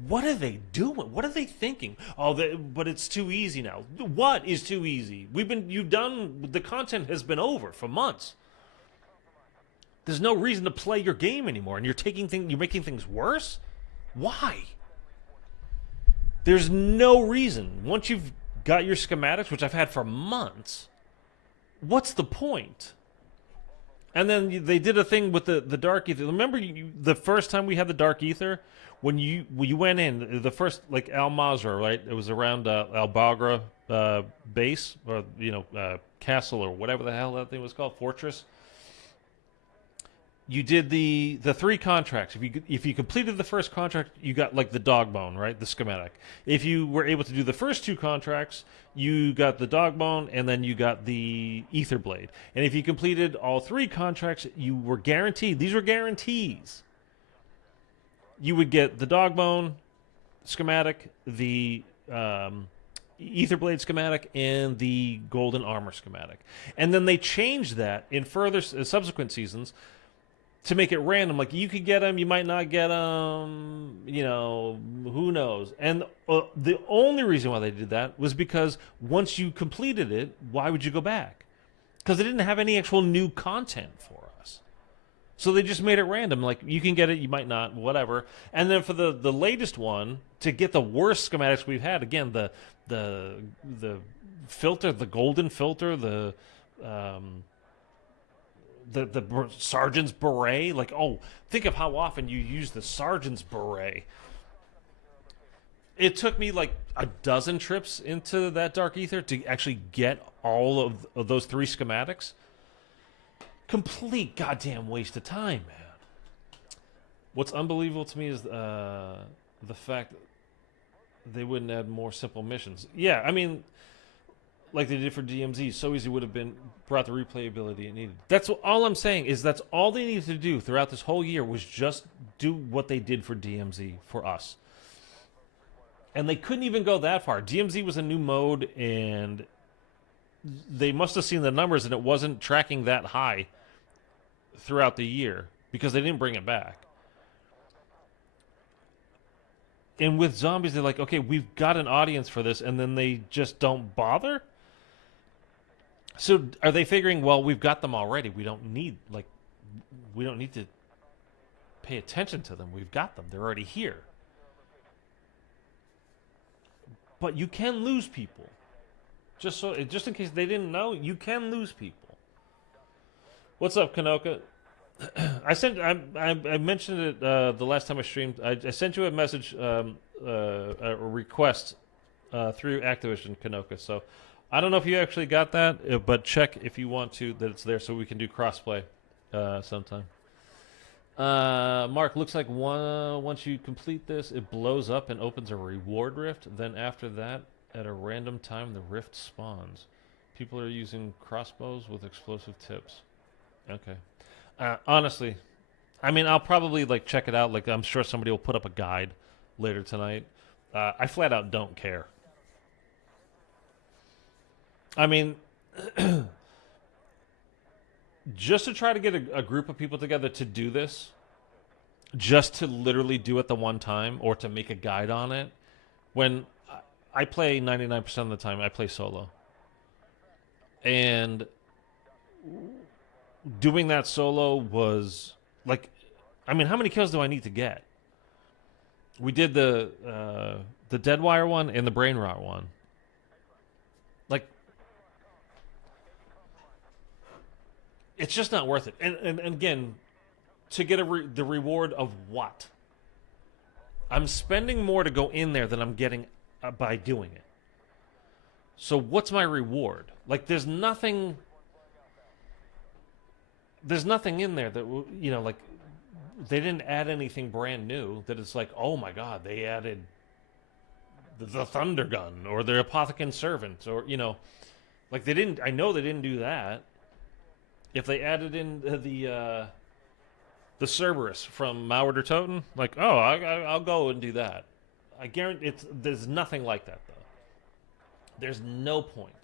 what are they doing? What are they thinking? But it's too easy now. What is too easy? The content has been over for months. There's no reason to play your game anymore, and you're making things worse? Why? There's no reason. Once you've got your schematics, which I've had for months, what's the point? And then they did a thing with the Dark Aether. Remember the first time we had the Dark Aether? When you went in, the first, like, Al Mazrah, right? It was around Al Bagra base, or, castle, or whatever the hell that thing was called, fortress. You did the 3 contracts. If you completed the first contract, you got, like, the dog bone, right? The schematic. If you were able to do the first 2 contracts, you got the dog bone, and then you got the ether blade. And if you completed all 3 contracts, you were guaranteed. These were guarantees. You would get the dog bone schematic, the ether blade schematic, and the golden armor schematic. And then they changed that in further subsequent seasons to make it random. Like, you could get them, you might not get them, who knows. And the only reason why they did that was because once you completed it, why would you go back? Because they didn't have any actual new content for us. So they just made it random. Like, you can get it, you might not, whatever. And then for the latest one, to get the worst schematics we've had, again, the filter, the golden filter, the sergeant's beret. Like, think of how often you use the sergeant's beret. It took me like a dozen trips into that Dark Aether to actually get all of those 3 schematics. Complete goddamn waste of time, man. What's unbelievable to me is the fact that they wouldn't add more simple missions. Yeah, I mean, like they did for DMZ, so easy would have been brought the replayability it needed. That's all I'm saying, is that's all they needed to do throughout this whole year was just do what they did for DMZ for us. And they couldn't even go that far. DMZ was a new mode, and they must have seen the numbers, and it wasn't tracking that high throughout the year because they didn't bring it back. And with zombies, they're like, okay, we've got an audience for this, and then they just don't bother? So are they figuring, well, we've got them already. We don't need to pay attention to them. We've got them. They're already here. But you can lose people. Just in case they didn't know, you can lose people. What's up, Kanoka? I mentioned it the last time I streamed. I sent you a message, a request through Activision, Kanoka. So I don't know if you actually got that, but check if you want to that it's there so we can do crossplay sometime. Mark, looks like once you complete this, it blows up and opens a reward rift. Then after that, at a random time, the rift spawns. People are using crossbows with explosive tips. Okay. Honestly, I mean, I'll probably like check it out. Like, I'm sure somebody will put up a guide later tonight. I flat out don't care. I mean, just to try to get a group of people together to do this, just to literally do it the one time or to make a guide on it, when I play 99% of the time, I play solo. And doing that solo was like, I mean, how many kills do I need to get? We did the Deadwire one and the Brain Rot one. Like, it's just not worth it. And again, to get the reward of what? I'm spending more to go in there than I'm getting by doing it. So what's my reward? Like, there's nothing in there that, you know, like, they didn't add anything brand new that it's like, oh my god, they added the Thunder Gun or the Apothecary Servant, or, you know, like, they didn't. I know they didn't do that. If they added in the Cerberus from Mauer der Toten, like, oh, I'll go and do that. I guarantee there's nothing like that, though. There's no point.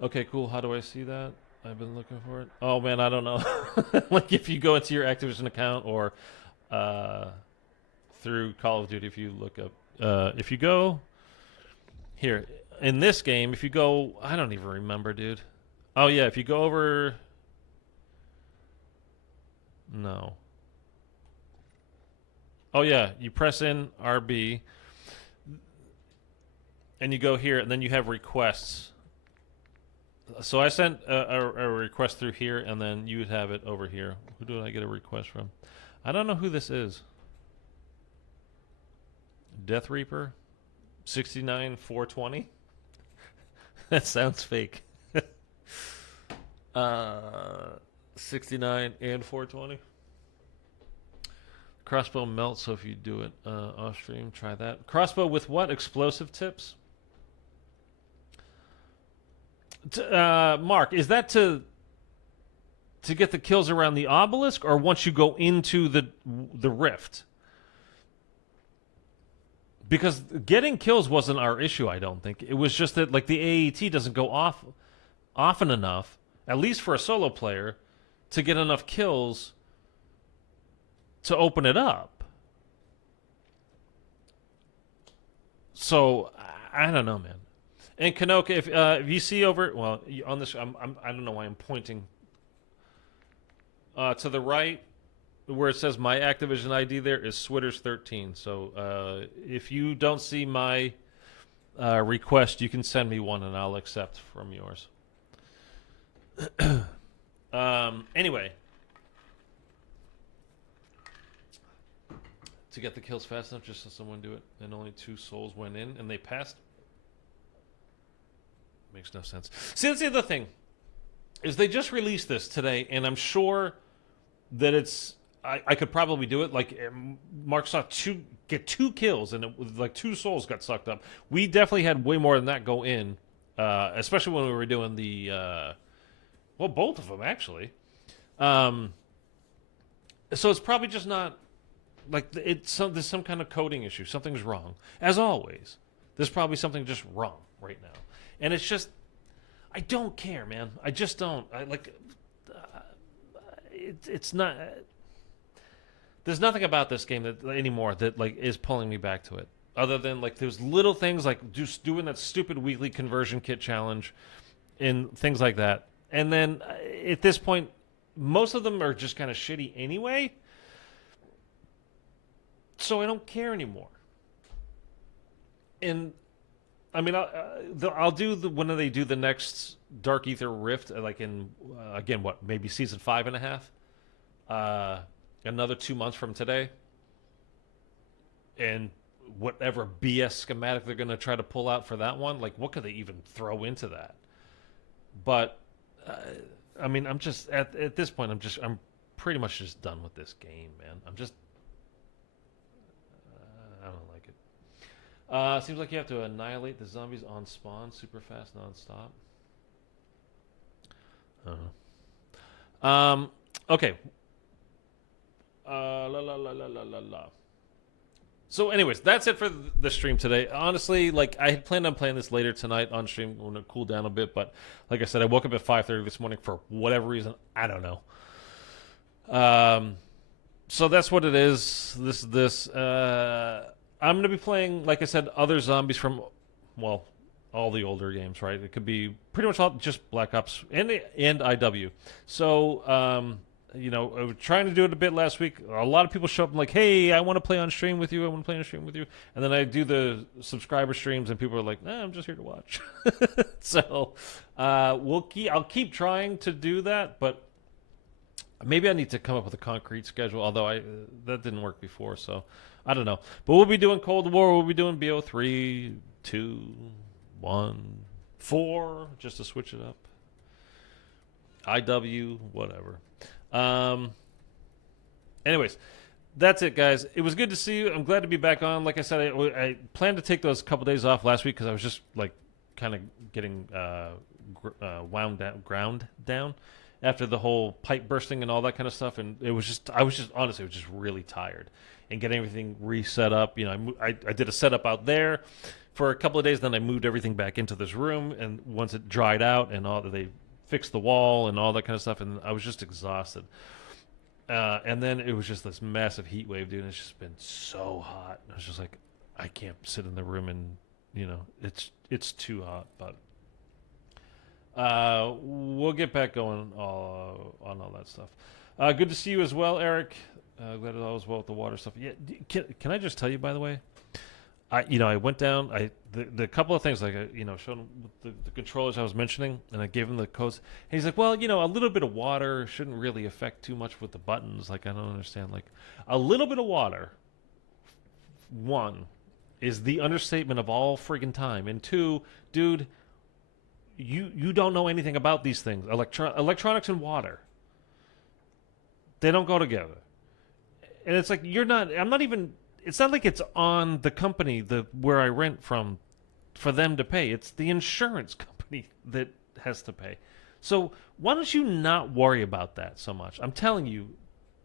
Okay, cool. How do I see that? I've been looking for it. Oh, man, I don't know. Like, if you go into your Activision account or through Call of Duty, if you look up... if you go... Here, in this game, if you go... I don't even remember, dude. Oh, yeah, if you go over... No. Oh, yeah, you press in RB, and you go here, and then you have requests. So I sent a request through here, and then you would have it over here. Who do I get a request from? I don't know who this is. Death Reaper? 69-420? That sounds fake. 69 and 420. Crossbow melts, so if you do it off stream, try that. Crossbow with what? Explosive tips? Mark, is that to get the kills around the obelisk, or once you go into the rift? Because getting kills wasn't our issue, I don't think. It was just that, like, the AET doesn't go off often enough, at least for a solo player, to get enough kills to open it up. So I don't know, man. And Kanoka, if you see over, well, on this, I don't know why I'm pointing to the right where it says my Activision ID. There is Switters13. So if you don't see my request, you can send me one and I'll accept from yours. Anyway, to get the kills fast enough, just so someone do it, and only 2 souls went in, and they passed. Makes no sense. See, that's the other thing, is they just released this today, and I'm sure that it's... I could probably do it. Like, Mark saw get 2 kills, and it was like 2 souls got sucked up. We definitely had way more than that go in, especially when we were doing the... well, both of them, actually. So it's probably just not... Like, there's some kind of coding issue. Something's wrong. As always, there's probably something just wrong right now. And it's just... I don't care, man. I just don't. It's not... There's nothing about this game that anymore that, like, is pulling me back to it. Other than, like, there's little things like just doing that stupid weekly conversion kit challenge and things like that. And then at this point, most of them are just kind of shitty anyway. So I don't care anymore. And I mean, I'll do when they do the next Dark Aether Rift, like in again, what, maybe season 5.5, another 2 months from today, and whatever BS schematic they're going to try to pull out for that one. Like, what could they even throw into that? But I mean, I'm just at this point, I'm pretty much just done with this game, man. I'm just I don't like it. Seems like you have to annihilate the zombies on spawn super fast, non-stop. I don't know. Okay. So anyways, that's it for the stream today. Honestly, like, I had planned on playing this later tonight on stream when it cooled down a bit, but like I said, I woke up at 5:30 this morning for whatever reason. I don't know. So that's what it is. I'm going to be playing, like I said, other zombies from, well, all the older games, right? It could be pretty much all just Black Ops and IW. So, you know, I was trying to do it a bit last week. A lot of people show up and like, hey, I want to play on stream with you. I want to play on stream with you. And then I do the subscriber streams, and people are like, nah, I'm just here to watch. So, I'll keep trying to do that, but maybe I need to come up with a concrete schedule. Although that didn't work before, so I don't know. But we'll be doing Cold War. We'll be doing BO3, 2, 1, 4, just to switch it up. IW, whatever. Anyways, that's it, guys. It was good to see you. I'm glad to be back on. Like I said, I planned to take those couple days off last week because I was just like kind of getting ground down after the whole pipe bursting and all that kind of stuff. And I was just honestly, really tired and getting everything reset up. You know, I did a setup out there for a couple of days. Then I moved everything back into this room, and once it dried out and all that, they fixed the wall and all that kind of stuff, and I was just exhausted. And then it was just this massive heat wave, dude. And it's just been so hot. I was just like, I can't sit in the room, and you know, it's too hot. But we'll get back going on all that stuff. Good to see you as well, Eric. Glad it all was well with the water stuff. Yeah, can I just tell you, by the way, I went down. The couple of things, like showed him the controllers I was mentioning, and I gave him the codes. And he's like, well, a little bit of water shouldn't really affect too much with the buttons. Like, I don't understand. Like, a little bit of water, one, is the understatement of all friggin' time, and two, dude, you don't know anything about these things. Electronics and water, they don't go together. And it's like, it's not like it's on the company where I rent from for them to pay. It's the insurance company that has to pay. So why don't you not worry about that so much? I'm telling you,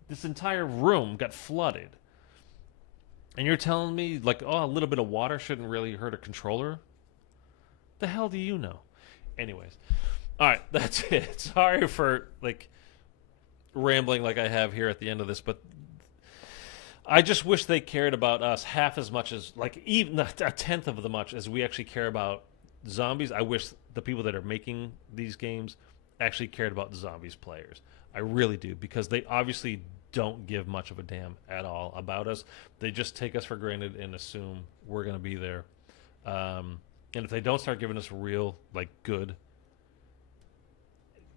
this entire room got flooded. And you're telling me, like, oh, a little bit of water shouldn't really hurt a controller? The hell do you know? Anyways. All right, that's it. Sorry for, like, rambling like I have here at the end of this, but I just wish they cared about us half as much as, like, even a tenth of the much as we actually care about zombies. I wish the people that are making these games actually cared about the zombies players. I really do, because they obviously don't give much of a damn at all about us. They just take us for granted and assume we're going to be there. And if they don't start giving us real, like, good,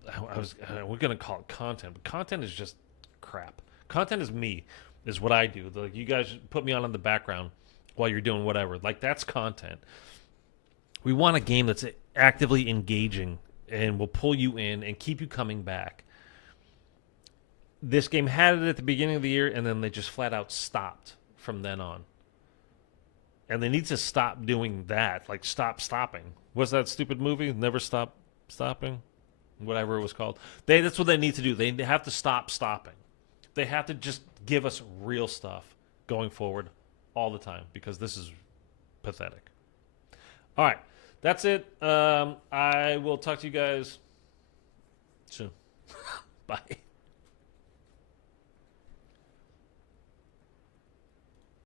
we're going to call it content, but content is just crap. Content is me. Is what I do. Like, you guys put me on in the background while you're doing whatever. Like, that's content. We want a game that's actively engaging and will pull you in and keep you coming back. This game had it at the beginning of the year, and then they just flat out stopped from then on. And they need to stop doing that. Like, stop stopping. What's that stupid movie? Never Stop Stopping? Whatever it was called. That's what they need to do. They have to stop stopping. They have to just give us real stuff going forward all the time, because this is pathetic. All right, that's it. I will talk to you guys soon. Bye.